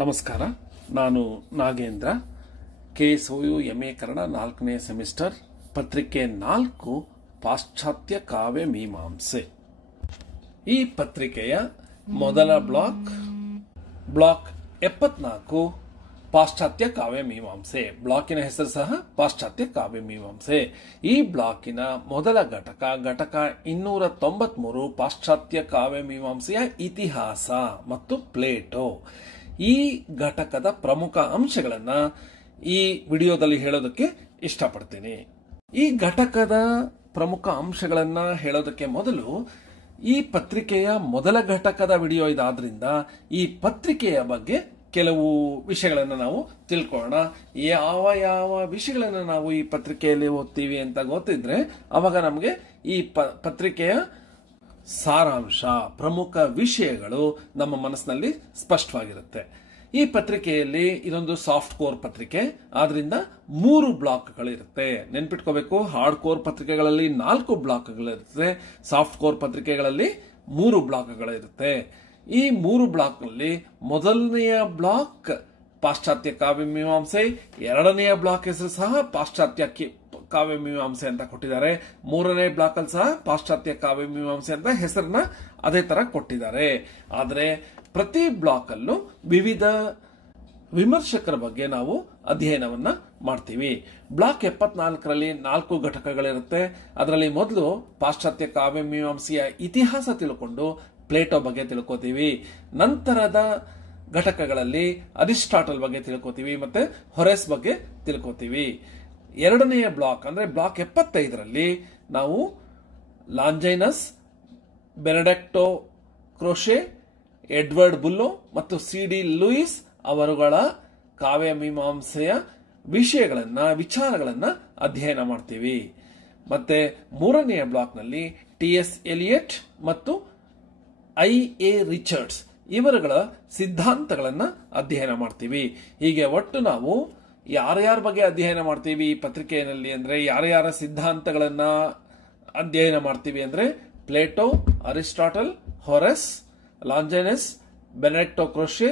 ನಮಸ್ಕಾರ. ನಾನು Nagendra. KSOU MA Kannada 4ನೇ ಸೆಮಿಸ್ಟರ್, ಪತ್ರಿಕೆ 4 ಪಾಶ್ಚಾತ್ಯ ಕಾವ್ಯ ಮೀಮಾಂಸೆ. ಈ ಪತ್ರಿಕೆಯ ಮೊದಲ ಬ್ಲಾಕ್ 74 ಪಾಶ್ಚಾತ್ಯ ಕಾವ್ಯ ಮೀಮಾಂಸೆ. ಬ್ಲಾಕಿನ ಹೆಸರು ಸಹ ಪಾಶ್ಚಾತ್ಯ ಕಾವ್ಯ ಮೀಮಾಂಸೆ. ಈ ಬ್ಲಾಕಿನ ಮೊದಲ ಘಟಕ 293 ಪಾಶ್ಚಾತ್ಯ ಕಾವ್ಯ ಮೀಮಾಂಸೆಯ ಇತಿಹಾಸ ಮತ್ತು ಪ್ಲೇಟೋ. ಈ ಘಟಕದ ಪ್ರಮುಖ ಅಂಶಗಳನ್ನು ಈ ವಿಡಿಯೋದಲ್ಲಿ ಹೇಳೋದಕ್ಕೆ ಇಷ್ಟಪಡ್ತೀನಿ. ಈ ಘಟಕದ ಪ್ರಮುಖ ಅಂಶಗಳನ್ನು ಹೇಳೋದಕ್ಕೆ ಮೊದಲು ಈ ಪತ್ರಿಕೆಯ ಮೊದಲ ಘಟಕದ ವಿಡಿಯೋ ಇದಾದ್ರಿಂದ ಈ ಪತ್ರಿಕೆಯ ಬಗ್ಗೆ ಕೆಲವು ವಿಷಯಗಳನ್ನು ನಾವು ತಿಳ್ಕೊಳ್ಳೋಣ. ಯಾವ ವಿಷಯಗಳನ್ನು ನಾವು ಈ ಪತ್ರಿಕೆಯಲ್ಲಿ ಓದ್ತೀವಿ ಅಂತ ಗೊತ್ತಿದ್ರೆ ಅವಾಗ ನಮಗೆ ಈ ಪತ್ರಿಕೆಯ ಸಾರಾಂಶ, ಪ್ರಮುಖ ವಿಷಯಗಳು ನಮ್ಮ ಮನಸ್ಸಿನಲ್ಲಿ ಸ್ಪಷ್ಟವಾಗಿರುತ್ತೆ. ಈ ಪತ್ರಿಕೆಯಲ್ಲಿ ಇದೊಂದು ಸಾಫ್ಟ್ ಕೋರ್ ಪತ್ರಿಕೆ, ಆದ್ರಿಂದ 3 ಬ್ಲಾಕ್ಗಳಿರುತ್ತೆ. ನೆನ್ಪಿಟ್ಕೋಬೇಕು, ಹಾರ್ಡ್ ಕೋರ್ ಪತ್ರಿಕೆಗಳಲ್ಲಿ 4 ಬ್ಲಾಕ್ಗಳಿರುತ್ತೆ, ಸಾಫ್ಟ್ ಕೋರ್ ಪತ್ರಿಕೆಗಳಲ್ಲಿ 3 ಬ್ಲಾಕ್ಗಳಿರುತ್ತೆ. ಈ 3 ಬ್ಲಾಕ್ನಲ್ಲಿ ಮೊದಲನೆಯ ಬ್ಲಾಕ್ ಪಾಶ್ಚಾತ್ಯ ಕಾವ್ಯ ಮೀಮಾಂಸೆ, ಎರಡನೆಯ ಬ್ಲಾಕ್ ಹೆಸರು ಸಹ ಪಾಶ್ಚಾತ್ಯ ಕಾವ್ಯ ಮೀಮಾಂಸೆ ಅಂತ ಕೊಟ್ಟಿದ್ದಾರೆ. 3ನೇ ಬ್ಲಾಕ್ ಅಲ್ಲಿ ಸಹ ಪಾಶ್ಚಾತ್ಯ ಕಾವ್ಯ ಮೀಮಾಂಸೆ ಅಂತ ಹೆಸರನ್ನ ಅದೇ ತರ ಕೊಟ್ಟಿದ್ದಾರೆ. ಆದರೆ ಪ್ರತಿ ಬ್ಲಾಕ್ ಅಲ್ಲೂ ವಿವಿಧ ವಿಮರ್ಶಕರ ಬಗ್ಗೆ ನಾವು ಅಧ್ಯಯನವನ್ನ ಮಾಡ್ತೀವಿ. ಬ್ಲಾಕ್ 74ರಲ್ಲಿ 4 ಘಟಕಗಳಿರುತ್ತೆ. ಅದರಲ್ಲಿ ಮೊದಲು ಪಾಶ್ಚಾತ್ಯ ಕಾವ್ಯ ಮೀಮಾಂಸೆಯ ಇತಿಹಾಸ ತಿಳ್ಕೊಂಡು ಪ್ಲೇಟೋ ಬಗ್ಗೆ ತಿಳ್ಕೋತೀವಿ. ನಂತರದ ಘಟಕಗಳಲ್ಲಿ ಅರಿಸ್ಟಾಟಲ್ ಬಗ್ಗೆ ತಿಳ್ಕೋತೀವಿ ಮತ್ತೆ ಹೊರೆಸ್ ಬಗ್ಗೆ ತಿಳ್ಕೋತೀವಿ. ಎರಡನೆಯ ಬ್ಲಾಕ್ ಅಂದ್ರೆ ಬ್ಲಾಕ್ 75ರಲ್ಲಿ ನಾವು ಲಾಂಜೈನಸ್, ಬೆನೆಡಿಕ್ಟೋ ಕ್ರೋಷೆ, ಎಡ್ವರ್ಡ್ ಬುಲ್ಲೋ ಮತ್ತು CD ಲೂಯಿಸ್ ಅವರುಗಳ ಕಾವ್ಯ ಮೀಮಾಂಸೆಯ ವಿಚಾರಗಳನ್ನ ಅಧ್ಯಯನ ಮಾಡ್ತೀವಿ. ಮತ್ತೆ ಮೂರನೆಯ ಬ್ಲಾಕ್ನಲ್ಲಿ TS ಎಲಿಯಟ್ ಮತ್ತು IA ರಿಚರ್ಡ್ಸ್ ಇವರುಗಳ ಸಿದ್ಧಾಂತಗಳನ್ನ ಅಧ್ಯಯನ ಮಾಡ್ತೀವಿ. ಹೀಗೆ ಒಟ್ಟು ನಾವು ಯಾರ್ಯಾರ ಬಗ್ಗೆ ಅಧ್ಯಯನ ಮಾಡ್ತೀವಿ ಈ ಪತ್ರಿಕೆಯಲ್ಲಿ ಅಂದ್ರೆ ಯಾರ್ಯಾರ ಸಿದ್ಧಾಂತಗಳನ್ನ ಅಧ್ಯಯನ ಮಾಡ್ತೀವಿ ಅಂದ್ರೆ Plato, Aristotle, Horace, Longinus, Benedetto Croce,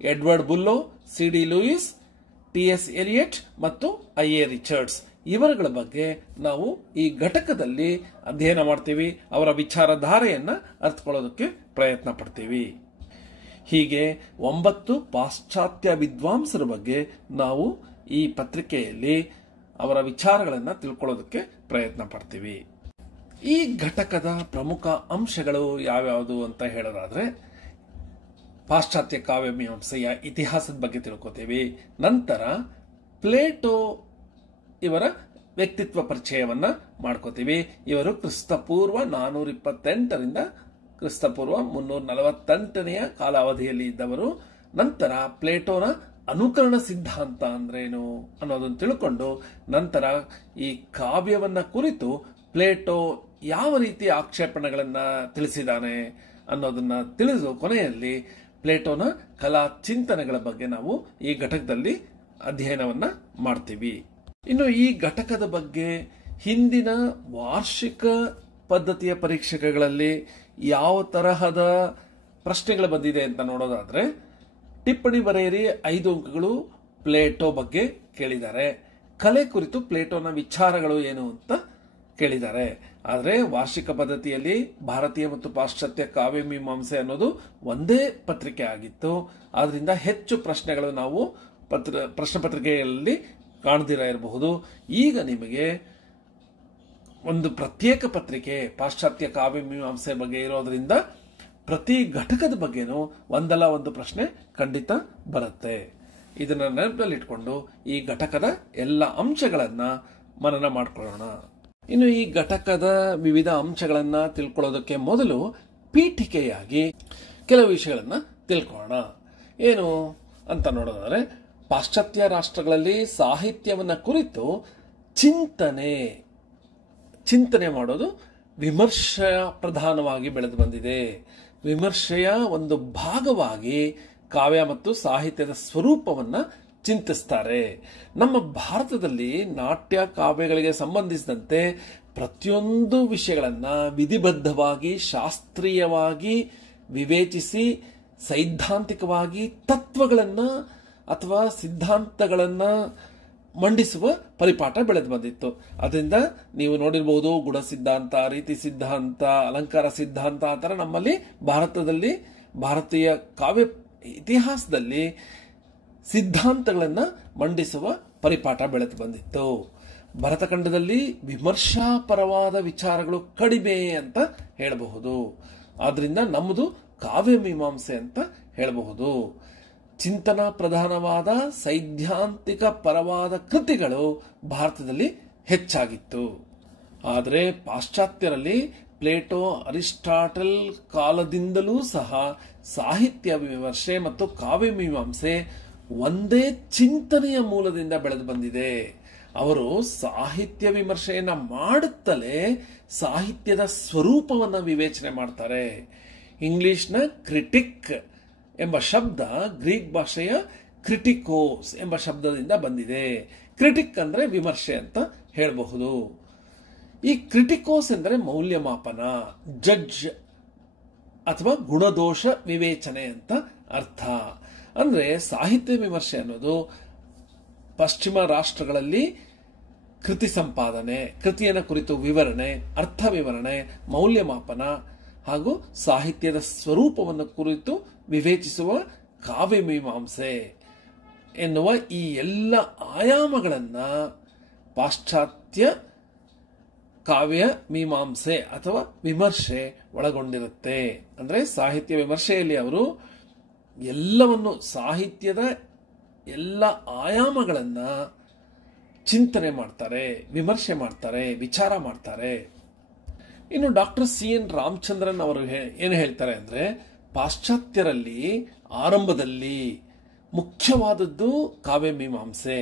Edward Bullough, CD Lewis, TS Eliot ಮತ್ತು IA ರಿಚರ್ಡ್ಸ್ ಇವರುಗಳ ಬಗ್ಗೆ ನಾವು ಈ ಘಟಕದಲ್ಲಿ ಅಧ್ಯಯನ ಮಾಡ್ತೀವಿ. ಅವರ ವಿಚಾರಧಾರೆಯನ್ನ ಅರ್ಥಕೊಳ್ಳೋದಕ್ಕೆ ಪ್ರಯತ್ನ ಪಡ್ತೀವಿ. ಹೀಗೆ 9 ಪಾಶ್ಚಾತ್ಯ ವಿದ್ವಾಂಸರ ಬಗ್ಗೆ ನಾವು ಈ ಪತ್ರಿಕೆಯಲ್ಲಿ ಅವರ ವಿಚಾರಗಳನ್ನು ತಿಳ್ಕೊಳ್ಳೋದಕ್ಕೆ ಪ್ರಯತ್ನ ಪಡ್ತೀವಿ. ಈ ಘಟಕದ ಪ್ರಮುಖ ಅಂಶಗಳು ಯಾವ್ಯಾವುದು ಅಂತ ಹೇಳೋದಾದ್ರೆ, ಪಾಶ್ಚಾತ್ಯ ಕಾವ್ಯ ಮೀಮಾಂಸೆಯ ಇತಿಹಾಸದ ಬಗ್ಗೆ ತಿಳ್ಕೊತೀವಿ. ನಂತರ ಪ್ಲೇಟೋ ಇವರ ವ್ಯಕ್ತಿತ್ವ ಪರಿಚಯವನ್ನ ಮಾಡ್ಕೋತೀವಿ. ಇವರು ಕ್ರಿಸ್ತಪೂರ್ವ 428ರಿಂದ ಕ್ರಿಸ್ತಪೂರ್ವ 348ನೆಯ ಕಾಲಾವಧಿಯಲ್ಲಿ ಇದ್ದವರು. ನಂತರ ಪ್ಲೇಟೋನ ಅನುಕರಣ ಸಿದ್ಧಾಂತ ಅಂದ್ರೇನು ಅನ್ನೋದನ್ನು ತಿಳ್ಕೊಂಡು ನಂತರ ಈ ಕಾವ್ಯವನ್ನ ಕುರಿತು ಪ್ಲೇಟೋ ಯಾವ ರೀತಿಯ ಆಕ್ಷೇಪಣೆಗಳನ್ನ ತಿಳಿಸಿದಾನೆ ಅನ್ನೋದನ್ನ ತಿಳಿದು ಕೊನೆಯಲ್ಲಿ ಪ್ಲೇಟೋನ ಕಲಾ ಚಿಂತನೆಗಳ ಬಗ್ಗೆ ನಾವು ಈ ಘಟಕದಲ್ಲಿ ಅಧ್ಯಯನವನ್ನ ಮಾಡ್ತೀವಿ. ಇನ್ನು ಈ ಘಟಕದ ಬಗ್ಗೆ ಹಿಂದಿನ ವಾರ್ಷಿಕ ಪದ್ಧತಿಯ ಪರೀಕ್ಷೆಗಳಲ್ಲಿ ಯಾವ ತರಹದ ಪ್ರಶ್ನೆಗಳು ಬಂದಿದೆ ಅಂತ ನೋಡೋದಾದ್ರೆ, ಟಿಪ್ಪಣಿ ಬರೆಯಿರಿ 5 ಅಂಕಗಳು ಪ್ಲೇಟೋ ಬಗ್ಗೆ ಕೇಳಿದ್ದಾರೆ. ಕಲೆ ಕುರಿತು ಪ್ಲೇಟೋನ ವಿಚಾರಗಳು ಏನು ಅಂತ ಕೇಳಿದ್ದಾರೆ. ಆದರೆ ವಾರ್ಷಿಕ ಪದ್ಧತಿಯಲ್ಲಿ ಭಾರತೀಯ ಮತ್ತು ಪಾಶ್ಚಾತ್ಯ ಕಾವ್ಯ ಮೀಮಾಂಸೆ ಅನ್ನೋದು ಒಂದೇ ಪತ್ರಿಕೆ ಆಗಿತ್ತು. ಆದ್ರಿಂದ ಹೆಚ್ಚು ಪ್ರಶ್ನೆಗಳು ನಾವು ಪ್ರಶ್ನೆ ಪತ್ರಿಕೆಯಲ್ಲಿ ಕಾಣದಿರ ಇರಬಹುದು. ಈಗ ನಿಮಗೆ ಒಂದು ಪ್ರತ್ಯೇಕ ಪತ್ರಿಕೆ ಪಾಶ್ಚಾತ್ಯ ಕಾವ್ಯ ಮೀಮಾಂಸೆ ಬಗ್ಗೆ ಇರೋದ್ರಿಂದ ಪ್ರತಿ ಘಟಕದ ಬಗ್ಗೆನೂ ಒಂದಲ್ಲ ಒಂದು ಪ್ರಶ್ನೆ ಖಂಡಿತ ಬರುತ್ತೆ. ಇದನ್ನ ನೆನಪಿನಲ್ಲಿಟ್ಕೊಂಡು ಈ ಘಟಕದ ಎಲ್ಲ ಅಂಶಗಳನ್ನ ಮನನ ಮಾಡ್ಕೊಳ್ಳೋಣ. ಇನ್ನು ಈ ಘಟಕದ ವಿವಿಧ ಅಂಶಗಳನ್ನ ತಿಳ್ಕೊಳ್ಳೋದಕ್ಕೆ ಮೊದಲು ಪೀಠಿಕೆಯಾಗಿ ಕೆಲವು ವಿಷಯಗಳನ್ನ ತಿಳ್ಕೊಳ್ಳೋಣ. ಏನು ಅಂತ ನೋಡೋದಾದ್ರೆ, ಪಾಶ್ಚಾತ್ಯ ರಾಷ್ಟ್ರಗಳಲ್ಲಿ ಸಾಹಿತ್ಯವನ್ನ ಕುರಿತು ಚಿಂತನೆ ಮಾಡೋದು ವಿಮರ್ಶೆಯ ಪ್ರಧಾನವಾಗಿ ಬೆಳೆದು ಬಂದಿದೆ. ವಿಮರ್ಶೆಯ ಒಂದು ಭಾಗವಾಗಿ ಕಾವ್ಯ ಮತ್ತು ಸಾಹಿತ್ಯದ ಸ್ವರೂಪವನ್ನ ಚಿಂತಿಸ್ತಾರೆ. ನಮ್ಮ ಭಾರತದಲ್ಲಿ ನಾಟ್ಯ ಕಾವ್ಯಗಳಿಗೆ ಸಂಬಂಧಿಸಿದಂತೆ ಪ್ರತಿಯೊಂದು ವಿಷಯಗಳನ್ನ ವಿಧಿಬದ್ಧವಾಗಿ ಶಾಸ್ತ್ರೀಯವಾಗಿ ವಿವೇಚಿಸಿ ಸೈದ್ಧಾಂತಿಕವಾಗಿ ತತ್ವಗಳನ್ನ ಅಥವಾ ಸಿದ್ಧಾಂತಗಳನ್ನ ಮಂಡಿಸುವ ಪರಿಪಾಠ ಬೆಳೆದು ಬಂದಿತ್ತು. ಅದರಿಂದ ನೀವು ನೋಡಿರಬಹುದು ಗುಣ ಸಿದ್ಧಾಂತ, ರೀತಿ ಸಿದ್ಧಾಂತ, ಅಲಂಕಾರ ಸಿದ್ಧಾಂತ, ಆ ಥರ ನಮ್ಮಲ್ಲಿ ಭಾರತೀಯ ಕಾವ್ಯ ಇತಿಹಾಸದಲ್ಲಿ ಸಿದ್ಧಾಂತಗಳನ್ನು ಮಂಡಿಸುವ ಪರಿಪಾಠ ಬೆಳೆದು ಬಂದಿತ್ತು. ಭರತಖಂಡದಲ್ಲಿ ವಿಮರ್ಶಾಪರವಾದ ವಿಚಾರಗಳು ಕಡಿಮೆ ಅಂತ ಹೇಳಬಹುದು. ಆದ್ರಿಂದ ನಮ್ಮದು ಕಾವ್ಯ ಮೀಮಾಂಸೆ ಅಂತ ಹೇಳಬಹುದು. ಚಿಂತನ ಪ್ರಧಾನವಾದ ಸೈದ್ಧಾಂತಿಕ ಪರವಾದ ಕೃತಿಗಳು ಭಾರತದಲ್ಲಿ ಹೆಚ್ಚಾಗಿತ್ತು. ಆದರೆ ಪಾಶ್ಚಾತ್ಯರಲ್ಲಿ ಪ್ಲೇಟೋ, ಅರಿಸ್ಟಾಟಲ್ ಕಾಲದಿಂದಲೂ ಸಹ ಸಾಹಿತ್ಯ ವಿಮರ್ಶೆ ಮತ್ತು ಕಾವ್ಯ ಮೀಮಾಂಸೆ ಒಂದೇ ಚಿಂತನೆಯ ಮೂಲದಿಂದ ಬೆಳೆದು ಬಂದಿದೆ. ಅವರು ಸಾಹಿತ್ಯ ವಿಮರ್ಶೆಯನ್ನ ಮಾಡುತ್ತಲೇ ಸಾಹಿತ್ಯದ ಸ್ವರೂಪವನ್ನು ವಿವೇಚನೆ ಮಾಡ್ತಾರೆ. ಇಂಗ್ಲಿಷ್ನ ಕ್ರಿಟಿಕ್ ಎಂಬ ಶಬ್ದ ಗ್ರೀಕ್ ಭಾಷೆಯ ಕ್ರಿಟಿಕೋಸ್ ಎಂಬ ಶಬ್ದದಿಂದ ಬಂದಿದೆ. ಕ್ರಿಟಿಕ್ ಅಂದ್ರೆ ವಿಮರ್ಶೆ ಅಂತ ಹೇಳಬಹುದು. ಈ ಕ್ರಿಟಿಕೋಸ್ ಎಂದರೆ ಮೌಲ್ಯಮಾಪನ, ಜಡ್ಜ್ ಅಥವಾ ಗುಣದೋಷ ವಿವೇಚನೆ ಅಂತ ಅರ್ಥ. ಅಂದ್ರೆ ಸಾಹಿತ್ಯ ವಿಮರ್ಶೆ ಅನ್ನೋದು ಪಶ್ಚಿಮ ರಾಷ್ಟ್ರಗಳಲ್ಲಿ ಕೃತಿ ಸಂಪಾದನೆ, ಕೃತಿಯನ್ನು ಕುರಿತು ವಿವರಣೆ, ಅರ್ಥ ವಿವರಣೆ, ಮೌಲ್ಯಮಾಪನ ಹಾಗೂ ಸಾಹಿತ್ಯದ ಸ್ವರೂಪವನ್ನು ಕುರಿತು ವಿವೇಚಿಸುವ ಕಾವ್ಯ ಮೀಮಾಂಸೆ ಎನ್ನುವ ಈ ಎಲ್ಲ ಆಯಾಮಗಳನ್ನ ಪಾಶ್ಚಾತ್ಯ ಕಾವ್ಯ ಮೀಮಾಂಸೆ ಅಥವಾ ವಿಮರ್ಶೆ ಒಳಗೊಂಡಿರುತ್ತೆ. ಅಂದ್ರೆ ಸಾಹಿತ್ಯ ವಿಮರ್ಶೆಯಲ್ಲಿ ಅವರು ಎಲ್ಲವನ್ನು, ಸಾಹಿತ್ಯದ ಎಲ್ಲ ಆಯಾಮಗಳನ್ನ ಚಿಂತನೆ ಮಾಡ್ತಾರೆ, ವಿಮರ್ಶೆ ಮಾಡ್ತಾರೆ, ವಿಚಾರ ಮಾಡ್ತಾರೆ. ಇನ್ನು ಡಾಕ್ಟರ್ CN ರಾಮಚಂದ್ರನ್ ಅವರು ಏನು ಹೇಳ್ತಾರೆ ಅಂದ್ರೆ, ಪಾಶ್ಚಾತ್ಯರಲ್ಲಿ ಆರಂಭದಲ್ಲಿ ಮುಖ್ಯವಾದದ್ದು ಕಾವ್ಯ ಮೀಮಾಂಸೆ.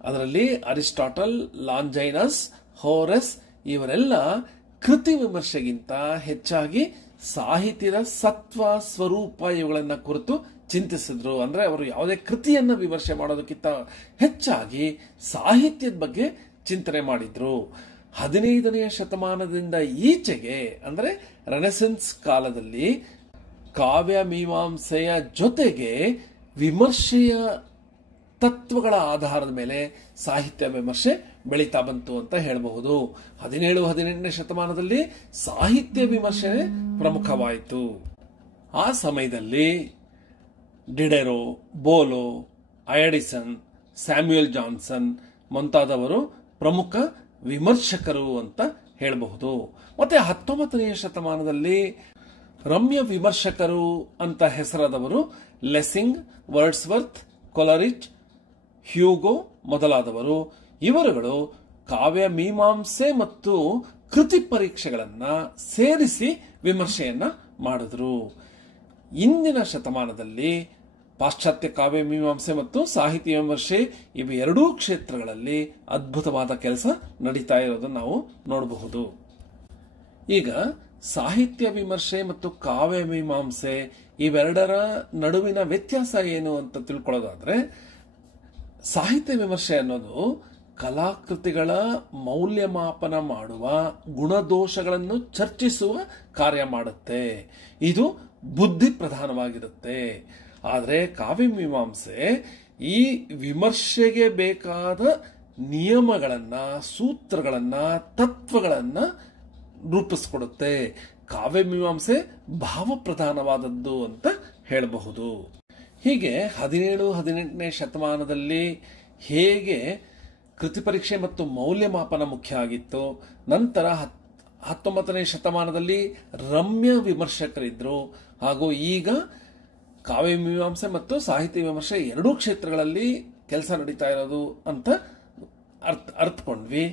ಅದರಲ್ಲಿ ಅರಿಸ್ಟಾಟಲ್, ಲಾಂಜೈನಸ್, ಹೋರೆಸ್ ಇವರೆಲ್ಲ ಕೃತಿ ವಿಮರ್ಶೆಗಿಂತ ಹೆಚ್ಚಾಗಿ ಸಾಹಿತ್ಯದ ಸತ್ವ, ಸ್ವರೂಪ ಇವುಗಳನ್ನ ಕುರಿತು ಚಿಂತಿಸಿದ್ರು. ಅಂದ್ರೆ ಅವರು ಯಾವುದೇ ಕೃತಿಯನ್ನ ವಿಮರ್ಶೆ ಮಾಡೋದಕ್ಕಿಂತ ಹೆಚ್ಚಾಗಿ ಸಾಹಿತ್ಯದ ಬಗ್ಗೆ ಚಿಂತನೆ ಮಾಡಿದ್ರು. 15ನೇ ಶತಮಾನದಿಂದ ಈಚೆಗೆ ಅಂದ್ರೆ ರೆನೆಸೆನ್ಸ್ ಕಾಲದಲ್ಲಿ ಕಾವ್ಯ ಮೀಮಾಂಸೆಯ ಜೊತೆಗೆ ವಿಮರ್ಶೆಯ ತತ್ವಗಳ ಆಧಾರದ ಮೇಲೆ ಸಾಹಿತ್ಯ ವಿಮರ್ಶೆ ಬೆಳೀತಾ ಬಂತು ಅಂತ ಹೇಳಬಹುದು. 17-18ನೇ ಶತಮಾನದಲ್ಲಿ ಸಾಹಿತ್ಯ ವಿಮರ್ಶೆ ಪ್ರಮುಖವಾಯಿತು. ಆ ಸಮಯದಲ್ಲಿ ಡಿಡೆರೋ, ಬೋಲೋ, ಐಡಿಸನ್, ಸ್ಯಾಮ್ಯುಯಲ್ ಜಾನ್ಸನ್ ಮುಂತಾದವರು ಪ್ರಮುಖ ವಿಮರ್ಶಕರು ಅಂತ ಹೇಳಬಹುದು. ಮತ್ತೆ 19ನೇ ಶತಮಾನದಲ್ಲಿ ರಮ್ಯ ವಿಮರ್ಶಕರು ಅಂತ ಹೆಸರಾದವರು ಲೆಸಿಂಗ್, ವರ್ಡ್ಸ್ವರ್ತ್, ಕೊಲರಿಜ್, ಹ್ಯೂಗೋ ಮೊದಲಾದವರು. ಇವರುಗಳು ಕಾವ್ಯ ಮೀಮಾಂಸೆ ಮತ್ತು ಕೃತಿ ಪರೀಕ್ಷೆಗಳನ್ನ ಸೇರಿಸಿ ವಿಮರ್ಶೆಯನ್ನ ಮಾಡಿದ್ರು. ಇಂದಿನ ಶತಮಾನದಲ್ಲಿ ಪಾಶ್ಚಾತ್ಯ ಕಾವ್ಯ ಮೀಮಾಂಸೆ ಮತ್ತು ಸಾಹಿತ್ಯ ವಿಮರ್ಶೆ ಇವು ಎರಡೂ ಕ್ಷೇತ್ರಗಳಲ್ಲಿ ಅದ್ಭುತವಾದ ಕೆಲಸ ನಡೀತಾ ಇರೋದನ್ನು ನಾವು ನೋಡಬಹುದು. ಈಗ ಸಾಹಿತ್ಯ ವಿಮರ್ಶೆ ಮತ್ತು ಕಾವ್ಯ ಮೀಮಾಂಸೆ ಇವೆರಡರ ನಡುವಿನ ವ್ಯತ್ಯಾಸ ಏನು ಅಂತ ತಿಳ್ಕೊಳ್ಳೋದಾದ್ರೆ, ಸಾಹಿತ್ಯ ವಿಮರ್ಶೆ ಅನ್ನೋದು ಕಲಾಕೃತಿಗಳ ಮೌಲ್ಯಮಾಪನ ಮಾಡುವ, ಗುಣದೋಷಗಳನ್ನು ಚರ್ಚಿಸುವ ಕಾರ್ಯ ಮಾಡುತ್ತೆ. ಇದು ಬುದ್ಧಿ ಪ್ರಧಾನವಾಗಿರುತ್ತೆ. ಆದರೆ ಕಾವ್ಯ ಮೀಮಾಂಸೆ ಈ ವಿಮರ್ಶೆಗೆ ಬೇಕಾದ ನಿಯಮಗಳನ್ನ, ಸೂತ್ರಗಳನ್ನ, ತತ್ವಗಳನ್ನ ರೂಪಿಸ್ಕೊಡುತ್ತೆ. ಕಾವ್ಯ ಮೀಮಾಂಸೆ ಭಾವಪ್ರಧಾನವಾದದ್ದು ಅಂತ ಹೇಳಬಹುದು. ಹೀಗೆ 17-18ನೇ ಶತಮಾನದಲ್ಲಿ ಹೇಗೆ ಕೃತಿ ಪರೀಕ್ಷೆ ಮತ್ತು ಮೌಲ್ಯಮಾಪನ ಮುಖ್ಯ ಆಗಿತ್ತು, ನಂತರ 19ನೇ ಶತಮಾನದಲ್ಲಿ ರಮ್ಯ ವಿಮರ್ಶಕರಿದ್ರು, ಹಾಗೂ ಈಗ ಕಾವ್ಯ ಮೀಮಾಂಸೆ ಮತ್ತು ಸಾಹಿತ್ಯ ವಿಮರ್ಶೆ ಎರಡೂ ಕ್ಷೇತ್ರಗಳಲ್ಲಿ ಕೆಲಸ ನಡೀತಾ ಇರೋದು ಅಂತ ಅರ್ಥಕೊಂಡ್ವಿ.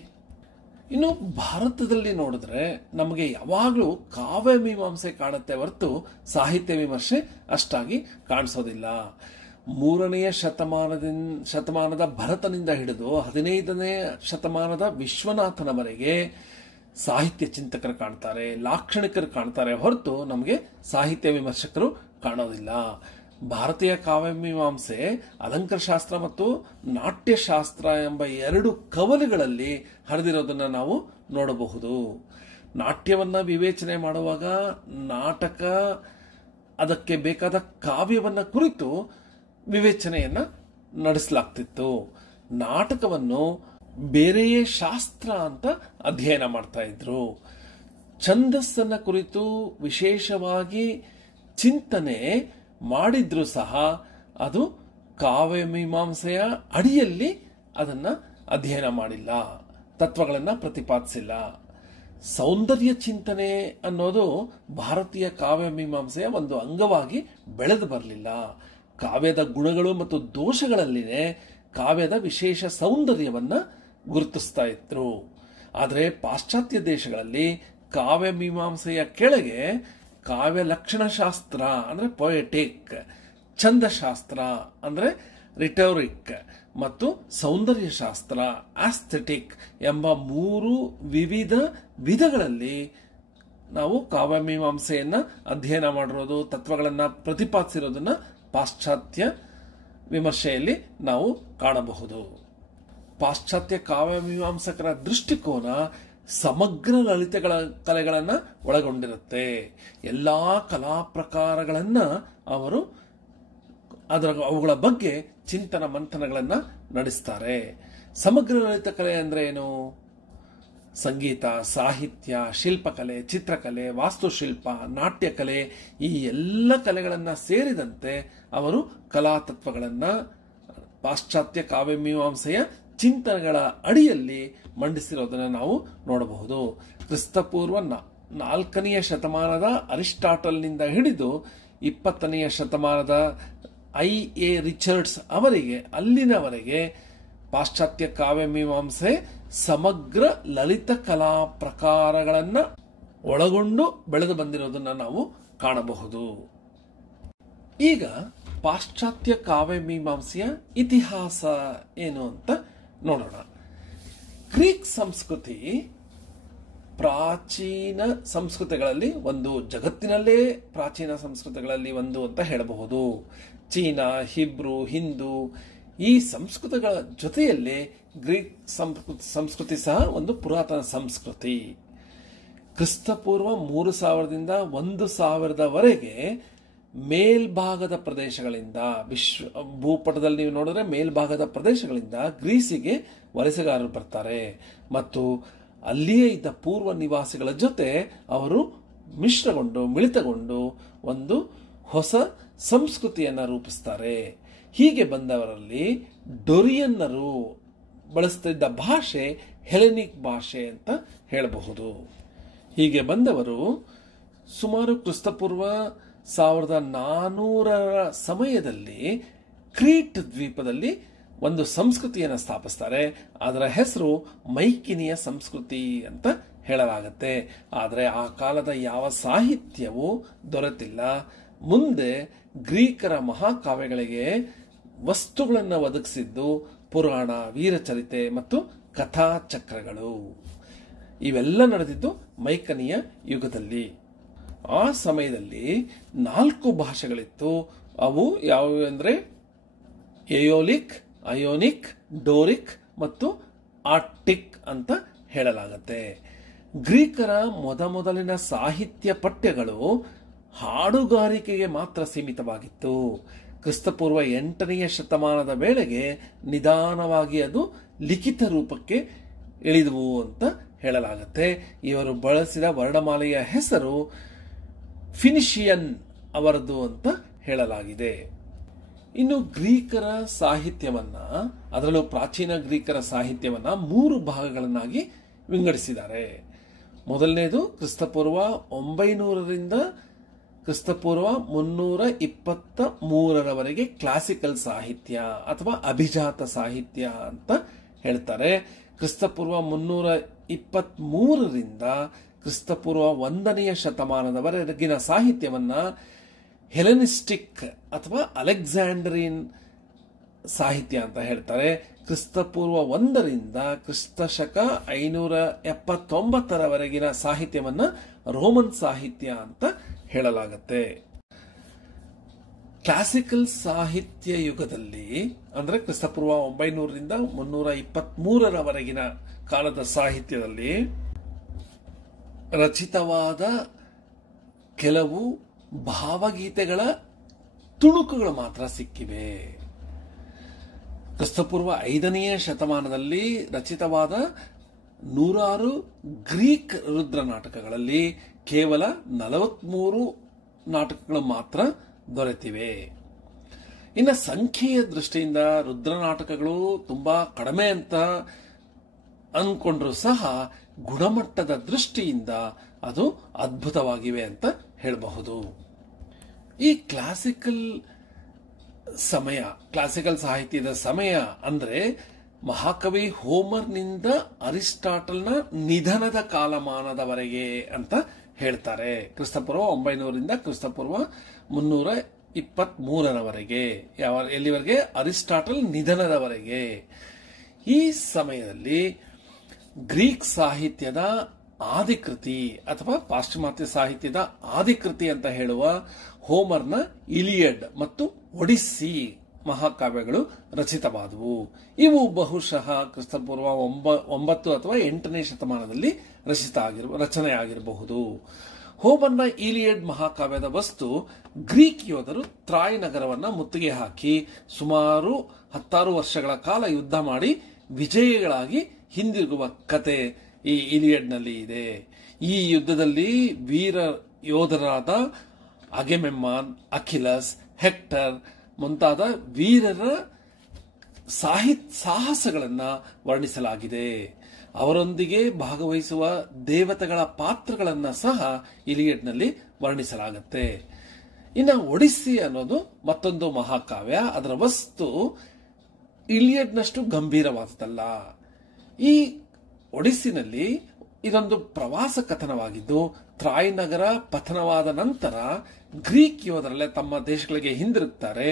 ಇನ್ನು ಭಾರತದಲ್ಲಿ ನೋಡಿದ್ರೆ ನಮಗೆ ಯಾವಾಗಲೂ ಕಾವ್ಯ ಮೀಮಾಂಸೆ ಕಾಣುತ್ತೆ ಹೊರತು ಸಾಹಿತ್ಯ ವಿಮರ್ಶೆ ಅಷ್ಟಾಗಿ ಕಾಣಿಸೋದಿಲ್ಲ. 3ನೇ ಶತಮಾನದ ಭರತನಿಂದ ಹಿಡಿದು 15ನೇ ಶತಮಾನದ ವಿಶ್ವನಾಥನವರೆಗೆ ಸಾಹಿತ್ಯ ಚಿಂತಕರು ಕಾಣ್ತಾರೆ, ಲಾಕ್ಷಣಿಕರು ಕಾಣ್ತಾರೆ ಹೊರತು ನಮಗೆ ಸಾಹಿತ್ಯ ವಿಮರ್ಶಕರು ಕಾಣೋದಿಲ್ಲ. ಭಾರತೀಯ ಕಾವ್ಯ ಮೀಮಾಂಸೆ ಅಲಂಕಾರ ಶಾಸ್ತ್ರ ಮತ್ತು ನಾಟ್ಯಶಾಸ್ತ್ರ ಎಂಬ ಎರಡು ಕವಲುಗಳಲ್ಲಿ ಹರಿದಿರೋದನ್ನ ನಾವು ನೋಡಬಹುದು. ನಾಟ್ಯವನ್ನ ವಿವೇಚನೆ ಮಾಡುವಾಗ ನಾಟಕ ಅದಕ್ಕೆ ಬೇಕಾದ ಕಾವ್ಯವನ್ನ ಕುರಿತು ವಿವೇಚನೆಯನ್ನ ನಡೆಸಲಾಗ್ತಿತ್ತು. ನಾಟಕವನ್ನು ಬೇರೆಯೇ ಶಾಸ್ತ್ರ ಅಂತ ಅಧ್ಯಯನ ಮಾಡ್ತಾ ಇದ್ರು. ಛಂದಸ್ಸನ್ನ ಕುರಿತು ವಿಶೇಷವಾಗಿ ಚಿಂತನೆ ಮಾಡಿದ್ರು ಸಹ ಅದು ಕಾವ್ಯಮೀಮಾಂಸೆಯ ಅಡಿಯಲ್ಲಿ ಅದನ್ನ ಅಧ್ಯಯನ ಮಾಡಿಲ್ಲ, ತತ್ವಗಳನ್ನ ಪ್ರತಿಪಾದಿಸಿಲ್ಲ. ಸೌಂದರ್ಯ ಚಿಂತನೆ ಅನ್ನೋದು ಭಾರತೀಯ ಕಾವ್ಯಮೀಮಾಂಸೆಯ ಒಂದು ಅಂಗವಾಗಿ ಬೆಳೆದು ಬರಲಿಲ್ಲ. ಕಾವ್ಯದ ಗುಣಗಳು ಮತ್ತು ದೋಷಗಳಲ್ಲಿನೇ ಕಾವ್ಯದ ವಿಶೇಷ ಸೌಂದರ್ಯವನ್ನ ಗುರುತಿಸ್ತಾ ಇದ್ರು. ಆದರೆ ಪಾಶ್ಚಾತ್ಯ ದೇಶಗಳಲ್ಲಿ ಕಾವ್ಯಮೀಮಾಂಸೆಯ ಕೆಳಗೆ ಕಾವ್ಯ ಲಕ್ಷಣಶಾಸ್ತ್ರ ಅಂದ್ರೆ ಪೊಯೆಟಿಕ್, ಛಂದಶಾಸ್ತ್ರ ಅಂದ್ರೆ ರಿಟೋರಿಕ್ ಮತ್ತು ಸೌಂದರ್ಯಶಾಸ್ತ್ರ ಆಸ್ಥೆಟಿಕ್ ಎಂಬ 3 ವಿವಿಧ ವಿಧಗಳಲ್ಲಿ ನಾವು ಕಾವ್ಯಮೀಮಾಂಸೆಯನ್ನ ಅಧ್ಯಯನ ಮಾಡಿರೋದು, ತತ್ವಗಳನ್ನ ಪ್ರತಿಪಾದಿಸಿರೋದನ್ನ ಪಾಶ್ಚಾತ್ಯ ವಿಮರ್ಶೆಯಲ್ಲಿ ನಾವು ಕಾಣಬಹುದು. ಪಾಶ್ಚಾತ್ಯ ಕಾವ್ಯಮೀಮಾಂಸಕರ ದೃಷ್ಟಿಕೋನ ಸಮಗ್ರ ಲಲಿತಗಳ ಕಲೆಗಳನ್ನ ಒಳಗೊಂಡಿರುತ್ತೆ. ಎಲ್ಲಾ ಕಲಾ ಪ್ರಕಾರಗಳನ್ನ ಅವರು ಅವುಗಳ ಬಗ್ಗೆ ಚಿಂತನ ಮಂಥನಗಳನ್ನ ನಡೆಸ್ತಾರೆ. ಸಮಗ್ರ ಲಲಿತ ಕಲೆ ಅಂದ್ರೆ ಏನು? ಸಂಗೀತ, ಸಾಹಿತ್ಯ, ಶಿಲ್ಪಕಲೆ, ಚಿತ್ರಕಲೆ, ವಾಸ್ತುಶಿಲ್ಪ, ನಾಟ್ಯಕಲೆ, ಈ ಎಲ್ಲ ಕಲೆಗಳನ್ನ ಸೇರಿದಂತೆ ಅವರು ಕಲಾತತ್ವಗಳನ್ನ ಪಾಶ್ಚಾತ್ಯ ಕಾವ್ಯಮೀಮಾಂಸೆಯ ಚಿಂತನೆಗಳ ಅಡಿಯಲ್ಲಿ ಮಂಡಿಸಿರೋದನ್ನ ನಾವು ನೋಡಬಹುದು. ಕ್ರಿಸ್ತಪೂರ್ವ 4ನೇ ಶತಮಾನದ ಅರಿಸ್ಟಾಟಲ್ನಿಂದ ಹಿಡಿದು 20ನೇ ಶತಮಾನದ I.A. ರಿಚರ್ಡ್ಸ್ ಅವರಿಗೆ ಅಲ್ಲಿನವರೆಗೆ ಪಾಶ್ಚಾತ್ಯ ಕಾವ್ಯಮೀಮಾಂಸೆ ಸಮಗ್ರ ಲಲಿತ ಕಲಾ ಪ್ರಕಾರಗಳನ್ನ ಒಳಗೊಂಡು ಬೆಳೆದು ಬಂದಿರೋದನ್ನ ನಾವು ಕಾಣಬಹುದು. ಈಗ ಪಾಶ್ಚಾತ್ಯ ಕಾವ್ಯಮೀಮಾಂಸೆಯ ಇತಿಹಾಸ ಏನು ಅಂತ ನೋಡೋಣ. ಗ್ರೀಕ್ ಸಂಸ್ಕೃತಿ ಪ್ರಾಚೀನ ಸಂಸ್ಕೃತಿಗಳಲ್ಲಿ ಒಂದು, ಜಗತ್ತಿನಲ್ಲೇ ಪ್ರಾಚೀನ ಸಂಸ್ಕೃತಿಗಳಲ್ಲಿ ಒಂದು ಅಂತ ಹೇಳಬಹುದು. ಚೀನಾ, ಹಿಬ್ರು, ಹಿಂದೂ ಈ ಸಂಸ್ಕೃತಿಗಳ ಜೊತೆಯಲ್ಲೇ ಗ್ರೀಕ್ ಸಂಸ್ಕೃತಿ ಸಹ ಒಂದು ಪುರಾತನ ಸಂಸ್ಕೃತಿ. ಕ್ರಿಸ್ತಪೂರ್ವ 3000ದಿಂದ 1000ವರೆಗೆ ಮೇಲ್ಭಾಗದ ಪ್ರದೇಶಗಳಿಂದ, ಭೂಪಟದಲ್ಲಿ ನೀವು ನೋಡಿದ್ರೆ ಮೇಲ್ಭಾಗದ ಪ್ರದೇಶಗಳಿಂದ ಗ್ರೀಸಿಗೆ ವಲಸೆಗಾರರು ಬರ್ತಾರೆ ಮತ್ತು ಅಲ್ಲಿಯೇ ಇದ್ದ ಪೂರ್ವ ನಿವಾಸಿಗಳ ಜೊತೆ ಅವರು ಮಿಳಿತಗೊಂಡು ಒಂದು ಹೊಸ ಸಂಸ್ಕೃತಿಯನ್ನ ರೂಪಿಸ್ತಾರೆ. ಹೀಗೆ ಬಂದವರಲ್ಲಿ ಡೊರಿಯನ್ನರು ಬಳಸ್ತಿದ್ದ ಭಾಷೆ ಹೆಲೆನಿಕ್ ಭಾಷೆ ಅಂತ ಹೇಳಬಹುದು. ಹೀಗೆ ಬಂದವರು ಸುಮಾರು ಕ್ರಿಸ್ತಪೂರ್ವ 1400ರ ಸಮಯದಲ್ಲಿ ಕ್ರೀಟ್ ದ್ವೀಪದಲ್ಲಿ ಒಂದು ಸಂಸ್ಕೃತಿಯನ್ನು ಸ್ಥಾಪಿಸ್ತಾರೆ. ಅದರ ಹೆಸರು ಮೈಕಿನಿಯ ಸಂಸ್ಕೃತಿ ಅಂತ ಹೇಳಲಾಗುತ್ತೆ. ಆದರೆ ಆ ಕಾಲದ ಯಾವ ಸಾಹಿತ್ಯವೂ ದೊರೆತಿಲ್ಲ. ಮುಂದೆ ಗ್ರೀಕರ ಮಹಾಕಾವ್ಯಗಳಿಗೆ ವಸ್ತುಗಳನ್ನು ಒದಗಿಸಿದ್ದು ಪುರಾಣ, ವೀರಚರಿತೆ ಮತ್ತು ಕಥಾಚಕ್ರಗಳು. ಇವೆಲ್ಲ ನಡೆದಿದ್ದು ಮೈಕನಿಯ ಯುಗದಲ್ಲಿ. ಆ ಸಮಯದಲ್ಲಿ 4 ಭಾಷೆಗಳಿತ್ತು. ಅವು ಯಾವುವು ಅಂದರೆ ಏಯೋಲಿಕ್, ಅಯೋನಿಕ್, ಡೋರಿಕ್ ಮತ್ತು ಆರ್ಟಿಕ್ ಅಂತ ಹೇಳಲಾಗುತ್ತೆ. ಗ್ರೀಕರ ಮೊದಲಿನ ಸಾಹಿತ್ಯ ಪಠ್ಯಗಳು ಹಾಡುಗಾರಿಕೆಗೆ ಮಾತ್ರ ಸೀಮಿತವಾಗಿತ್ತು. ಕ್ರಿಸ್ತಪೂರ್ವ 8ನೇ ಶತಮಾನದ ವೇಳೆಗೆ ನಿಧಾನವಾಗಿ ಅದು ಲಿಖಿತ ರೂಪಕ್ಕೆ ಇಳಿದವು ಅಂತ ಹೇಳಲಾಗುತ್ತೆ. ಇವರು ಬಳಸಿದ ವರ್ಣಮಾಲೆಯ ಹೆಸರು ಫಿನಿಷಿಯನ್ ಅವರದು ಅಂತ ಹೇಳಲಾಗಿದೆ. ಇನ್ನು ಗ್ರೀಕರ ಸಾಹಿತ್ಯವನ್ನ, ಅದರಲ್ಲೂ ಪ್ರಾಚೀನ ಗ್ರೀಕರ ಸಾಹಿತ್ಯವನ್ನ 3 ಭಾಗಗಳನ್ನಾಗಿ ವಿಂಗಡಿಸಿದ್ದಾರೆ. ಮೊದಲನೇದು ಕ್ರಿಸ್ತಪೂರ್ವ 900ರಿಂದ ಕ್ರಿಸ್ತಪೂರ್ವ 323ರವರೆಗೆ ಕ್ಲಾಸಿಕಲ್ ಸಾಹಿತ್ಯ ಅಥವಾ ಅಭಿಜಾತ ಸಾಹಿತ್ಯ ಅಂತ ಹೇಳ್ತಾರೆ. ಕ್ರಿಸ್ತಪೂರ್ವ 323ರಿಂದ ಕ್ರಿಸ್ತಪೂರ್ವ 1ನೇ ಶತಮಾನದವರೆಗಿನ ಸಾಹಿತ್ಯವನ್ನ ಹೆಲೆನಿಸ್ಟಿಕ್ ಅಥವಾ ಅಲೆಕ್ಸಾಂಡ್ರಿಯನ್ ಸಾಹಿತ್ಯ ಅಂತ ಹೇಳ್ತಾರೆ. ಕ್ರಿಸ್ತಪೂರ್ವ 1ರಿಂದ ಕ್ರಿಸ್ತಶಕ 579ರವರೆಗಿನ ಸಾಹಿತ್ಯವನ್ನ ರೋಮನ್ ಸಾಹಿತ್ಯ ಅಂತ ಹೇಳಲಾಗುತ್ತೆ. ಕ್ಲಾಸಿಕಲ್ ಸಾಹಿತ್ಯ ಯುಗದಲ್ಲಿ ಅಂದ್ರೆ ಕ್ರಿಸ್ತಪೂರ್ವ 900ರಿಂದ 323ರವರೆಗಿನ ಕಾಲದ ಸಾಹಿತ್ಯದಲ್ಲಿ ರಚಿತವಾದ ಕೆಲವು ಭಾವಗೀತೆಗಳ ತುಣುಕುಗಳು ಮಾತ್ರ ಸಿಕ್ಕಿವೆ. ಕ್ರಿಸ್ತಪೂರ್ವ 5ನೇ ಶತಮಾನದಲ್ಲಿ ರಚಿತವಾದ 106 ಗ್ರೀಕ್ ರುದ್ರ ನಾಟಕಗಳಲ್ಲಿ ಕೇವಲ 43 ನಾಟಕಗಳು ಮಾತ್ರ ದೊರೆತಿವೆ. ಇನ್ನು ಸಂಖ್ಯೆಯ ದೃಷ್ಟಿಯಿಂದ ರುದ್ರ ನಾಟಕಗಳು ತುಂಬಾ ಕಡಿಮೆ ಅಂತ ಅಂದ್ಕೊಂಡ್ರೂ ಸಹ ಗುಣಮಟ್ಟದ ದೃಷ್ಟಿಯಿಂದ ಅದು ಅದ್ಭುತವಾಗಿವೆ ಅಂತ ಹೇಳಬಹುದು. ಈ ಕ್ಲಾಸಿಕಲ್ ಸಾಹಿತ್ಯದ ಸಮಯ ಅಂದ್ರೆ ಮಹಾಕವಿ ಹೋಮರ್ನಿಂದ ಅರಿಸ್ಟಾಟಲ್ನ ನಿಧನದ ಕಾಲಮಾನದವರೆಗೆ ಅಂತ ಹೇಳ್ತಾರೆ. ಕ್ರಿಸ್ತಪೂರ್ವ 900ರಿಂದ ಕ್ರಿಸ್ತಪೂರ್ವ 323ರವರೆಗೆ, ಎಲ್ಲಿವರೆಗೆ? ಅರಿಸ್ಟಾಟಲ್ ನಿಧನದವರೆಗೆ. ಈ ಸಮಯದಲ್ಲಿ ಗ್ರೀಕ್ ಸಾಹಿತ್ಯದ ಆದಿಕೃತಿ ಅಥವಾ ಪಾಶ್ಚಿಮಾತ್ಯ ಸಾಹಿತ್ಯದ ಆದಿಕೃತಿ ಅಂತ ಹೇಳುವ ಹೋಮರ್ನ ಇಲಿಯಡ್ ಮತ್ತು ಒಡಿಸ್ಸಿ ಮಹಾಕಾವ್ಯಗಳು ರಚಿತವಾದವು. ಇವು ಬಹುಶಃ ಕ್ರಿಸ್ತಪೂರ್ವ 9 ಅಥವಾ 8ನೇ ಶತಮಾನದಲ್ಲಿ ರಚನೆ ಆಗಿರಬಹುದು. ಹೋಮರ್ನ ಇಲಿಯಡ್ ಮಹಾಕಾವ್ಯದ ವಸ್ತು ಗ್ರೀಕ್ ಯೋಧರು ಟ್ರಾಯ್ ನಗರವನ್ನ ಮುತ್ತಿಗೆ ಹಾಕಿ ಸುಮಾರು 16 ವರ್ಷಗಳ ಕಾಲ ಯುದ್ಧ ಮಾಡಿ ವಿಜಯಿಗಳಾಗಿ ಹಿಂದಿರುಗುವ ಕತೆ ಈ ಇಲಿಯಡ್ನಲ್ಲಿ ಇದೆ. ಈ ಯುದ್ಧದಲ್ಲಿ ವೀರ ಯೋಧರಾದ ಅಗೆಮೆಮ್ನಾನ್, ಅಖಿಲಸ್, ಹೆಕ್ಟರ್ ಮುಂತಾದ ವೀರರ ಸಾಹಸಗಳನ್ನ ವರ್ಣಿಸಲಾಗಿದೆ. ಅವರೊಂದಿಗೆ ಭಾಗವಹಿಸುವ ದೇವತೆಗಳ ಪಾತ್ರಗಳನ್ನ ಸಹ ಇಲಿಯಡ್ನಲ್ಲಿ ವರ್ಣಿಸಲಾಗುತ್ತೆ. ಇನ್ನು ಒಡಿಸ್ಸಿ ಅನ್ನೋದು ಮತ್ತೊಂದು ಮಹಾಕಾವ್ಯ. ಅದರ ವಸ್ತು ಇಲಿಯಡ್ನಷ್ಟು ಗಂಭೀರವಾದದ್ದಲ್ಲ. ಈ ಒಡಿಸ್ಸಿನಲ್ಲಿ ಇದೊಂದು ಪ್ರವಾಸ ಕಥನವಾಗಿದ್ದು, ಟ್ರಾಯ್ ನಗರ ಪತನವಾದ ನಂತರ ಗ್ರೀಕ್ ಯೋಧರಲ್ಲೇ ತಮ್ಮ ದೇಶಗಳಿಗೆ ಹಿಂದಿರುಗುತ್ತಾರೆ.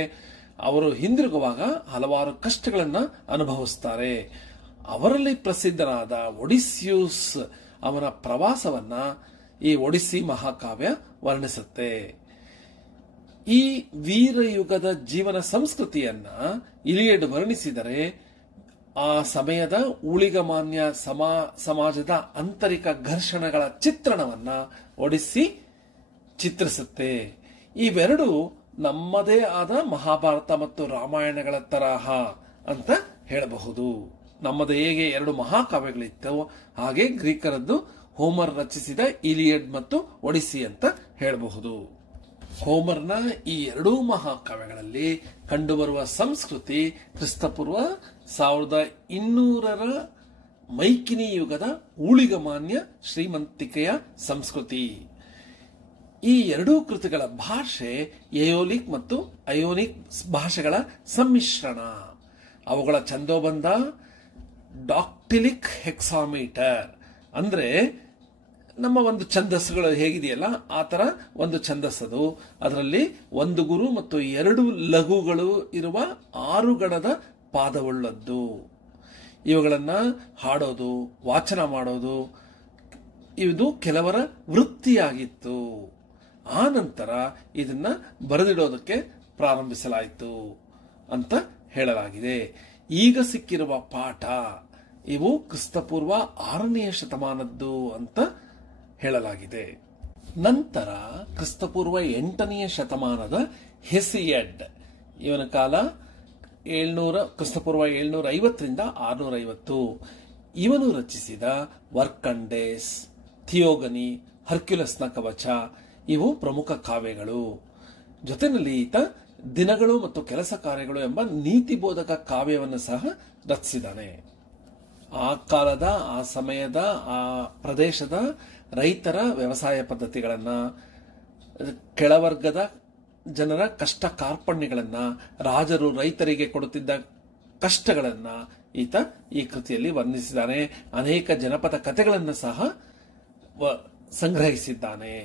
ಅವರು ಹಿಂದಿರುಗುವಾಗ ಹಲವಾರು ಕಷ್ಟಗಳನ್ನು ಅನುಭವಿಸುತ್ತಾರೆ. ಅವರಲ್ಲಿ ಪ್ರಸಿದ್ಧನಾದ ಒಡಿಸ್ಯೂಸ್ ಅವನ ಪ್ರವಾಸವನ್ನ ಈ ಒಡಿಸ್ಸಿ ಮಹಾಕಾವ್ಯ ವರ್ಣಿಸುತ್ತೆ. ಈ ವೀರಯುಗದ ಜೀವನ ಸಂಸ್ಕೃತಿಯನ್ನ ಇಲಿಯಡ್ ವರ್ಣಿಸಿದರೆ ಆ ಸಮಯದ ಊಳಿಗಮಾನ್ಯ ಸಮಾಜದ ಆಂತರಿಕ ಘರ್ಷಣೆಗಳ ಚಿತ್ರಣವನ್ನ ಒಡಿಸ್ಸಿ ಚಿತ್ರಿಸುತ್ತೆ. ಇವೆರಡು ನಮ್ಮದೇ ಆದ ಮಹಾಭಾರತ ಮತ್ತು ರಾಮಾಯಣಗಳ ತರಹ ಅಂತ ಹೇಳಬಹುದು. ನಮ್ಮದು ಹೇಗೆ 2 ಮಹಾಕಾವ್ಯಗಳಿತ್ತು, ಹಾಗೆ ಗ್ರೀಕರದ್ದು ಹೋಮರ್ ರಚಿಸಿದ ಇಲಿಯಡ್ ಮತ್ತು ಒಡಿಸ್ಸಿ ಅಂತ ಹೇಳಬಹುದು. ಹೋಮರ್ನ ಈ 2 ಮಹಾಕಾವ್ಯಗಳಲ್ಲಿ ಕಂಡುಬರುವ ಸಂಸ್ಕೃತಿ ಕ್ರಿಸ್ತಪೂರ್ವ 1200ರ ಮೈಕಿನಿ ಯುಗದ ಊಳಿಗಮಾನ್ಯ ಶ್ರೀಮಂತಿಕೆಯ ಸಂಸ್ಕೃತಿ. ಈ 2 ಕೃತಿಗಳ ಭಾಷೆ ಎಯೋಲಿಕ್ ಮತ್ತು ಅಯೋನಿಕ್ ಭಾಷೆಗಳ ಸಮ್ಮಿಶ್ರಣ. ಅವುಗಳ ಛಂದೋಬಂಧ ಡಾಕ್ಟಿಲಿಕ್ ಹೆಕ್ಸಾಮೀಟರ್, ಅಂದ್ರೆ ನಮ್ಮ ಒಂದು ಛಂದಸ್ಸುಗಳು ಹೇಗಿದೆಯಲ್ಲ ಆ ತರ ಒಂದು ಛಂದಸ್ಸದು. ಅದರಲ್ಲಿ 1 ಗುರು ಮತ್ತು 2 ಲಘುಗಳು ಇರುವ 6 ಗಣದ ಪಾದವುಳ್ಳದ್ದು. ಇವುಗಳನ್ನ ಹಾಡೋದು, ವಾಚನ ಮಾಡೋದು ಇದು ಕೆಲವರ ವೃತ್ತಿಯಾಗಿತ್ತು. ಆ ನಂತರ ಇದನ್ನ ಬರೆದಿಡೋದಕ್ಕೆ ಪ್ರಾರಂಭಿಸಲಾಯಿತು ಅಂತ ಹೇಳಲಾಗಿದೆ. ಈಗ ಸಿಕ್ಕಿರುವ ಪಾಠ ಇವು ಕ್ರಿಸ್ತಪೂರ್ವ 6ನೇ ಶತಮಾನದ್ದು ಅಂತ ಹೇಳಲಾಗಿದೆ. ನಂತರ ಕ್ರಿಸ್ತಪೂರ್ವ 8ನೇ ಶತಮಾನದ ಹೆಸಿಯಡ್, ಇವನ ಕಾಲ ಕ್ರಿಸ್ತಪೂರ್ವ 750ರಿಂದ 650. ಇವನು ರಚಿಸಿದ ವರ್ಕಂಡೇಸ್, ಥಿಯೋಗನಿ, ಹರ್ಕ್ಯುಲಸ್ನ ಕವಚ ಇವು ಪ್ರಮುಖ ಕಾವ್ಯಗಳು. ಜೊತೆಯಲ್ಲಿ ಈತ ದಿನಗಳು ಮತ್ತು ಕೆಲಸ ಕಾರ್ಯಗಳು ಎಂಬ ನೀತಿಬೋಧಕ ಕಾವ್ಯವನ್ನು ಸಹ ರಚಿಸಿದ್ದಾನೆ. ಆ ಕಾಲದ, ಆ ಸಮಯದ, ಆ ಪ್ರದೇಶದ ರೈತರ ವ್ಯವಸಾಯ ಪದ್ಧತಿಗಳನ್ನ, ಕೆಳವರ್ಗದ ಜನರ ಕಷ್ಟ ಕಾರ್ಪಣ್ಯಗಳನ್ನ, ರಾಜರು ರೈತರಿಗೆ ಕೊಡುತ್ತಿದ್ದ ಕಷ್ಟಗಳನ್ನ ಈತ ಈ ಕೃತಿಯಲ್ಲಿ ವರ್ಣಿಸಿದ್ದಾನೆ. ಅನೇಕ ಜನಪದ ಕಥೆಗಳನ್ನು ಸಹ ಸಂಗ್ರಹಿಸಿದ್ದಾನೆ.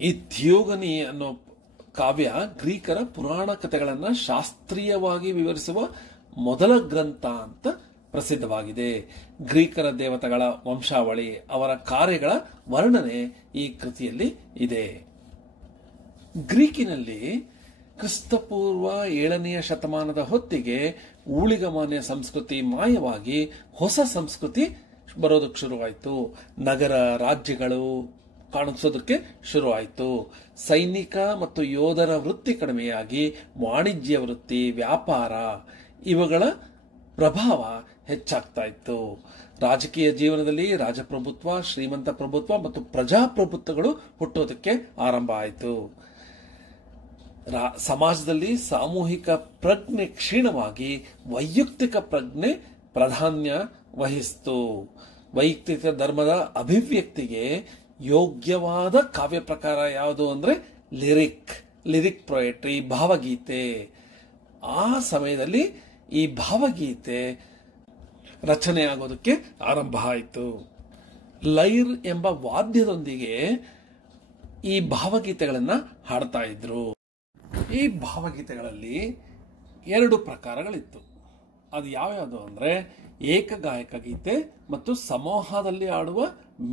ಈ ಥಿಯೋಗನಿ ಅನ್ನೋ ಕಾವ್ಯ ಗ್ರೀಕರ ಪುರಾಣ ಕಥೆಗಳನ್ನು ಶಾಸ್ತ್ರೀಯವಾಗಿ ವಿವರಿಸುವ ಮೊದಲ ಗ್ರಂಥ ಅಂತ ಪ್ರಸಿದ್ಧವಾಗಿದೆ. ಗ್ರೀಕರ ದೇವತೆಗಳ ವಂಶಾವಳಿ, ಅವರ ಕಾರ್ಯಗಳ ವರ್ಣನೆ ಈ ಕೃತಿಯಲ್ಲಿ ಇದೆ. ಗ್ರೀಕಿನಲ್ಲಿ ಕ್ರಿಸ್ತಪೂರ್ವ 7ನೇ ಶತಮಾನದ ಹೊತ್ತಿಗೆ ಊಳಿಗಮಾನ್ಯ ಸಂಸ್ಕೃತಿ ಮಾಯವಾಗಿ ಹೊಸ ಸಂಸ್ಕೃತಿ ಬರೋದಕ್ಕೆ ಶುರುವಾಯಿತು. ನಗರ ರಾಜ್ಯಗಳು ಕಾಣಿಸೋದಕ್ಕೆ ಶುರುವಾಯಿತು. ಸೈನಿಕ ಮತ್ತು ಯೋಧರ ವೃತ್ತಿ ಕಡಿಮೆಯಾಗಿ ವಾಣಿಜ್ಯ ವೃತ್ತಿ, ವ್ಯಾಪಾರ ಇವುಗಳ ಪ್ರಭಾವ ಹೆಚ್ಚಾಗ್ತಾ ಇತ್ತು. ರಾಜಕೀಯ ಜೀವನದಲ್ಲಿ ರಾಜಪ್ರಭುತ್ವ, ಶ್ರೀಮಂತ ಪ್ರಭುತ್ವ ಮತ್ತು ಪ್ರಜಾಪ್ರಭುತ್ವಗಳು ಹುಟ್ಟೋದಕ್ಕೆ ಆರಂಭ ಆಯಿತು. ಸಮಾಜದಲ್ಲಿ ಸಾಮೂಹಿಕ ಪ್ರಜ್ಞೆ ಕ್ಷೀಣವಾಗಿ ವೈಯಕ್ತಿಕ ಪ್ರಜ್ಞೆ ಪ್ರಾಧಾನ್ಯ ವಹಿಸಿತು. ವೈಯಕ್ತಿಕ ಧರ್ಮದ ಅಭಿವ್ಯಕ್ತಿಗೆ ಯೋಗ್ಯವಾದ ಕಾವ್ಯ ಪ್ರಕಾರ ಯಾವುದು ಅಂದ್ರೆ ಲಿರಿಕ್ ಪೊಯೆಟ್ರಿ, ಭಾವಗೀತೆ. ಆ ಸಮಯದಲ್ಲಿ ಈ ಭಾವಗೀತೆ ರಚನೆ ಆಗೋದಕ್ಕೆ ಆರಂಭ ಆಯಿತು. ಲೈರ್ ಎಂಬ ವಾದ್ಯದೊಂದಿಗೆ ಈ ಭಾವಗೀತೆಗಳನ್ನ ಹಾಡ್ತಾ ಇದ್ರು. ಈ ಭಾವಗೀತೆಗಳಲ್ಲಿ 2 ಪ್ರಕಾರಗಳಿತ್ತು. ಅದು ಯಾವ್ಯಾವುದು ಅಂದ್ರೆ ಏಕಗಾಯಕ ಗೀತೆ ಮತ್ತು ಸಮೂಹದಲ್ಲಿ ಆಡುವ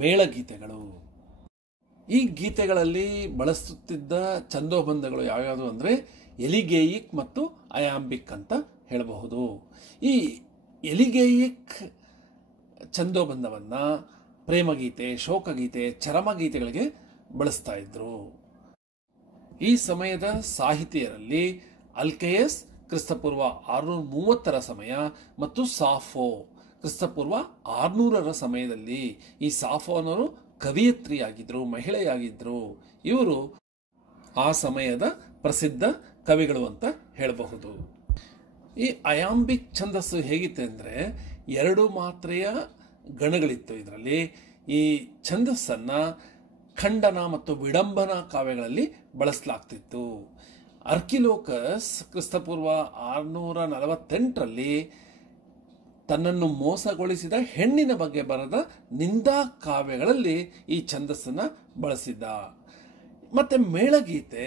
ಮೇಳಗೀತೆಗಳು. ಈ ಗೀತೆಗಳಲ್ಲಿ ಬಳಸುತ್ತಿದ್ದ ಛಂದೋಬಂಧಗಳು ಯಾವ್ಯಾವುದು ಅಂದ್ರೆ ಎಲಿಗೇಯಿಕ್ ಮತ್ತು ಅಯಾಂಬಿಕ್ ಅಂತ ಹೇಳಬಹುದು. ಈ ಎಲಿಗೇಯಿಕ್ ಛಂದೋಬಂಧವನ್ನ ಪ್ರೇಮಗೀತೆ, ಶೋಕಗೀತೆ, ಚರಮಗೀತೆಗಳಿಗೆ ಬಳಸ್ತಾ ಇದ್ರು. ಈ ಸಮಯದ ಸಾಹಿತಿಯರಲ್ಲಿ ಅಲ್ಕೇಯಸ್ ಕ್ರಿಸ್ತಪೂರ್ವ 630 ಸಮಯ ಮತ್ತು ಸಾಫೋ ಕ್ರಿಸ್ತಪೂರ್ವ 600 ಸಮಯದಲ್ಲಿ. ಈ ಸಾಫೋ ಅನ್ನೋರು ಕವಿಯತ್ರಿಯಾಗಿದ್ರು, ಮಹಿಳೆಯಾಗಿದ್ರು. ಇವರು ಆ ಸಮಯದ ಪ್ರಸಿದ್ಧ ಕವಿಗಳು ಅಂತ ಹೇಳಬಹುದು. ಈ ಅಯಾಂಬಿಕ್ ಛಂದಸ್ಸು ಹೇಗಿತ್ತು ಅಂದ್ರೆ 2 ಮಾತ್ರೆಯ ಗಣಗಳಿತ್ತು. ಇದರಲ್ಲಿ ಈ ಛಂದಸ್ಸನ್ನ ಖಂಡನ ಮತ್ತು ವಿಡಂಬನಾ ಕಾವ್ಯಗಳಲ್ಲಿ ಬಳಸಲಾಗ್ತಿತ್ತು. ಅರ್ಕಿಲೋಕಸ್ ಕ್ರಿಸ್ತಪೂರ್ವ 648ರಲ್ಲಿ ತನ್ನನ್ನು ಮೋಸಗೊಳಿಸಿದ ಹೆಣ್ಣಿನ ಬಗ್ಗೆ ಬರೆದ ನಿಂದಾ ಕಾವ್ಯಗಳಲ್ಲಿ ಈ ಛಂದಸ್ಸನ್ನ ಬಳಸಿದ್ದ. ಮತ್ತೆ ಮೇಳಗೀತೆ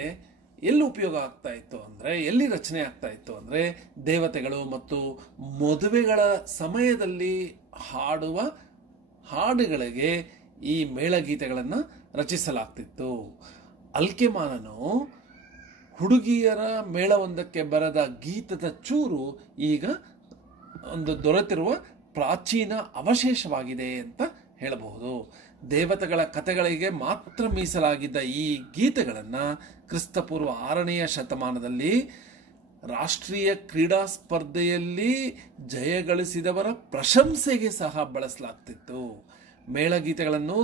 ಎಲ್ಲಿ ಉಪಯೋಗ ಆಗ್ತಾ ಇತ್ತು ಅಂದ್ರೆ, ಎಲ್ಲಿ ರಚನೆ ಆಗ್ತಾ ಇತ್ತು ಅಂದ್ರೆ ದೇವತೆಗಳು ಮತ್ತು ಮದುವೆಗಳ ಸಮಯದಲ್ಲಿ ಹಾಡುವ ಹಾಡುಗಳಿಗೆ ಈ ಮೇಳಗೀತೆಗಳನ್ನು ರಚಿಸಲಾಗ್ತಿತ್ತು. ಅಲ್ಕೆಮಾನನು ಹುಡುಗಿಯರ ಮೇಳವೊಂದಕ್ಕೆ ಬರೆದ ಗೀತದ ಚೂರು ಈಗ ಒಂದು ದೊರೆತಿರುವ ಪ್ರಾಚೀನ ಅವಶೇಷವಾಗಿದೆ ಅಂತ ಹೇಳಬಹುದು. ದೇವತೆಗಳ ಕಥೆಗಳಿಗೆ ಮಾತ್ರ ಮೀಸಲಾಗಿದ್ದ ಈ ಗೀತೆಗಳನ್ನು ಕ್ರಿಸ್ತಪೂರ್ವ 6ನೇ ಶತಮಾನದಲ್ಲಿ ರಾಷ್ಟ್ರೀಯ ಕ್ರೀಡಾ ಸ್ಪರ್ಧೆಯಲ್ಲಿ ಜಯಗಳಿಸಿದವರ ಪ್ರಶಂಸೆಗೆ ಸಹ ಬಳಸಲಾಗ್ತಿತ್ತು. ಮೇಳಗೀತೆಗಳನ್ನು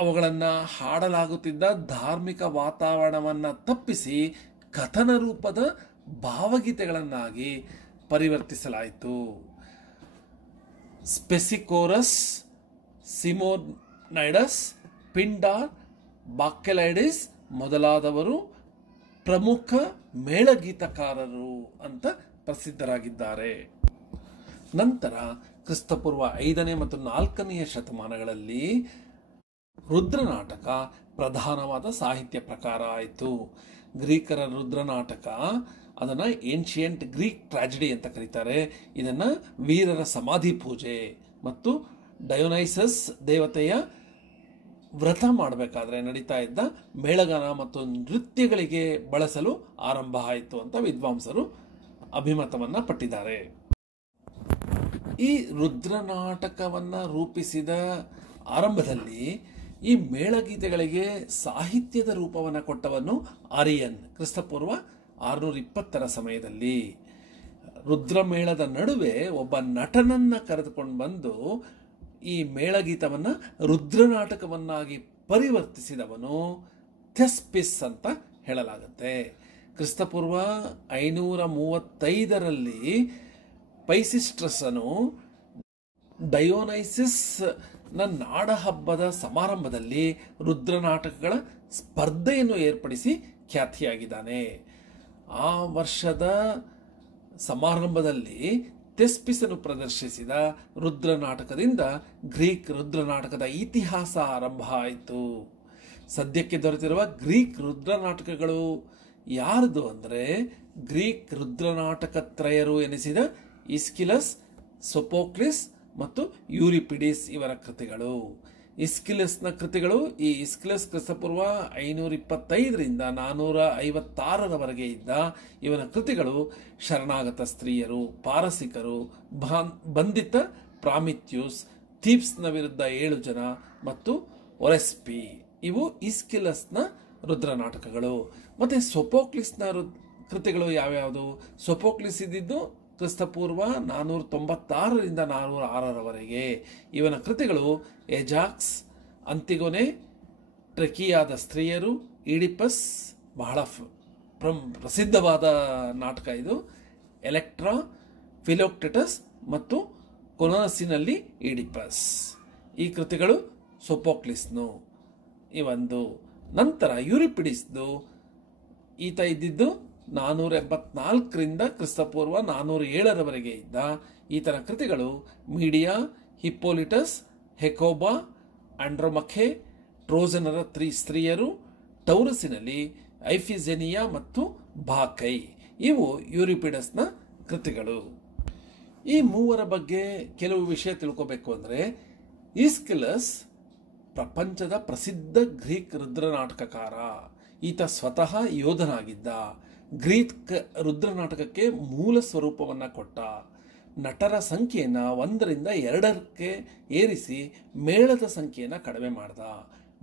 ಅವುಗಳನ್ನು ಹಾಡಲಾಗುತ್ತಿದ್ದ ಧಾರ್ಮಿಕ ವಾತಾವರಣವನ್ನು ತಪ್ಪಿಸಿ ಕಥನ ರೂಪದ ಭಾವಗೀತೆಗಳನ್ನಾಗಿ ಪರಿವರ್ತಿಸಲಾಯಿತು. ಸ್ಪೆಸಿಕೋರಸ್, ಸಿಮೋನೈಡಸ್, ಪಿಂಡಾರ್, ಬಾಕ್ಕೆಲೈಡಿಸ್ ಮೊದಲಾದವರು ಪ್ರಮುಖ ಮೇಳಗೀತಕಾರರು ಅಂತ ಪ್ರಸಿದ್ಧರಾಗಿದ್ದಾರೆ. ನಂತರ ಕ್ರಿಸ್ತಪೂರ್ವ 5ನೇ ಮತ್ತು 4ನೇ ಶತಮಾನಗಳಲ್ಲಿ ರುದ್ರನಾಟಕ ಪ್ರಧಾನವಾದ ಸಾಹಿತ್ಯ ಪ್ರಕಾರ ಆಯಿತು. ಗ್ರೀಕರ ರುದ್ರನಾಟಕ, ಅದನ್ನ ಏನ್ಷಿಯಂಟ್ ಗ್ರೀಕ್ ಟ್ರಾಜಿಡಿ ಅಂತ ಕರೀತಾರೆ. ಇದನ್ನ ವೀರರ ಸಮಾಧಿ ಪೂಜೆ ಮತ್ತು ಡಯೋನೈಸಸ್ ದೇವತೆಯ ವ್ರತ ಮಾಡಬೇಕಾದ್ರೆ ನಡೀತಾ ಇದ್ದ ಮೇಳಗಾನ ಮತ್ತು ನೃತ್ಯಗಳಿಗೆ ಬಳಸಲು ಆರಂಭ ಆಯಿತು ಅಂತ ವಿದ್ವಾಂಸರು ಅಭಿಮತವನ್ನ ಪಟ್ಟಿದ್ದಾರೆ. ಈ ರುದ್ರನಾಟಕವನ್ನ ರೂಪಿಸಿದ ಆರಂಭದಲ್ಲಿ ಈ ಮೇಳಗೀತೆಗಳಿಗೆ ಸಾಹಿತ್ಯದ ರೂಪವನ್ನು ಕೊಟ್ಟವನು ಆರಿಯನ್ ಕ್ರಿಸ್ತಪೂರ್ವ 620 ಸಮಯದಲ್ಲಿ. ರುದ್ರಮೇಳದ ನಡುವೆ ಒಬ್ಬ ನಟನನ್ನ ಕರೆದುಕೊಂಡು ಬಂದು ಈ ಮೇಳಗೀತವನ್ನ ರುದ್ರನಾಟಕವನ್ನಾಗಿ ಪರಿವರ್ತಿಸಿದವನು ಥೆಸ್ಪಿಸ್ ಅಂತ ಹೇಳಲಾಗುತ್ತೆ. ಕ್ರಿಸ್ತಪೂರ್ವ 535ರಲ್ಲಿ ಪೈಸಿಸ್ಟ್ರಸನು ಡಯೋನೈಸಿಸ್ ನಾಡ ಹಬ್ಬದ ಸಮಾರಂಭದಲ್ಲಿ ರುದ್ರನಾಟಕಗಳ ಸ್ಪರ್ಧೆಯನ್ನು ಏರ್ಪಡಿಸಿ ಖ್ಯಾತಿಯಾಗಿದ್ದಾನೆ. ಆ ವರ್ಷದ ಸಮಾರಂಭದಲ್ಲಿ ಥೆಸ್ಪಿಸನು ಪ್ರದರ್ಶಿಸಿದ ರುದ್ರನಾಟಕದಿಂದ ಗ್ರೀಕ್ ರುದ್ರನಾಟಕದ ಇತಿಹಾಸ ಆರಂಭ ಆಯಿತು. ಸದ್ಯಕ್ಕೆ ದೊರೆತಿರುವ ಗ್ರೀಕ್ ರುದ್ರನಾಟಕಗಳು ಯಾರ್ದು ಅಂದರೆ ಗ್ರೀಕ್ ರುದ್ರನಾಟಕ ತ್ರಯರು ಎನಿಸಿದ ಇಸ್ಕಿಲಸ್, ಸೊಫೋಕ್ಲಿಸ್ ಮತ್ತು ಯೂರಿಪಿಡಿಸ್ ಇವರ ಕೃತಿಗಳು. ಇಸ್ಕಿಲಸ್ನ ಕೃತಿಗಳು, ಈ ಇಸ್ಕಿಲಸ್ ಕ್ರಿಸ್ತಪೂರ್ವ 525ರಿಂದ 456ರವರೆಗೆ ಇದ್ದ ಇವನ ಕೃತಿಗಳು ಶರಣಾಗತ ಸ್ತ್ರೀಯರು, ಪಾರಸಿಕರು, ಬಂಧಿತ ಪ್ರಾಮಿತ್ಯೂಸ್, ಥೀಪ್ಸ್ನ ವಿರುದ್ಧ 7 ಜನ ಮತ್ತು ಒರೆಸ್ಪಿ ಇವು ಈಸ್ಕಿಲಸ್ನ ರುದ್ರ ನಾಟಕಗಳು. ಮತ್ತೆ ಸೊಫೋಕ್ಲಿಸ್ನ ಕೃತಿಗಳು ಯಾವ್ಯಾವುದು? ಸೊಫೋಕ್ಲಿಸ್ ಇದ್ದಿದ್ದು ಕ್ರಿಸ್ತಪೂರ್ವ 496ರಿಂದ 406ರವರೆಗೆ. ಇವನ ಕೃತಿಗಳು ಎಜಾಕ್ಸ್, ಅಂತಿಗೊನೆ, ಟ್ರೆಕಿಯಾದ ಸ್ತ್ರೀಯರು, ಈಡಿಪಸ್ ಬಹಳ ಪ್ರಸಿದ್ಧವಾದ ನಾಟಕ ಇದು, ಎಲೆಕ್ಟ್ರಾ, ಫಿಲೋಕ್ಟೆಟಸ್ ಮತ್ತು ಕೊನಸಿನಲ್ಲಿ ಈಡಿಪಸ್. ಈ ಕೃತಿಗಳು ಸೊಫೋಕ್ಲಿಸ್ನು ಇವಂದು. ನಂತರ ಯೂರಿಪಿಡಿಸ್ದು ಈತ ಇದ್ದಿದ್ದು 484ರಿಂದ ಕ್ರಿಸ್ತಪೂರ್ವ 407ರವರೆಗೆ ಇದ್ದ. ಈತನ ಕೃತಿಗಳು ಮೀಡಿಯಾ, ಹಿಪ್ಪೋಲಿಟಸ್, ಹೆಕೋಬಾ, ಆಂಡ್ರೊಮಖೆ, ಟ್ರೋಜನರ ಸ್ತ್ರೀಯರು, ಟೌರಸಿನಲ್ಲಿ ಐಫಿಜೆನಿಯಾ ಮತ್ತು ಬಾಕೈ ಇವು ಯೂರಿಪಿಡಸ್ನ ಕೃತಿಗಳು. ಈ ಮೂವರ ಬಗ್ಗೆ ಕೆಲವು ವಿಷಯ ತಿಳ್ಕೋಬೇಕು ಅಂದರೆ, ಈಸ್ಕಿಲಸ್ ಪ್ರಪಂಚದ ಪ್ರಸಿದ್ಧ ಗ್ರೀಕ್ ರುದ್ರನಾಟಕಕಾರ. ಈತ ಸ್ವತಃ ಯೋಧನಾಗಿದ್ದ. ಗ್ರೀಕ್ ರುದ್ರನಾಟಕಕ್ಕೆ ಮೂಲ ಸ್ವರೂಪವನ್ನು ಕೊಟ್ಟ. ನಟರ ಸಂಖ್ಯೆಯನ್ನು 1ರಿಂದ 2ಕ್ಕೆ ಏರಿಸಿ ಮೇಳದ ಸಂಖ್ಯೆಯನ್ನು ಕಡಿಮೆ ಮಾಡ್ದ.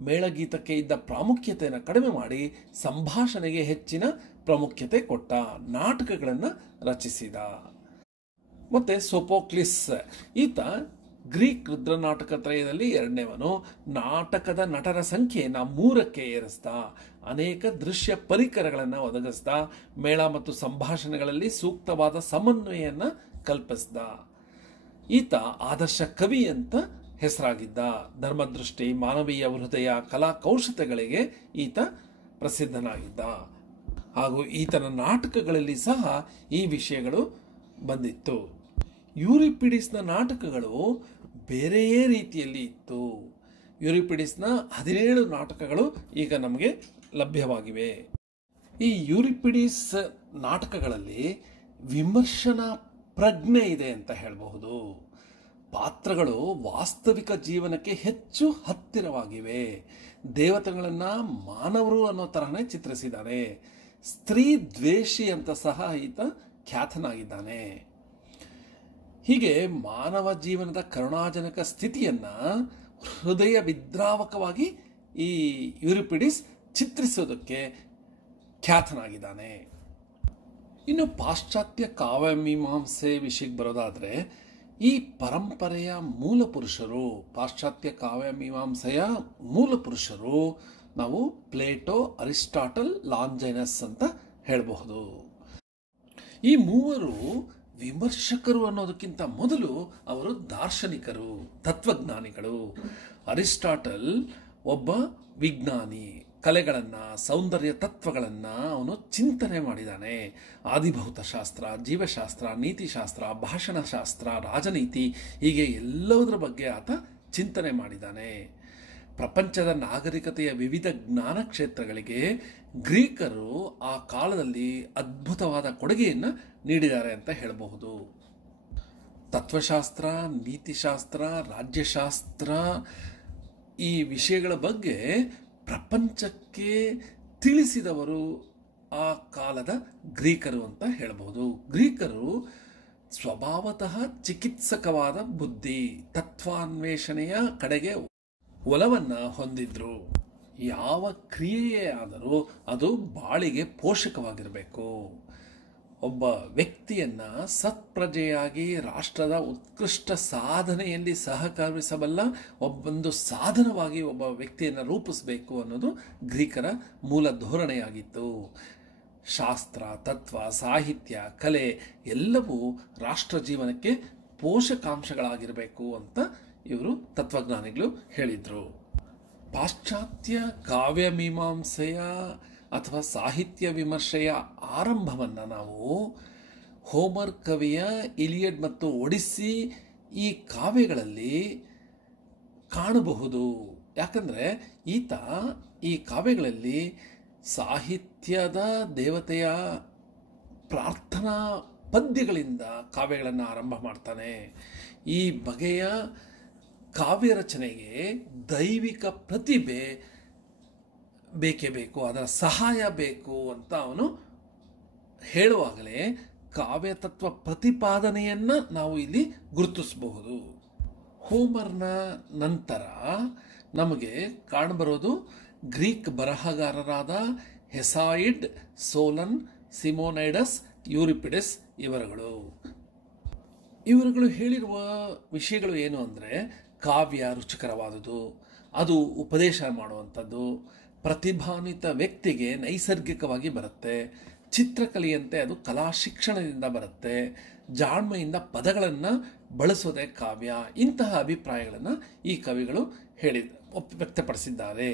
ಮೇಳಗೀತಕ್ಕೆ ಇದ್ದ ಪ್ರಾಮುಖ್ಯತೆಯನ್ನು ಕಡಿಮೆ ಮಾಡಿ ಸಂಭಾಷಣೆಗೆ ಹೆಚ್ಚಿನ ಪ್ರಾಮುಖ್ಯತೆ ಕೊಟ್ಟ. ನಾಟಕಗಳನ್ನು ರಚಿಸಿದ. ಮತ್ತೆ ಸೊಫೋಕ್ಲಿಸ್ ಈತ ಗ್ರೀಕ್ ರುದ್ರನಾಟಕ ತ್ರಯದಲ್ಲಿ 2ನೇವನು. ನಾಟಕದ ನಟರ ಸಂಖ್ಯೆಯನ್ನು 3ಕ್ಕೆ ಏರಿಸ್ದ. ಅನೇಕ ದೃಶ್ಯ ಪರಿಕರಗಳನ್ನು ಒದಗಿಸ್ದ. ಮೇಳ ಮತ್ತು ಸಂಭಾಷಣೆಗಳಲ್ಲಿ ಸೂಕ್ತವಾದ ಸಮನ್ವಯವನ್ನು ಕಲ್ಪಿಸಿದ. ಈತ ಆದರ್ಶ ಕವಿ ಅಂತ ಹೆಸರಾಗಿದ್ದ. ಧರ್ಮದೃಷ್ಟಿ, ಮಾನವೀಯ ಹೃದಯ, ಕಲಾ ಕೌಶಲ್ಯಗಳಿಗೆ ಈತ ಪ್ರಸಿದ್ಧನಾಗಿದ್ದ. ಹಾಗೂ ಈತನ ನಾಟಕಗಳಲ್ಲಿ ಸಹ ಈ ವಿಷಯಗಳು ಬಂದಿತ್ತು. ಯೂರಿಪಿಡಿಸ್ನ ನಾಟಕಗಳು ಬೇರೆಯೇ ರೀತಿಯಲ್ಲಿ ಇತ್ತು. ಯೂರಿಪಿಡಿಸ್ನ 17 ನಾಟಕಗಳು ಈಗ ನಮಗೆ ಲಭ್ಯವಾಗಿವೆ. ಈ ಯೂರಿಪಿಡಿಸ್ ನಾಟಕಗಳಲ್ಲಿ ವಿಮರ್ಶನಾ ಪ್ರಜ್ಞೆ ಇದೆ ಅಂತ ಹೇಳಬಹುದು. ಪಾತ್ರಗಳು ವಾಸ್ತವಿಕ ಜೀವನಕ್ಕೆ ಹೆಚ್ಚು ಹತ್ತಿರವಾಗಿವೆ. ದೇವತೆಗಳನ್ನು ಮಾನವರು ಅನ್ನೋ ತರಹನೇ ಚಿತ್ರಿಸಿದ್ದಾನೆ. ಸ್ತ್ರೀ ದ್ವೇಷಿ ಅಂತ ಸಹ ಈತ ಖ್ಯಾತನಾಗಿದ್ದಾನೆ. ಹೀಗೆ ಮಾನವ ಜೀವನದ ಕರುಣಾಜನಕ ಸ್ಥಿತಿಯನ್ನ ಹೃದಯ ವಿದ್ರಾವಕವಾಗಿ ಈ ಯೂರಿಪಿಡಿಸ್ ಚಿತ್ರಿಸೋದಕ್ಕೆ ಖ್ಯಾತನಾಗಿದ್ದಾನೆ. ಇನ್ನು ಪಾಶ್ಚಾತ್ಯ ಕಾವ್ಯಮೀಮಾಂಸೆ ವಿಷಯಕ್ಕೆ ಬರೋದಾದರೆ, ಈ ಪರಂಪರೆಯ ಮೂಲ ಪುರುಷರು, ಪಾಶ್ಚಾತ್ಯ ಕಾವ್ಯಮೀಮಾಂಸೆಯ ಮೂಲ ಪುರುಷರು ನಾವು ಪ್ಲೇಟೋ, ಅರಿಸ್ಟಾಟಲ್, ಲಾಂಜೈನಸ್ ಅಂತ ಹೇಳಬಹುದು. ಈ ಮೂವರು ವಿಮರ್ಶಕರು ಅನ್ನೋದಕ್ಕಿಂತ ಮೊದಲು ಅವರು ದಾರ್ಶನಿಕರು, ತತ್ವಜ್ಞಾನಿಗಳು. ಅರಿಸ್ಟಾಟಲ್ ಒಬ್ಬ ವಿಜ್ಞಾನಿ. ಕಲೆಗಳನ್ನು, ಸೌಂದರ್ಯ ತತ್ವಗಳನ್ನು ಅವನು ಚಿಂತನೆ ಮಾಡಿದ್ದಾನೆ. ಆದಿಭೌತಶಾಸ್ತ್ರ, ಜೀವಶಾಸ್ತ್ರ, ನೀತಿಶಾಸ್ತ್ರ, ಭಾಷಣಶಾಸ್ತ್ರ, ರಾಜನೀತಿ ಹೀಗೆ ಎಲ್ಲದರ ಬಗ್ಗೆ ಆತ ಚಿಂತನೆ ಮಾಡಿದ್ದಾನೆ. ಪ್ರಪಂಚದ ನಾಗರಿಕತೆಯ ವಿವಿಧ ಜ್ಞಾನ ಕ್ಷೇತ್ರಗಳಿಗೆ ಗ್ರೀಕರು ಆ ಕಾಲದಲ್ಲಿ ಅದ್ಭುತವಾದ ಕೊಡುಗೆಯನ್ನು ನೀಡಿದ್ದಾರೆ ಅಂತ ಹೇಳಬಹುದು. ತತ್ವಶಾಸ್ತ್ರ, ನೀತಿಶಾಸ್ತ್ರ, ರಾಜ್ಯಶಾಸ್ತ್ರ ಈ ವಿಷಯಗಳ ಬಗ್ಗೆ ಪ್ರಪಂಚಕ್ಕೆ ತಿಳಿಸಿದವರು ಆ ಕಾಲದ ಗ್ರೀಕರು ಅಂತ ಹೇಳಬಹುದು. ಗ್ರೀಕರು ಸ್ವಭಾವತಃ ಚಿಕಿತ್ಸಕವಾದ ಬುದ್ಧಿ, ತತ್ವಾನ್ವೇಷಣೆಯ ಕಡೆಗೆ ಒಲವನ್ನು ಹೊಂದಿದ್ರು. ಯಾವ ಕ್ರಿಯೆಯೇ ಆದರೂ ಅದು ಬಾಳಿಗೆ ಪೋಷಕವಾಗಿರಬೇಕು. ಒಬ್ಬ ವ್ಯಕ್ತಿಯನ್ನು ಸತ್ಪ್ರಜೆಯಾಗಿ ರಾಷ್ಟ್ರದ ಉತ್ಕೃಷ್ಟ ಸಾಧನೆಯಲ್ಲಿ ಸಹಕರಿಸಬಲ್ಲ ಒಂದು ಸಾಧನವಾಗಿ ಒಬ್ಬ ವ್ಯಕ್ತಿಯನ್ನು ರೂಪಿಸಬೇಕು ಅನ್ನೋದು ಗ್ರೀಕರ ಮೂಲ ಧೋರಣೆಯಾಗಿತ್ತು. ಶಾಸ್ತ್ರ, ತತ್ವ, ಸಾಹಿತ್ಯ, ಕಲೆ ಎಲ್ಲವೂ ರಾಷ್ಟ್ರ ಜೀವನಕ್ಕೆ ಪೋಷಕಾಂಶಗಳಾಗಿರಬೇಕು ಅಂತ ಇವರು ತತ್ವಜ್ಞಾನಿಗಳು ಹೇಳಿದರು. ಪಾಶ್ಚಾತ್ಯ ಕಾವ್ಯಮೀಮಾಂಸೆಯ ಅಥವಾ ಸಾಹಿತ್ಯ ವಿಮರ್ಶೆಯ ಆರಂಭವನ್ನು ನಾವು ಹೋಮರ್ ಕವಿಯ ಇಲಿಯಡ್ ಮತ್ತು ಒಡಿಸ್ಸಿ ಈ ಕಾವ್ಯಗಳಲ್ಲಿ ಕಾಣಬಹುದು. ಯಾಕಂದರೆ ಈತ ಈ ಕಾವ್ಯಗಳಲ್ಲಿ ಸಾಹಿತ್ಯದ ದೇವತೆಯ ಪ್ರಾರ್ಥನಾ ಪದ್ಯಗಳಿಂದ ಕಾವ್ಯಗಳನ್ನು ಆರಂಭ ಮಾಡ್ತಾನೆ. ಈ ಬಗೆಯ ಕಾವ್ಯ ರಚನೆಗೆ ದೈವಿಕ ಪ್ರತಿಭೆ ಬೇಕೇ ಬೇಕು, ಅದರ ಸಹಾಯ ಬೇಕು ಅಂತ ಅವನು ಹೇಳುವಾಗಲೇ ಕಾವ್ಯತತ್ವ ಪ್ರತಿಪಾದನೆಯನ್ನು ನಾವು ಇಲ್ಲಿ ಗುರುತಿಸಬಹುದು. ಹೋಮರ್ನ ನಂತರ ನಮಗೆ ಕಾಣಬರೋದು ಗ್ರೀಕ್ ಬರಹಗಾರರಾದ ಹೆಸಾಯಿಡ್, ಸೋಲನ್, ಸಿಮೋನೈಡಸ್, ಯೂರಿಪಿಡಸ್ ಇವರುಗಳು ಹೇಳಿರುವ ವಿಷಯಗಳು ಏನು ಅಂದರೆ, ಕಾವ್ಯ ರುಚಿಕರವಾದುದು, ಅದು ಉಪದೇಶ ಮಾಡುವಂಥದ್ದು, ಪ್ರತಿಭಾನ್ವಿತ ವ್ಯಕ್ತಿಗೆ ನೈಸರ್ಗಿಕವಾಗಿ ಬರುತ್ತೆ, ಚಿತ್ರಕಲೆಯಂತೆ ಅದು ಕಲಾ ಶಿಕ್ಷಣದಿಂದ ಬರುತ್ತೆ, ಜಾಣ್ಮೆಯಿಂದ ಪದಗಳನ್ನು ಬಳಸೋದೇ ಕಾವ್ಯ. ಇಂತಹ ಅಭಿಪ್ರಾಯಗಳನ್ನು ಈ ಕವಿಗಳು ವ್ಯಕ್ತಪಡಿಸಿದ್ದಾರೆ.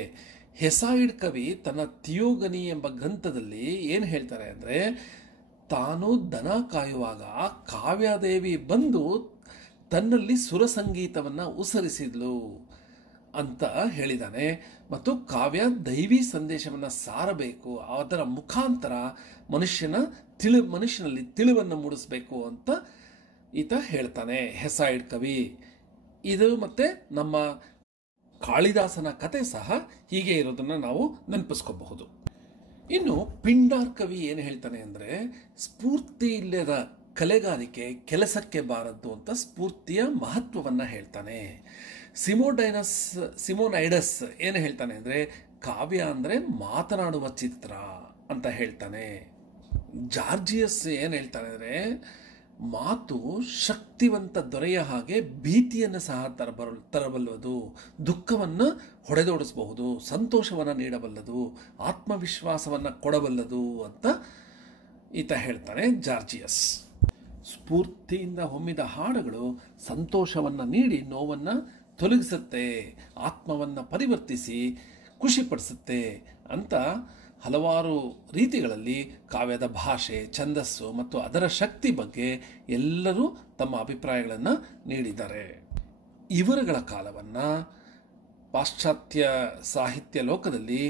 ಹೆಸಾಯಿಡ್ ಕವಿ ತನ್ನ ಥಿಯೋಗನಿ ಎಂಬ ಗ್ರಂಥದಲ್ಲಿ ಏನು ಹೇಳ್ತಾರೆ ಅಂದರೆ, ತಾನು ದನ ಕಾಯುವಾಗ ಕಾವ್ಯದೇವಿ ಬಂದು ತನ್ನಲ್ಲಿ ಸುರ ಸಂಗೀತವನ್ನು ಉಸರಿಸಿದ್ಲು ಅಂತ ಹೇಳಿದ್ದಾನೆ. ಮತ್ತು ಕಾವ್ಯ ದೈವಿ ಸಂದೇಶವನ್ನು ಸಾರಬೇಕು, ಅದರ ಮುಖಾಂತರ ಮನುಷ್ಯನಲ್ಲಿ ತಿಳಿವನ್ನು ಮೂಡಿಸಬೇಕು ಅಂತ ಈತ ಹೇಳ್ತಾನೆ ಹೆಸಾಯಿಡ್ ಕವಿ. ಇದು ಮತ್ತೆ ನಮ್ಮ ಕಾಳಿದಾಸನ ಕತೆ ಸಹ ಹೀಗೆ ಇರೋದನ್ನು ನಾವು ನೆನಪಿಸ್ಕೋಬಹುದು. ಇನ್ನು ಪಿಂಡಾರ್ ಕವಿ ಏನು ಹೇಳ್ತಾನೆ ಅಂದರೆ, ಸ್ಫೂರ್ತಿ ಇಲ್ಲದ ಕಲೆಗಾರಿಕೆ ಕೆಲಸಕ್ಕೆ ಬಾರದ್ದು ಅಂತ ಸ್ಫೂರ್ತಿಯ ಮಹತ್ವವನ್ನು ಹೇಳ್ತಾನೆ. ಸಿಮೋನೈಡಸ್ ಏನು ಹೇಳ್ತಾನೆ ಅಂದರೆ, ಕಾವ್ಯ ಅಂದರೆ ಮಾತನಾಡುವ ಚಿತ್ರ ಅಂತ ಹೇಳ್ತಾನೆ. ಜಾರ್ಜಿಯಸ್ ಏನು ಹೇಳ್ತಾನೆ ಅಂದರೆ, ಮಾತು ಶಕ್ತಿವಂತ ದೊರೆಯ ಹಾಗೆ ಭೀತಿಯನ್ನು ಸಹ ತರಬಲ್ಲದು, ದುಃಖವನ್ನು ಹೊಡೆದೋಡಿಸಬಹುದು, ಸಂತೋಷವನ್ನು ನೀಡಬಲ್ಲದು, ಆತ್ಮವಿಶ್ವಾಸವನ್ನು ಕೊಡಬಲ್ಲದು ಅಂತ ಈತ ಹೇಳ್ತಾನೆ ಜಾರ್ಜಿಯಸ್. ಸ್ಫೂರ್ತಿಯಿಂದ ಹೊಮ್ಮಿದ ಹಾಡುಗಳು ಸಂತೋಷವನ್ನು ನೀಡಿ ನೋವನ್ನು ತೊಲಗಿಸುತ್ತೆ, ಆತ್ಮವನ್ನು ಪರಿವರ್ತಿಸಿ ಖುಷಿಪಡಿಸುತ್ತೆ ಅಂತ ಹಲವಾರು ರೀತಿಗಳಲ್ಲಿ ಕಾವ್ಯದ ಭಾಷೆ, ಛಂದಸ್ಸು ಮತ್ತು ಅದರ ಶಕ್ತಿ ಬಗ್ಗೆ ಎಲ್ಲರೂ ತಮ್ಮ ಅಭಿಪ್ರಾಯಗಳನ್ನು ನೀಡಿದ್ದಾರೆ. ಇವರುಗಳ ಕಾಲವನ್ನು ಪಾಶ್ಚಾತ್ಯ ಸಾಹಿತ್ಯ ಲೋಕದಲ್ಲಿ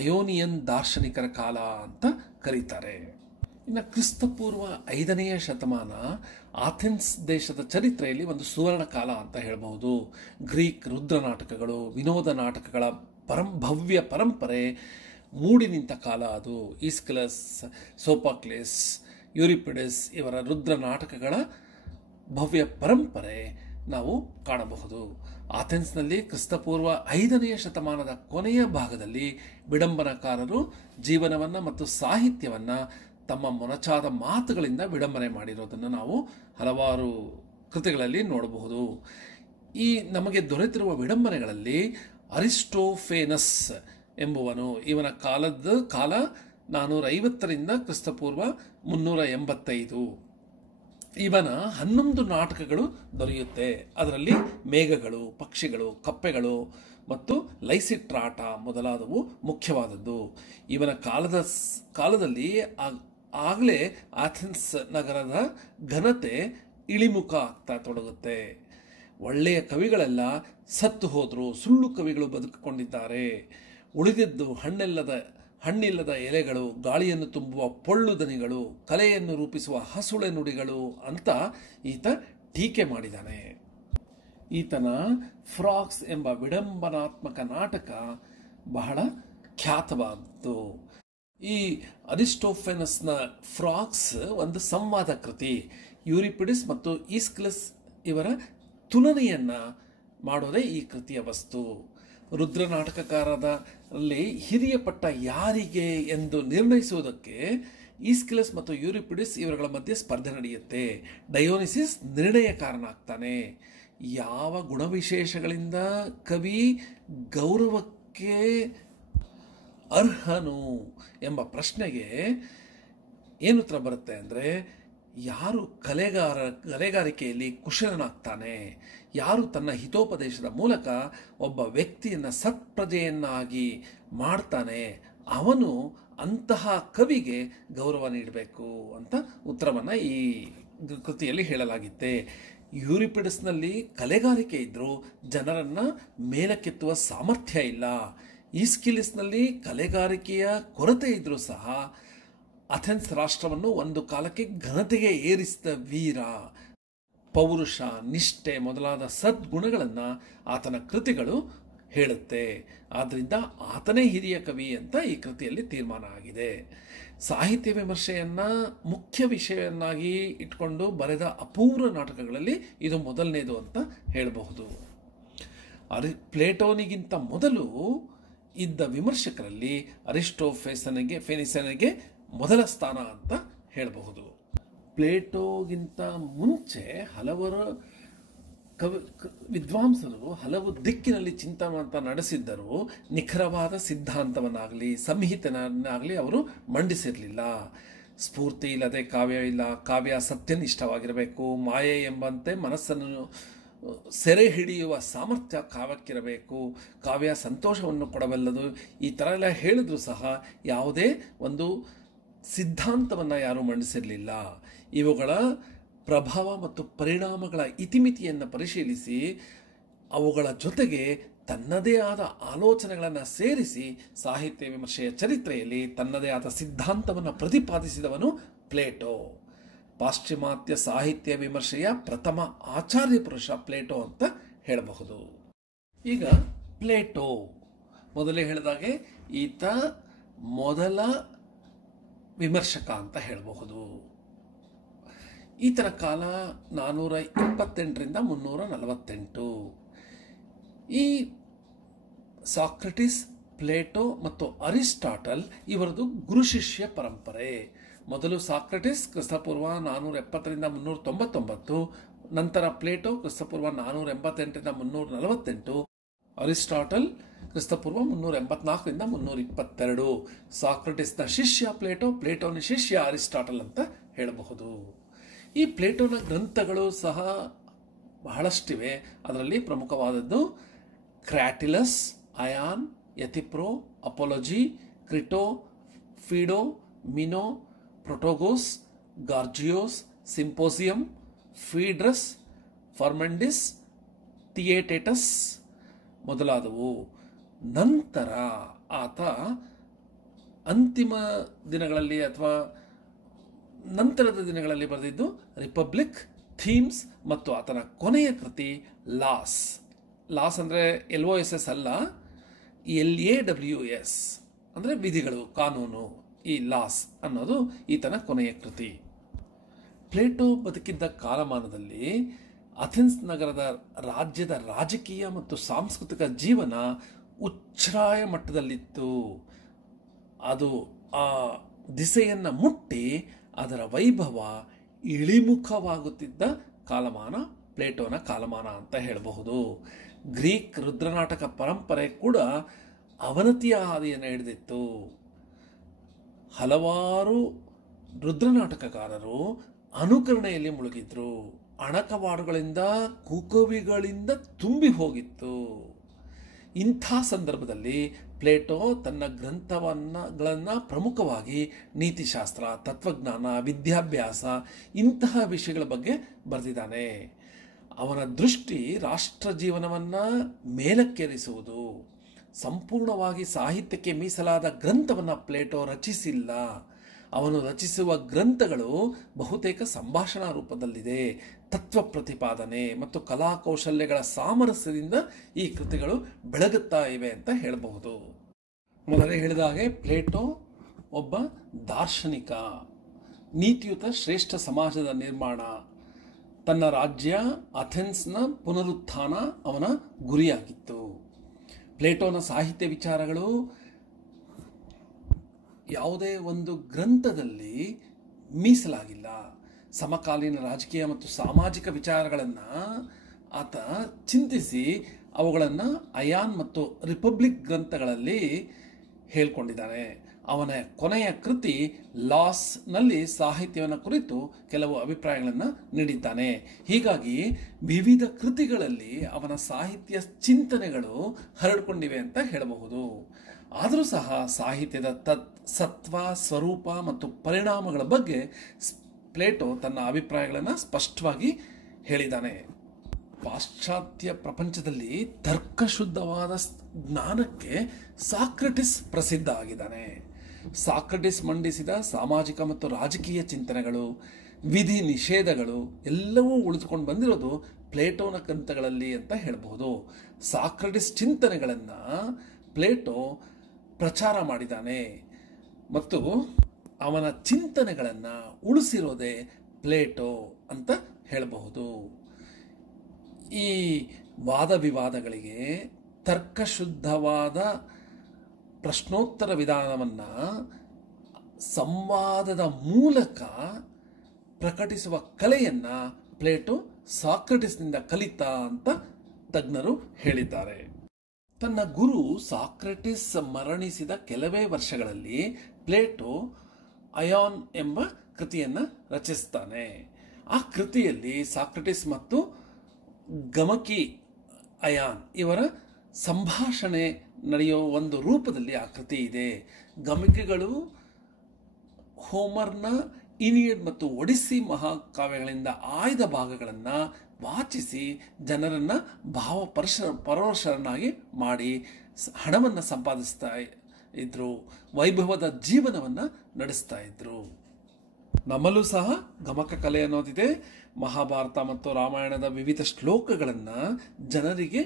ಅಯೋನಿಯನ್ ದಾರ್ಶನಿಕರ ಕಾಲ ಅಂತ ಕರೀತಾರೆ. ಇನ್ನು ಕ್ರಿಸ್ತಪೂರ್ವ 5ನೇ ಶತಮಾನ ಅಥೆನ್ಸ್ ದೇಶದ ಚರಿತ್ರೆಯಲ್ಲಿ ಒಂದು ಸುವರ್ಣ ಕಾಲ ಅಂತ ಹೇಳಬಹುದು. ಗ್ರೀಕ್ ರುದ್ರ ನಾಟಕಗಳು, ವಿನೋದ ನಾಟಕಗಳ ಭವ್ಯ ಪರಂಪರೆ ಮೂಡಿ ನಿಂತ ಕಾಲ ಅದು. ಈಸ್ಕಿಲಸ್, ಸೋಫೋಕ್ಲಿಸ್, ಯೂರಿಪಿಡಸ್ ಇವರ ರುದ್ರ ನಾಟಕಗಳ ಭವ್ಯ ಪರಂಪರೆ ನಾವು ಕಾಣಬಹುದು. ಅಥೆನ್ಸ್ನಲ್ಲಿ ಕ್ರಿಸ್ತಪೂರ್ವ 5ನೇ ಶತಮಾನದ ಕೊನೆಯ ಭಾಗದಲ್ಲಿ ವಿಡಂಬನಕಾರರು ಜೀವನವನ್ನು ಮತ್ತು ಸಾಹಿತ್ಯವನ್ನು ತಮ್ಮ ಮೊನಚಾದ ಮಾತುಗಳಿಂದ ವಿಡಂಬನೆ ಮಾಡಿರೋದನ್ನು ನಾವು ಹಲವಾರು ಕೃತಿಗಳಲ್ಲಿ ನೋಡಬಹುದು. ಈ ನಮಗೆ ದೊರೆತಿರುವ ವಿಡಂಬನೆಗಳಲ್ಲಿ ಅರಿಸ್ಟೋಫೇನಸ್ ಎಂಬುವನು, ಇವನ ಕಾಲ 450ರಿಂದ ಕ್ರಿಸ್ತಪೂರ್ವ 385. ಇವನ 11 ನಾಟಕಗಳು ದೊರೆಯುತ್ತೆ. ಅದರಲ್ಲಿ ಮೇಘಗಳು, ಪಕ್ಷಿಗಳು, ಕಪ್ಪೆಗಳು ಮತ್ತು ಲೈಸಿಟ್ರಾಟ ಮೊದಲಾದವು ಮುಖ್ಯವಾದದ್ದು. ಇವನ ಕಾಲದಲ್ಲಿ ಆಗಲೇ ಅಥೆನ್ಸ್ ನಗರದ ಘನತೆ ಇಳಿಮುಖ ಆಗ್ತಾ ತೊಡಗುತ್ತೆ. ಒಳ್ಳೆಯ ಕವಿಗಳೆಲ್ಲ ಸತ್ತು ಹೋದರು, ಸುಳ್ಳು ಕವಿಗಳು ಬದುಕಿಕೊಂಡಿದ್ದಾರೆ, ಉಳಿದಿದ್ದು ಹಣ್ಣಿಲ್ಲದ ಎಲೆಗಳು, ಗಾಳಿಯನ್ನು ತುಂಬುವ ಪೊಳ್ಳು ದನಿಗಳು, ಕಲೆಯನ್ನು ರೂಪಿಸುವ ಹಸುಳೆ ನುಡಿಗಳು ಅಂತ ಈತ ಟೀಕೆ ಮಾಡಿದ್ದಾನೆ. ಈತನ ಫ್ರಾಕ್ಸ್ ಎಂಬ ವಿಡಂಬನಾತ್ಮಕ ನಾಟಕ ಬಹಳ ಖ್ಯಾತವಾದದ್ದು. ಈ ಅರಿಸ್ಟೋಫೆನಸ್ನ ಫ್ರಾಕ್ಸ್ ಒಂದು ಸಂವಾದ ಕೃತಿ. ಯೂರಿಪಿಡಸ್ ಮತ್ತು ಈಸ್ಕಿಲಸ್ ಇವರ ತುಲನೆಯನ್ನು ಮಾಡೋದೇ ಈ ಕೃತಿಯ ವಸ್ತು. ರುದ್ರ ನಾಟಕಕಾರರಲ್ಲಿ ಹಿರಿಯ ಪಟ್ಟ ಯಾರಿಗೆ ಎಂದು ನಿರ್ಣಯಿಸುವುದಕ್ಕೆ ಈಸ್ಕಿಲಸ್ ಮತ್ತು ಯೂರಿಪಿಡಸ್ ಇವರುಗಳ ಮಧ್ಯೆ ಸ್ಪರ್ಧೆ ನಡೆಯುತ್ತೆ. ಡಯೋನಿಸಿಸ್ ನಿರ್ಣಯಕಾರನಾಗ್ತಾನೆ. ಯಾವ ಗುಣವಿಶೇಷಗಳಿಂದ ಕವಿ ಗೌರವಕ್ಕೆ ಅರ್ಹನು ಎಂಬ ಪ್ರಶ್ನೆಗೆ ಏನು ಉತ್ತರ ಬರುತ್ತೆ ಅಂದರೆ, ಯಾರು ಕಲೆಗಾರಿಕೆಯಲ್ಲಿ ಕುಶಲನಾಗ್ತಾನೆ, ಯಾರು ತನ್ನ ಹಿತೋಪದೇಶದ ಮೂಲಕ ಒಬ್ಬ ವ್ಯಕ್ತಿಯನ್ನು ಸತ್ಪ್ರಜೆಯನ್ನಾಗಿ ಮಾಡ್ತಾನೆ, ಅವನು ಅಂತಹ ಕವಿಗೆ ಗೌರವ ನೀಡಬೇಕು ಅಂತ ಉತ್ತರವನ್ನು ಈ ಕೃತಿಯಲ್ಲಿ ಹೇಳಲಾಗಿದೆ. ಯೂರಿಪಿಡಸ್ನಲ್ಲಿ ಕಲೆಗಾರಿಕೆ ಇದ್ದರೂ ಜನರನ್ನು ಮೇಲಕ್ಕೆತ್ತುವ ಸಾಮರ್ಥ್ಯ ಇಲ್ಲ. ಈಸ್ಕಿಲಿಸ್ನಲ್ಲಿ ಕಲೆಗಾರಿಕೆಯ ಕೊರತೆ ಇದ್ದರೂ ಸಹ ಅಥೆನ್ಸ್ ರಾಷ್ಟ್ರವನ್ನು ಒಂದು ಕಾಲಕ್ಕೆ ಘನತೆಗೆ ಏರಿಸಿದ ವೀರ, ಪೌರುಷ, ನಿಷ್ಠೆ ಮೊದಲಾದ ಸದ್ಗುಣಗಳನ್ನು ಆತನ ಕೃತಿಗಳು ಹೇಳುತ್ತೆ. ಆದ್ದರಿಂದ ಆತನೇ ಹಿರಿಯ ಕವಿ ಅಂತ ಈ ಕೃತಿಯಲ್ಲಿ ತೀರ್ಮಾನ ಆಗಿದೆ. ಸಾಹಿತ್ಯ ವಿಮರ್ಶೆಯನ್ನು ಮುಖ್ಯ ವಿಷಯವನ್ನಾಗಿ ಇಟ್ಕೊಂಡು ಬರೆದ ಅಪೂರ್ವ ನಾಟಕಗಳಲ್ಲಿ ಇದು ಮೊದಲನೇದು ಅಂತ ಹೇಳಬಹುದು. ಪ್ಲೇಟೋನಿಗಿಂತ ಮೊದಲು ಇದ್ದ ವಿಮರ್ಶಕರಲ್ಲಿ ಫೆನಿಸನಿಗೆ ಮೊದಲ ಸ್ಥಾನ ಅಂತ ಹೇಳಬಹುದು. ಪ್ಲೇಟೋಗಿಂತ ಮುಂಚೆ ಹಲವರು ವಿದ್ವಾಂಸರು ಹಲವು ದಿಕ್ಕಿನಲ್ಲಿ ಚಿಂತನೆ ನಡೆಸಿದ್ದರೂ ನಿಖರವಾದ ಸಿದ್ಧಾಂತವನ್ನಾಗಲಿ ಸಂಹಿತೆಯನ್ನಾಗಲಿ ಅವರು ಮಂಡಿಸಿರಲಿಲ್ಲ. ಸ್ಫೂರ್ತಿ ಇಲ್ಲದೆ ಕಾವ್ಯ ಇಲ್ಲ, ಕಾವ್ಯ ಸತ್ಯನಿಷ್ಠವಾಗಿರಬೇಕು, ಮಾಯೆ ಎಂಬಂತೆ ಮನಸ್ಸನ್ನು ಸೆರೆ ಹಿಡಿಯುವ ಸಾಮರ್ಥ್ಯ ಕಾವ್ಯಕ್ಕಿರಬೇಕು, ಕಾವ್ಯ ಸಂತೋಷವನ್ನು ಕೊಡಬಲ್ಲದು, ಈ ಥರ ಎಲ್ಲ ಹೇಳಿದ್ರು ಸಹ ಯಾವುದೇ ಒಂದು ಸಿದ್ಧಾಂತವನ್ನು ಯಾರೂ ಮಂಡಿಸಿರಲಿಲ್ಲ. ಇವುಗಳ ಪ್ರಭಾವ ಮತ್ತು ಪರಿಣಾಮಗಳ ಇತಿಮಿತಿಯನ್ನು ಪರಿಶೀಲಿಸಿ ಅವುಗಳ ಜೊತೆಗೆ ತನ್ನದೇ ಆದ ಆಲೋಚನೆಗಳನ್ನು ಸೇರಿಸಿ ಸಾಹಿತ್ಯ ವಿಮರ್ಶೆಯ ಚರಿತ್ರೆಯಲ್ಲಿ ತನ್ನದೇ ಆದ ಸಿದ್ಧಾಂತವನ್ನು ಪ್ರತಿಪಾದಿಸಿದವನು ಪ್ಲೇಟೋ. ಪಾಶ್ಚಿಮಾತ್ಯ ಸಾಹಿತ್ಯ ವಿಮರ್ಶೆಯ ಪ್ರಥಮ ಆಚಾರ್ಯ ಪುರುಷ ಪ್ಲೇಟೋ ಅಂತ ಹೇಳಬಹುದು. ಈಗ ಪ್ಲೇಟೋ ಮೊದಲೇ ಹೇಳಿದಾಗೆ ಈತ ಮೊದಲ ವಿಮರ್ಶಕ ಅಂತ ಹೇಳಬಹುದು. ಈತನ ಕಾಲ 428ರಿಂದ 348. ಈ ಸಾಕ್ರಟಿಸ್, ಪ್ಲೇಟೋ ಮತ್ತು ಅರಿಸ್ಟಾಟಲ್ ಇವರದು ಗುರು ಶಿಷ್ಯ ಪರಂಪರೆ. ಮೊದಲು ಸಾಕ್ರಟಿಸ್ ಕ್ರಿಸ್ತಪೂರ್ವ 470ರಿಂದ 399, ನಂತರ ಪ್ಲೇಟೋ ಕ್ರಿಸ್ತಪೂರ್ವ 488ರಿಂದ 348, ಅರಿಸ್ಟಾಟಲ್ ಕ್ರಿಸ್ತಪೂರ್ವ 384ರಿಂದ 322. ಸಾಕ್ರಟಿಸ್ನ ಶಿಷ್ಯ ಪ್ಲೇಟೋ, ಪ್ಲೇಟೋನ ಶಿಷ್ಯ ಅರಿಸ್ಟಾಟಲ್ ಅಂತ ಹೇಳಬಹುದು. ಈ ಪ್ಲೇಟೋನ ಗ್ರಂಥಗಳು ಸಹ ಬಹಳಷ್ಟಿವೆ. ಅದರಲ್ಲಿ ಪ್ರಮುಖವಾದದ್ದು ಕ್ರಾಟಿಲಸ್, ಅಯಾನ್, ಎಥಿಪ್ರೋ, ಅಪೋಲಜಿ, ಕ್ರಿಟೋ, ಫೀಡೋ, ಮಿನೋ, ಪ್ರೊಟೋಗೋಸ್, ಗಾರ್ಜಿಯೋಸ್, ಸಿಂಪೋಸಿಯಂ, ಫೀಡ್ರಸ್, ಫರ್ಮೆಂಡಿಸ್, ಥಿಯೇಟೇಟಸ್ ಮೊದಲಾದವು. ನಂತರ ಆತ ಅಂತಿಮ ದಿನಗಳಲ್ಲಿ ಅಥವಾ ನಂತರದ ದಿನಗಳಲ್ಲಿ ಬರೆದಿದ್ದು ರಿಪಬ್ಲಿಕ್, ಥೀಮ್ಸ್ ಮತ್ತು ಆತನ ಕೊನೆಯ ಕೃತಿ ಲಾಸ್. ಲಾಸ್ ಅಂದರೆ LOSS ಅಲ್ಲ, LAWS ಅಂದರೆ ವಿಧಿಗಳು, ಕಾನೂನು. ಈ ಲಾಸ್ ಅನ್ನೋದು ಈತನ ಕೊನೆಯ ಕೃತಿ. ಪ್ಲೇಟೋ ಬದುಕಿದ್ದ ಕಾಲಮಾನದಲ್ಲಿ ಅಥೆನ್ಸ್ ನಗರದ ರಾಜ್ಯದ ರಾಜಕೀಯ ಮತ್ತು ಸಾಂಸ್ಕೃತಿಕ ಜೀವನ ಉಚ್ಛ್ರಾಯ ಮಟ್ಟದಲ್ಲಿತ್ತು. ಅದು ಆ ದಿಸೆಯನ್ನು ಮುಟ್ಟಿ ಅದರ ವೈಭವ ಇಳಿಮುಖವಾಗುತ್ತಿದ್ದ ಕಾಲಮಾನ ಪ್ಲೇಟೋನ ಕಾಲಮಾನ ಅಂತ ಹೇಳಬಹುದು. ಗ್ರೀಕ್ ರುದ್ರನಾಟಕ ಪರಂಪರೆ ಕೂಡ ಅವನತಿಯ ಹಾದಿಯನ್ನು ಹಿಡಿದಿತ್ತು. ಹಲವಾರು ರುದ್ರನಾಟಕಕಾರರು ಅನುಕರಣೆಯಲ್ಲಿ ಮುಳುಗಿದ್ರು. ಅಣಕವಾಡುಗಳಿಂದ, ಕುಕವಿಗಳಿಂದ ತುಂಬಿ ಹೋಗಿತ್ತು. ಇಂಥ ಸಂದರ್ಭದಲ್ಲಿ ಪ್ಲೇಟೋ ತನ್ನ ಗ್ರಂಥಗಳನ್ನು ಪ್ರಮುಖವಾಗಿ ನೀತಿಶಾಸ್ತ್ರ, ತತ್ವಜ್ಞಾನ, ವಿದ್ಯಾಭ್ಯಾಸ ಇಂತಹ ವಿಷಯಗಳ ಬಗ್ಗೆ ಬರೆದಿದ್ದಾನೆ. ಅವನ ದೃಷ್ಟಿ ರಾಷ್ಟ್ರ ಜೀವನವನ್ನು ಮೇಲಕ್ಕೇರಿಸುವುದು. ಸಂಪೂರ್ಣವಾಗಿ ಸಾಹಿತ್ಯಕ್ಕೆ ಮೀಸಲಾದ ಗ್ರಂಥವನ್ನು ಪ್ಲೇಟೋ ರಚಿಸಿಲ್ಲ. ಅವನು ರಚಿಸುವ ಗ್ರಂಥಗಳು ಬಹುತೇಕ ಸಂಭಾಷಣಾ ರೂಪದಲ್ಲಿದೆ. ತತ್ವ ಪ್ರತಿಪಾದನೆ ಮತ್ತು ಕಲಾಕೌಶಲ್ಯಗಳ ಸಾಮರಸ್ಯದಿಂದ ಈ ಕೃತಿಗಳು ಬೆಳಗುತ್ತಾ ಇವೆ ಅಂತ ಹೇಳಬಹುದು. ಮೊದಲೇ ಹೇಳಿದ ಹಾಗೆ ಪ್ಲೇಟೋ ಒಬ್ಬ ದಾರ್ಶನಿಕ. ನೀತಿಯುತ ಶ್ರೇಷ್ಠ ಸಮಾಜದ ನಿರ್ಮಾಣ, ತನ್ನ ರಾಜ್ಯ ಅಥೆನ್ಸ್ನ ಪುನರುತ್ಥಾನ ಅವನ ಗುರಿಯಾಗಿತ್ತು. ಪ್ಲೇಟೋನ ಸಾಹಿತ್ಯ ವಿಚಾರಗಳು ಯಾವುದೇ ಒಂದು ಗ್ರಂಥದಲ್ಲಿ ಮೀಸಲಾಗಿಲ್ಲ. ಸಮಕಾಲೀನ ರಾಜಕೀಯ ಮತ್ತು ಸಾಮಾಜಿಕ ವಿಚಾರಗಳನ್ನು ಆತ ಚಿಂತಿಸಿ ಅವುಗಳನ್ನು ಅಯಾನ್ ಮತ್ತು ರಿಪಬ್ಲಿಕ್ ಗ್ರಂಥಗಳಲ್ಲಿ ಹೇಳ್ಕೊಂಡಿದ್ದಾನೆ. ಅವನ ಕೊನೆಯ ಕೃತಿ ಲಾಸ್ನಲ್ಲಿ ಸಾಹಿತ್ಯವನ್ನು ಕುರಿತು ಕೆಲವು ಅಭಿಪ್ರಾಯಗಳನ್ನು ನೀಡಿದ್ದಾನೆ. ಹೀಗಾಗಿ ವಿವಿಧ ಕೃತಿಗಳಲ್ಲಿ ಅವನ ಸಾಹಿತ್ಯ ಚಿಂತನೆಗಳು ಹರಡಿಕೊಂಡಿವೆ ಅಂತ ಹೇಳಬಹುದು. ಆದರೂ ಸಹ ಸಾಹಿತ್ಯದ ಸತ್ವ, ಸ್ವರೂಪ ಮತ್ತು ಪರಿಣಾಮಗಳ ಬಗ್ಗೆ ಪ್ಲೇಟೋ ತನ್ನ ಅಭಿಪ್ರಾಯಗಳನ್ನು ಸ್ಪಷ್ಟವಾಗಿ ಹೇಳಿದ್ದಾನೆ. ಪಾಶ್ಚಾತ್ಯ ಪ್ರಪಂಚದಲ್ಲಿ ತರ್ಕಶುದ್ಧವಾದ ಜ್ಞಾನಕ್ಕೆ ಸಾಕ್ರಟಿಸ್ ಪ್ರಸಿದ್ಧ ಆಗಿದ್ದಾನೆ. ಸಾಕ್ರಟಿಸ್ ಮಂಡಿಸಿದ ಸಾಮಾಜಿಕ ಮತ್ತು ರಾಜಕೀಯ ಚಿಂತನೆಗಳು, ವಿಧಿ ನಿಷೇಧಗಳು ಎಲ್ಲವೂ ಉಳಿದುಕೊಂಡು ಬಂದಿರೋದು ಪ್ಲೇಟೋನ ಗ್ರಂಥಗಳಲ್ಲಿ ಅಂತ ಹೇಳಬಹುದು. ಸಾಕ್ರಟಿಸ್ ಚಿಂತನೆಗಳನ್ನು ಪ್ಲೇಟೋ ಪ್ರಚಾರ ಮಾಡಿದ್ದಾನೆ ಮತ್ತು ಅವನ ಚಿಂತನೆಗಳನ್ನು ಉಳಿಸಿರೋದೇ ಪ್ಲೇಟೋ ಅಂತ ಹೇಳಬಹುದು. ಈ ವಾದ ವಿವಾದಗಳಿಗೆ ತರ್ಕಶುದ್ಧವಾದ ಪ್ರಶ್ನೋತ್ತರ ವಿಧಾನವನ್ನು ಸಂವಾದದ ಮೂಲಕ ಪ್ರಕಟಿಸುವ ಕಲೆಯನ್ನು ಪ್ಲೇಟೋ ಸಾಕ್ರೆಟಿಸ್ನಿಂದ ಕಲಿತ ಅಂತ ತಜ್ಞರು ಹೇಳಿದ್ದಾರೆ. ತನ್ನ ಗುರು ಸಾಕ್ರೆಟಿಸ್ ಮರಣಿಸಿದ ಕೆಲವೇ ವರ್ಷಗಳಲ್ಲಿ ಪ್ಲೇಟೋ ಅಯಾನ್ ಎಂಬ ಕೃತಿಯನ್ನು ರಚಿಸ್ತಾನೆ. ಆ ಕೃತಿಯಲ್ಲಿ ಸಾಕ್ರೆಟಿಸ್ ಮತ್ತು ಗಮಕಿ ಅಯಾನ್ ಇವರ ಸಂಭಾಷಣೆ ನಡೆಯುವ ಒಂದು ರೂಪದಲ್ಲಿ ಆ ಕೃತಿ ಇದೆ. ಗಮಕಿಗಳು ಹೋಮರ್ನ ಇನಿಯಡ್ ಮತ್ತು ಒಡಿಸ್ಸಿ ಮಹಾಕಾವ್ಯಗಳಿಂದ ಆಯ್ದ ಭಾಗಗಳನ್ನು ವಾಚಿಸಿ ಜನರನ್ನು ಪರವಶರನ್ನಾಗಿ ಮಾಡಿ ಹಣವನ್ನು ಸಂಪಾದಿಸ್ತಾ ಇದ್ರು, ವೈಭವದ ಜೀವನವನ್ನು ನಡೆಸ್ತಾ ಇದ್ರು. ನಮ್ಮಲ್ಲೂ ಸಹ ಗಮಕ ಕಲೆ ಅನ್ನೋದಿದೆ. ಮಹಾಭಾರತ ಮತ್ತು ರಾಮಾಯಣದ ವಿವಿಧ ಶ್ಲೋಕಗಳನ್ನು ಜನರಿಗೆ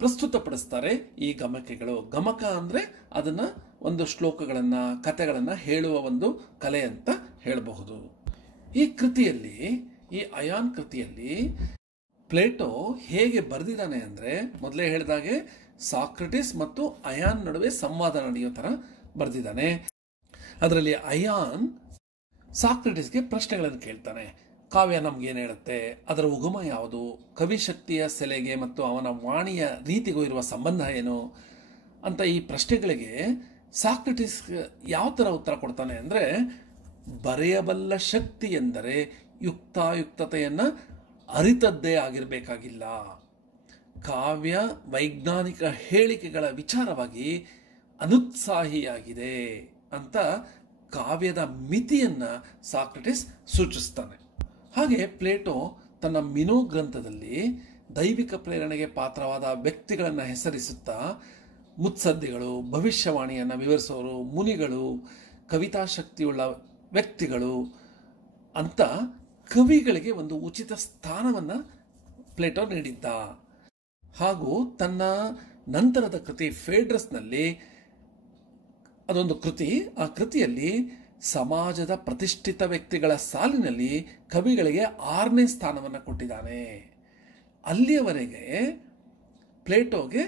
ಪ್ರಸ್ತುತಪಡಿಸ್ತಾರೆ ಈ ಗಮಕಿಗಳು. ಗಮಕ ಅಂದರೆ ಅದನ್ನು ಒಂದು ಶ್ಲೋಕಗಳನ್ನು ಕಥೆಗಳನ್ನು ಹೇಳುವ ಒಂದು ಕಲೆ ಅಂತ ಹೇಳಬಹುದು. ಈ ಕೃತಿಯಲ್ಲಿ, ಈ ಅಯಾನ್ ಕೃತಿಯಲ್ಲಿ ಪ್ಲೇಟೋ ಹೇಗೆ ಬರೆದಿದ್ದಾನೆ ಅಂದರೆ, ಮೊದಲೇ ಹೇಳಿದಾಗೆ ಸಾಕ್ರೆಟಿಸ್ ಮತ್ತು ಅಯಾನ್ ನಡುವೆ ಸಂವಾದ ನಡೆಯೋ ಥರ ಬರೆದಿದ್ದಾನೆ. ಅದರಲ್ಲಿ ಅಯಾನ್ ಸಾಕ್ರೆಟಿಸ್ಗೆ ಪ್ರಶ್ನೆಗಳನ್ನು ಕೇಳ್ತಾನೆ. ಕಾವ್ಯ ನಮಗೇನು ಹೇಳುತ್ತೆ, ಅದರ ಉಗಮ ಯಾವುದು, ಕವಿಶಕ್ತಿಯ ಸೆಲೆಗೆ ಮತ್ತು ಅವನ ವಾಣಿಯ ರೀತಿಗೂ ಇರುವ ಸಂಬಂಧ ಏನು ಅಂತ ಈ ಪ್ರಶ್ನೆಗಳಿಗೆ ಸಾಕ್ರೆಟಿಸ್ ಯಾವ ಥರ ಉತ್ತರ ಕೊಡ್ತಾನೆ ಅಂದರೆ, ಬರೆಯಬಲ್ಲ ಶಕ್ತಿ ಎಂದರೆ ಯುಕ್ತಾಯುಕ್ತತೆಯನ್ನು ಅರಿತದ್ದೇ ಆಗಿರಬೇಕಾಗಿಲ್ಲ, ಕಾವ್ಯ ವೈಜ್ಞಾನಿಕ ಹೇಳಿಕೆಗಳ ವಿಚಾರವಾಗಿ ಅನುತ್ಸಾಹಿಯಾಗಿದೆ ಅಂತ ಕಾವ್ಯದ ಮಿತಿಯನ್ನು ಸಾಕ್ರೆಟಿಸ್ ಸೂಚಿಸ್ತಾನೆ. ಹಾಗೆ ಪ್ಲೇಟೋ ತನ್ನ ಮಿನೋ ಗ್ರಂಥದಲ್ಲಿ ದೈವಿಕ ಪ್ರೇರಣೆಗೆ ಪಾತ್ರವಾದ ವ್ಯಕ್ತಿಗಳನ್ನು ಹೆಸರಿಸುತ್ತಾ ಮುತ್ಸದ್ದಿಗಳು, ಭವಿಷ್ಯವಾಣಿಯನ್ನು ವಿವರಿಸೋರು, ಮುನಿಗಳು, ಕವಿತಾಶಕ್ತಿಯುಳ್ಳ ವ್ಯಕ್ತಿಗಳು ಅಂತ ಕವಿಗಳಿಗೆ ಒಂದು ಉಚಿತ ಸ್ಥಾನವನ್ನು ಪ್ಲೇಟೋ ನೀಡಿದ್ದ. ಹಾಗೂ ತನ್ನ ನಂತರದ ಕೃತಿ ಫೇಡ್ರಸ್ನಲ್ಲಿ ಅದೊಂದು ಕೃತಿ, ಆ ಕೃತಿಯಲ್ಲಿ ಸಮಾಜದ ಪ್ರತಿಷ್ಠಿತ ವ್ಯಕ್ತಿಗಳ ಸಾಲಿನಲ್ಲಿ ಕವಿಗಳಿಗೆ 6ನೇ ಸ್ಥಾನವನ್ನು ಕೊಟ್ಟಿದ್ದಾನೆ. ಅಲ್ಲಿಯವರೆಗೆ ಪ್ಲೇಟೋಗೆ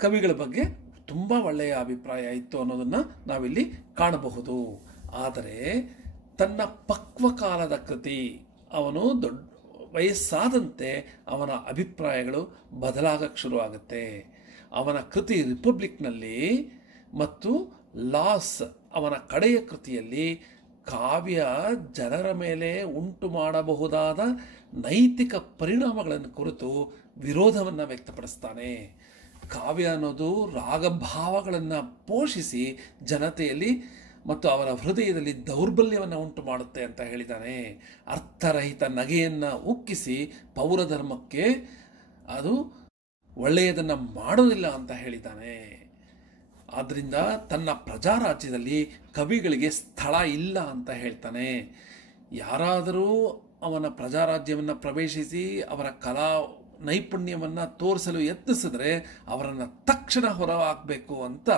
ಕವಿಗಳ ಬಗ್ಗೆ ತುಂಬ ಒಳ್ಳೆಯ ಅಭಿಪ್ರಾಯ ಇತ್ತು ಅನ್ನೋದನ್ನು ನಾವಿಲ್ಲಿ ಕಾಣಬಹುದು. ಆದರೆ ತನ್ನ ಪಕ್ವ ಕಾಲದ ಕೃತಿ, ಅವನು ದೊಡ್ಡ ವಯಸ್ಸಾದಂತೆ ಅವನ ಅಭಿಪ್ರಾಯಗಳು ಬದಲಾಗಕ್ಕೆ ಶುರುವಾಗುತ್ತೆ. ಅವನ ಕೃತಿ ರಿಪಬ್ಲಿಕ್ನಲ್ಲಿ ಮತ್ತು ಲಾಸ್ ಅವನ ಕಡೆಯ ಕೃತಿಯಲ್ಲಿ ಕಾವ್ಯ ಜನರ ಮೇಲೆ ಉಂಟು ಮಾಡಬಹುದಾದ ನೈತಿಕ ಪರಿಣಾಮಗಳನ್ನು ಕುರಿತು ವಿರೋಧವನ್ನು ವ್ಯಕ್ತಪಡಿಸ್ತಾನೆ. ಕಾವ್ಯ ಅನ್ನೋದು ರಾಗಭಾವಗಳನ್ನು ಪೋಷಿಸಿ ಜನತೆಯಲ್ಲಿ ಮತ್ತು ಅವರ ಹೃದಯದಲ್ಲಿ ದೌರ್ಬಲ್ಯವನ್ನು ಉಂಟು ಮಾಡುತ್ತೆ ಅಂತ ಹೇಳಿದ್ದಾನೆ. ಅರ್ಥರಹಿತ ನಗೆಯನ್ನು ಉಕ್ಕಿಸಿ ಪೌರಧರ್ಮಕ್ಕೆ ಅದು ಒಳ್ಳೆಯದನ್ನು ಮಾಡೋದಿಲ್ಲ ಅಂತ ಹೇಳಿದ್ದಾನೆ. ಆದ್ದರಿಂದ ತನ್ನ ಪ್ರಜಾರಾಜ್ಯದಲ್ಲಿ ಕವಿಗಳಿಗೆ ಸ್ಥಳ ಇಲ್ಲ ಅಂತ ಹೇಳ್ತಾನೆ. ಯಾರಾದರೂ ಅವನ ಪ್ರಜಾರಾಜ್ಯವನ್ನು ಪ್ರವೇಶಿಸಿ ಅವರ ಕಲಾ ನೈಪುಣ್ಯವನ್ನು ತೋರಿಸಲು ಯತ್ನಿಸಿದ್ರೆ ಅವರನ್ನು ತಕ್ಷಣ ಹೊರ ಹಾಕಬೇಕು ಅಂತ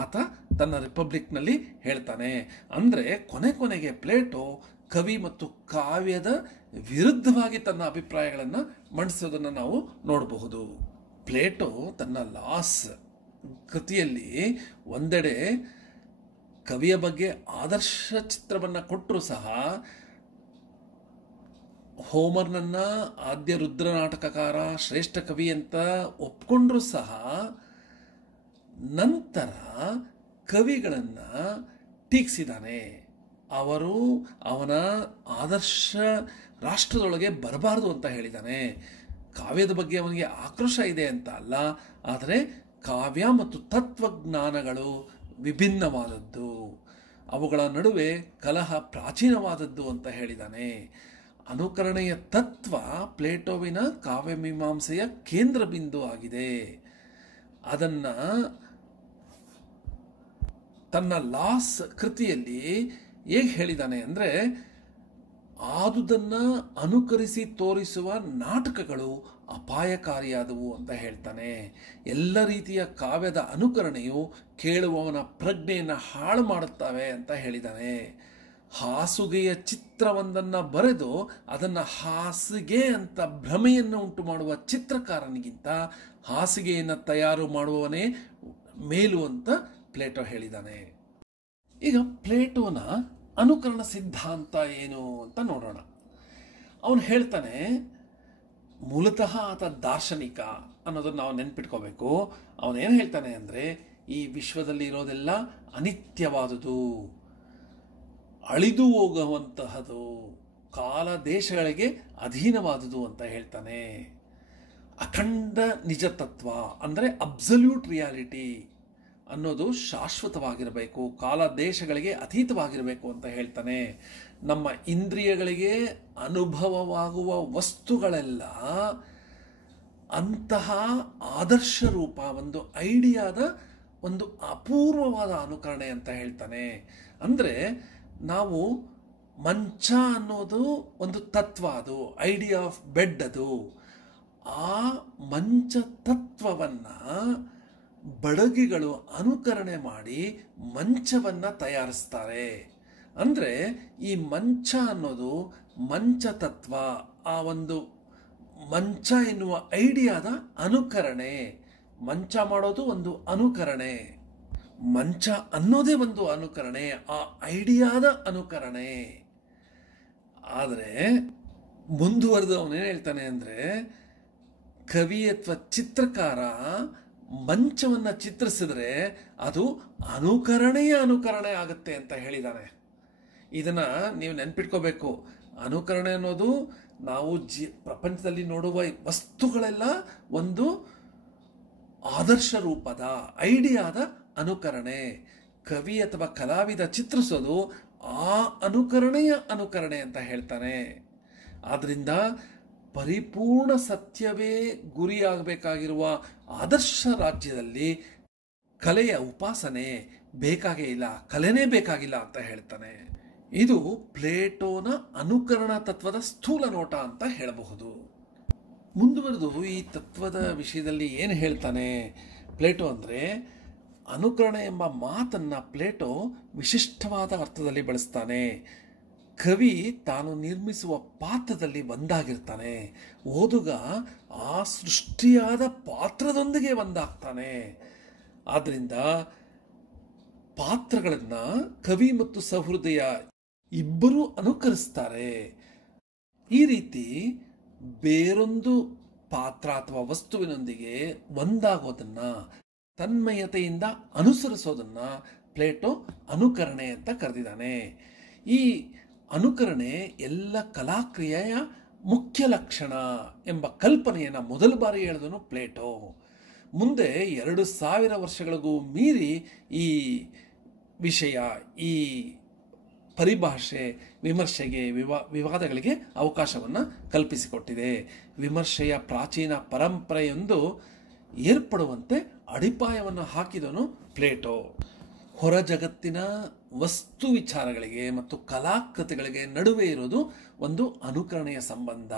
ಆತ ತನ್ನ ರಿಪಬ್ಲಿಕ್ನಲ್ಲಿ ಹೇಳ್ತಾನೆ. ಅಂದರೆ ಕೊನೆಗೆ ಪ್ಲೇಟೋ ಕವಿ ಮತ್ತು ಕಾವ್ಯದ ವಿರುದ್ಧವಾಗಿ ತನ್ನ ಅಭಿಪ್ರಾಯಗಳನ್ನು ಮಂಡಿಸೋದನ್ನು ನಾವು ನೋಡಬಹುದು. ಪ್ಲೇಟೋ ತನ್ನ ಲಾಸ್ ಕೃತಿಯಲ್ಲಿ ಒಂದೆಡೆ ಕವಿಯ ಬಗ್ಗೆ ಆದರ್ಶ ಚಿತ್ರವನ್ನು ಕೊಟ್ಟರೂ ಸಹ, ಹೋಮರ್ನನ್ನ ಆದ್ಯ ರುದ್ರ ನಾಟಕಕಾರ, ಶ್ರೇಷ್ಠ ಕವಿ ಅಂತ ಒಪ್ಕೊಂಡ್ರೂ ಸಹ ನಂತರ ಕವಿಗಳನ್ನು ಟೀಕಿಸಿದ್ದಾನೆ. ಅವರು ಅವನ ಆದರ್ಶ ರಾಷ್ಟ್ರದೊಳಗೆ ಬರಬಾರದು ಅಂತ ಹೇಳಿದ್ದಾನೆ. ಕಾವ್ಯದ ಬಗ್ಗೆ ಅವನಿಗೆ ಆಕ್ರೋಶ ಇದೆ ಅಂತ ಅಲ್ಲ, ಆದರೆ ಕಾವ್ಯ ಮತ್ತು ತತ್ವಜ್ಞಾನಗಳು ವಿಭಿನ್ನವಾದದ್ದು, ಅವುಗಳ ನಡುವೆ ಕಲಹ ಪ್ರಾಚೀನವಾದದ್ದು ಅಂತ ಹೇಳಿದ್ದಾನೆ. ಅನುಕರಣೆಯ ತತ್ವ ಪ್ಲೇಟೋವಿನ ಕಾವ್ಯಮೀಮಾಂಸೆಯ ಕೇಂದ್ರ ಬಿಂದು ಆಗಿದೆ. ಅದನ್ನು ತನ್ನ ಲಾಸ್ ಕೃತಿಯಲ್ಲಿ ಹೇಗೆ ಹೇಳಿದ್ದಾನೆ ಅಂದರೆ, ಆದುದನ್ನು ಅನುಕರಿಸಿ ತೋರಿಸುವ ನಾಟಕಗಳು ಅಪಾಯಕಾರಿಯಾದವು ಅಂತ ಹೇಳ್ತಾನೆ. ಎಲ್ಲ ರೀತಿಯ ಕಾವ್ಯದ ಅನುಕರಣೆಯು ಕೇಳುವವನ ಪ್ರಜ್ಞೆಯನ್ನು ಹಾಳು ಮಾಡುತ್ತವೆ ಅಂತ ಹೇಳಿದ್ದಾನೆ. ಹಾಸುಗೆಯ ಚಿತ್ರವೊಂದನ್ನು ಬರೆದು ಅದನ್ನು ಹಾಸಿಗೆ ಅಂತ ಭ್ರಮೆಯನ್ನು ಉಂಟು ಮಾಡುವ ಚಿತ್ರಕಾರನಿಗಿಂತ ಹಾಸಿಗೆಯನ್ನು ತಯಾರು ಮಾಡುವವನೇ ಮೇಲು ಅಂತ ಪ್ಲೇಟೋ ಹೇಳಿದ್ದಾನೆ. ಈಗ ಪ್ಲೇಟೋನ ಅನುಕರಣ ಸಿದ್ಧಾಂತ ಏನು ಅಂತ ನೋಡೋಣ. ಅವನು ಹೇಳ್ತಾನೆ, ಮೂಲತಃ ಆತ ದಾರ್ಶನಿಕ ಅನ್ನೋದನ್ನು ನಾವು ನೆನ್ಪಿಟ್ಕೋಬೇಕು. ಅವನೇನು ಹೇಳ್ತಾನೆ ಅಂದರೆ, ಈ ವಿಶ್ವದಲ್ಲಿ ಇರೋದೆಲ್ಲ ಅನಿತ್ಯವಾದುದು, ಅಳಿದು ಹೋಗುವಂತಹದು, ಕಾಲ ದೇಶಗಳಿಗೆ ಅಧೀನವಾದುದು ಅಂತ ಹೇಳ್ತಾನೆ. ಅಖಂಡ ನಿಜತತ್ವ ಅಂದರೆ ಅಬ್ಸಲ್ಯೂಟ್ ರಿಯಾಲಿಟಿ ಅನ್ನೋದು ಶಾಶ್ವತವಾಗಿರಬೇಕು, ಕಾಲ ದೇಶಗಳಿಗೆ ಅತೀತವಾಗಿರಬೇಕು ಅಂತ ಹೇಳ್ತಾನೆ. ನಮ್ಮ ಇಂದ್ರಿಯಗಳಿಗೆ ಅನುಭವವಾಗುವ ವಸ್ತುಗಳೆಲ್ಲ ಅಂತಹ ಆದರ್ಶ ರೂಪ, ಒಂದು ಐಡಿಯಾದ ಒಂದು ಅಪೂರ್ವವಾದ ಅನುಕರಣೆ ಅಂತ ಹೇಳ್ತಾನೆ. ಅಂದರೆ ನಾವು ಮಂಚ ಅನ್ನೋದು ಒಂದು ತತ್ವ, ಅದು ಐಡಿಯಾ ಆಫ್ ಬೆಡ್. ಅದು ಆ ಮಂಚ ತತ್ವವನ್ನು ಬಡಗಿಗಳು ಅನುಕರಣೆ ಮಾಡಿ ಮಂಚವನ್ನು ತಯಾರಿಸ್ತಾರೆ. ಅಂದರೆ ಈ ಮಂಚ ಅನ್ನೋದು ಮಂಚ ತತ್ವ, ಆ ಒಂದು ಮಂಚ ಎನ್ನುವ ಐಡಿಯಾದ ಅನುಕರಣೆ. ಮಂಚ ಮಾಡೋದು ಒಂದು ಅನುಕರಣೆ, ಮಂಚ ಅನ್ನೋದೇ ಒಂದು ಅನುಕರಣೆ, ಆ ಐಡಿಯಾದ ಅನುಕರಣೆ. ಆದರೆ ಮುಂದುವರೆದು ಅವನೇನು ಹೇಳ್ತಾನೆ ಅಂದರೆ, ಕವಿ ಅಥವಾ ಚಿತ್ರಕಾರ ಮಂಚವನ್ನು ಚಿತ್ರಿಸಿದ್ರೆ ಅದು ಅನುಕರಣೆ ಆಗುತ್ತೆ ಅಂತ ಹೇಳಿದ್ದಾನೆ. ಇದನ್ನು ನೀವು ನೆನ್ಪಿಟ್ಕೋಬೇಕು. ಅನುಕರಣೆ ಅನ್ನೋದು ನಾವು ಪ್ರಪಂಚದಲ್ಲಿ ನೋಡುವ ವಸ್ತುಗಳೆಲ್ಲ ಒಂದು ಆದರ್ಶ ರೂಪದ ಐಡಿಯಾದ ಅನುಕರಣೆ. ಕವಿ ಅಥವಾ ಕಲಾವಿದ ಚಿತ್ರಿಸೋದು ಆ ಅನುಕರಣೆ ಅಂತ ಹೇಳ್ತಾನೆ. ಆದ್ದರಿಂದ ಪರಿಪೂರ್ಣ ಸತ್ಯವೇ ಗುರಿಯಾಗಬೇಕಾಗಿರುವ ಆದರ್ಶ ರಾಜ್ಯದಲ್ಲಿ ಕಲೆಯ ಉಪಾಸನೆ ಬೇಕಾಗೇ ಇಲ್ಲ, ಕಲೆನೇ ಬೇಕಾಗಿಲ್ಲ ಅಂತ ಹೇಳ್ತಾನೆ. ಇದು ಪ್ಲೇಟೋನ ಅನುಕರಣ ತತ್ವದ ಸ್ಥೂಲ ನೋಟ ಅಂತ ಹೇಳಬಹುದು. ಮುಂದುವರೆದು ಈ ತತ್ವದ ವಿಷಯದಲ್ಲಿ ಏನು ಹೇಳ್ತಾನೆ ಪ್ಲೇಟೋ ಅಂದರೆ, ಅನುಕರಣೆ ಎಂಬ ಮಾತನ್ನು ಪ್ಲೇಟೋ ವಿಶಿಷ್ಟವಾದ ಅರ್ಥದಲ್ಲಿ ಬಳಸ್ತಾನೆ. ಕವಿ ತಾನು ನಿರ್ಮಿಸುವ ಪಾತ್ರದಲ್ಲಿ ಒಂದಾಗಿರ್ತಾನೆ, ಓದುಗ ಆ ಸೃಷ್ಟಿಯಾದ ಪಾತ್ರದೊಂದಿಗೆ ಒಂದಾಗ್ತಾನೆ. ಆದ್ದರಿಂದ ಪಾತ್ರಗಳನ್ನು ಕವಿ ಮತ್ತು ಸಹೃದಯ ಇಬ್ಬರೂ ಅನುಕರಿಸ್ತಾರೆ. ಈ ರೀತಿ ಬೇರೊಂದು ಪಾತ್ರ ಅಥವಾ ವಸ್ತುವಿನೊಂದಿಗೆ ಒಂದಾಗೋದನ್ನ, ತನ್ಮಯತೆಯಿಂದ ಅನುಸರಿಸೋದನ್ನ ಪ್ಲೇಟೋ ಅನುಕರಣೆ ಅಂತ ಕರೆದಿದ್ದಾನೆ. ಈ ಅನುಕರಣೆ ಎಲ್ಲ ಕಲಾಕ್ರಿಯೆಯ ಮುಖ್ಯ ಲಕ್ಷಣ ಎಂಬ ಕಲ್ಪನೆಯನ್ನು ಮೊದಲ ಬಾರಿ ಹೇಳಿದನು ಪ್ಲೇಟೋ. ಮುಂದೆ 2000 ವರ್ಷಗಳಿಗೂ ಮೀರಿ ಈ ವಿಷಯ, ಈ ಪರಿಭಾಷೆ ವಿಮರ್ಶೆಗೆ, ವಿವಾದಗಳಿಗೆ ಅವಕಾಶವನ್ನು ಕಲ್ಪಿಸಿಕೊಟ್ಟಿದೆ. ವಿಮರ್ಶೆಯ ಪ್ರಾಚೀನ ಪರಂಪರೆಯೊಂದು ಏರ್ಪಡುವಂತೆ ಅಡಿಪಾಯವನ್ನು ಹಾಕಿದನು ಪ್ಲೇಟೋ. ಹೊರ ಜಗತ್ತಿನ ವಸ್ತು ವಿಚಾರಗಳಿಗೆ ಮತ್ತು ಕಲಾಕೃತಿಗಳಿಗೆ ನಡುವೆ ಇರೋದು ಒಂದು ಅನುಕರಣೆಯ ಸಂಬಂಧ.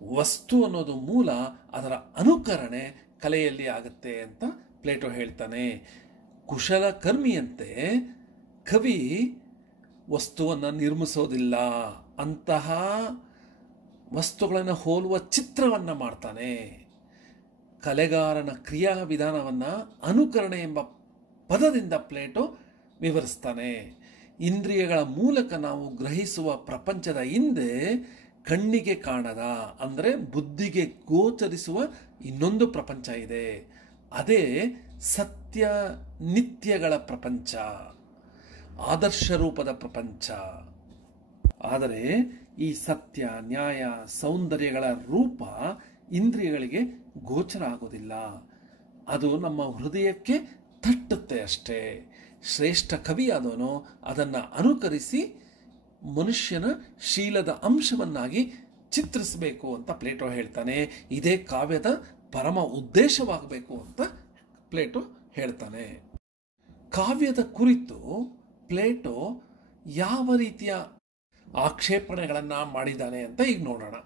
ವಸ್ತು ಅನ್ನೋದು ಮೂಲ, ಅದರ ಅನುಕರಣೆ ಕಲೆಯಲ್ಲಿ ಆಗುತ್ತೆ ಅಂತ ಪ್ಲೇಟೋ ಹೇಳ್ತಾನೆ. ಕುಶಲಕರ್ಮಿಯಂತೆ ಕವಿ ವಸ್ತುವನ್ನು ನಿರ್ಮಿಸೋದಿಲ್ಲ, ಅಂತಹ ವಸ್ತುಗಳನ್ನು ಹೋಲುವ ಚಿತ್ರವನ್ನು ಮಾಡ್ತಾನೆ. ಕಲೆಗಾರನ ಕ್ರಿಯಾ ವಿಧಾನವನ್ನು ಅನುಕರಣೆ ಎಂಬ ಪದದಿಂದ ಪ್ಲೇಟೋ ವಿವರಿಸ್ತಾನೆ. ಇಂದ್ರಿಯಗಳ ಮೂಲಕ ನಾವು ಗ್ರಹಿಸುವ ಪ್ರಪಂಚದ ಹಿಂದೆ ಕಣ್ಣಿಗೆ ಕಾಣದ, ಅಂದರೆ ಬುದ್ಧಿಗೆ ಗೋಚರಿಸುವ ಇನ್ನೊಂದು ಪ್ರಪಂಚ ಇದೆ. ಅದೇ ಸತ್ಯ ನಿತ್ಯಗಳ ಪ್ರಪಂಚ, ಆದರ್ಶ ರೂಪದ ಪ್ರಪಂಚ. ಆದರೆ ಈ ಸತ್ಯ, ನ್ಯಾಯ, ಸೌಂದರ್ಯಗಳ ರೂಪ ಇಂದ್ರಿಯಗಳಿಗೆ ಗೋಚರ ಆಗೋದಿಲ್ಲ. ಅದು ನಮ್ಮ ಹೃದಯಕ್ಕೆ ತಟ್ಟುತ್ತೆ ಅಷ್ಟೇ. ಶ್ರೇಷ್ಠ ಕವಿಯಾದವನು ಅದನ್ನು ಅನುಕರಿಸಿ ಮನುಷ್ಯನ ಶೀಲದ ಅಂಶವನ್ನಾಗಿ ಚಿತ್ರಿಸಬೇಕು ಅಂತ ಪ್ಲೇಟೋ ಹೇಳ್ತಾನೆ. ಇದೇ ಕಾವ್ಯದ ಪರಮ ಉದ್ದೇಶವಾಗಬೇಕು ಅಂತ ಪ್ಲೇಟೋ ಹೇಳ್ತಾನೆ. ಕಾವ್ಯದ ಕುರಿತು ಪ್ಲೇಟೋ ಯಾವ ರೀತಿಯ ಆಕ್ಷೇಪಣೆಗಳನ್ನು ಮಾಡಿದ್ದಾನೆ ಅಂತ ಈಗ ನೋಡೋಣ.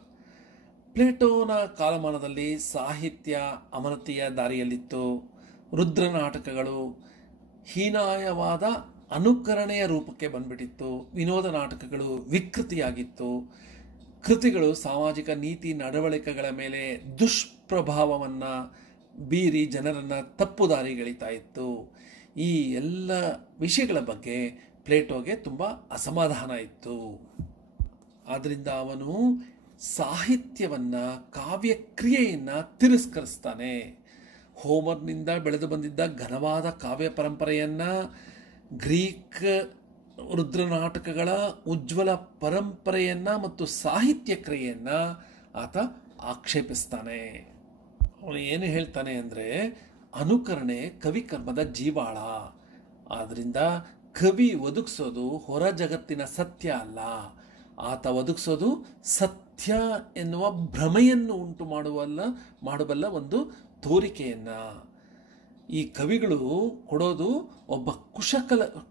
ಪ್ಲೇಟೋನ ಕಾಲಮಾನದಲ್ಲಿ ಸಾಹಿತ್ಯ ಅಮರತೆಯ ದಾರಿಯಲ್ಲಿತ್ತು. ರುದ್ರ ನಾಟಕಗಳು, ಹೀನಾಯವಾದ ಅನುಕರಣೆಯ ರೂಪಕ್ಕೆ ಬಂದ್ಬಿಟ್ಟಿತ್ತು. ವಿನೋದ ನಾಟಕಗಳು ವಿಕೃತಿಯಾಗಿತ್ತು. ಕೃತಿಗಳು ಸಾಮಾಜಿಕ ನೀತಿ ನಡವಳಿಕೆಗಳ ಮೇಲೆ ದುಷ್ಪ್ರಭಾವವನ್ನು ಬೀರಿ ಜನರನ್ನು ತಪ್ಪು ದಾರಿಗೆಳಿತಾ ಇತ್ತು. ಈ ಎಲ್ಲ ವಿಷಯಗಳ ಬಗ್ಗೆ ಪ್ಲೇಟೋಗೆ ತುಂಬ ಅಸಮಾಧಾನ ಇತ್ತು. ಆದ್ದರಿಂದ ಅವನು ಸಾಹಿತ್ಯವನ್ನು, ಕಾವ್ಯಕ್ರಿಯೆಯನ್ನು ತಿರಸ್ಕರಿಸ್ತಾನೆ. ಹೋಮರ್ನಿಂದ ಬೆಳೆದು ಬಂದಿದ್ದ ಘನವಾದ ಕಾವ್ಯ ಪರಂಪರೆಯನ್ನು, ಗ್ರೀಕ್ ರುದ್ರನಾಟಕಗಳ ಉಜ್ವಲ ಪರಂಪರೆಯನ್ನು ಮತ್ತು ಸಾಹಿತ್ಯ ಕ್ರಿಯೆಯನ್ನು ಆತ ಆಕ್ಷೇಪಿಸ್ತಾನೆ. ಅವನು ಏನು ಹೇಳ್ತಾನೆ ಅಂದರೆ, ಅನುಕರಣೆ ಕವಿಕರ್ಮದ ಜೀವಾಳ. ಆದ್ದರಿಂದ ಕವಿ ಒದಗಿಸೋದು ಹೊರ ಜಗತ್ತಿನ ಸತ್ಯ ಅಲ್ಲ, ಆತ ಒದಗಿಸೋದು ಸತ್ಯ ಎನ್ನುವ ಭ್ರಮೆಯನ್ನು ಉಂಟು ಮಾಡಬಲ್ಲ ಒಂದು ತೋರಿಕೆಯನ್ನು. ಈ ಕವಿಗಳು ಕೊಡೋದು ಒಬ್ಬ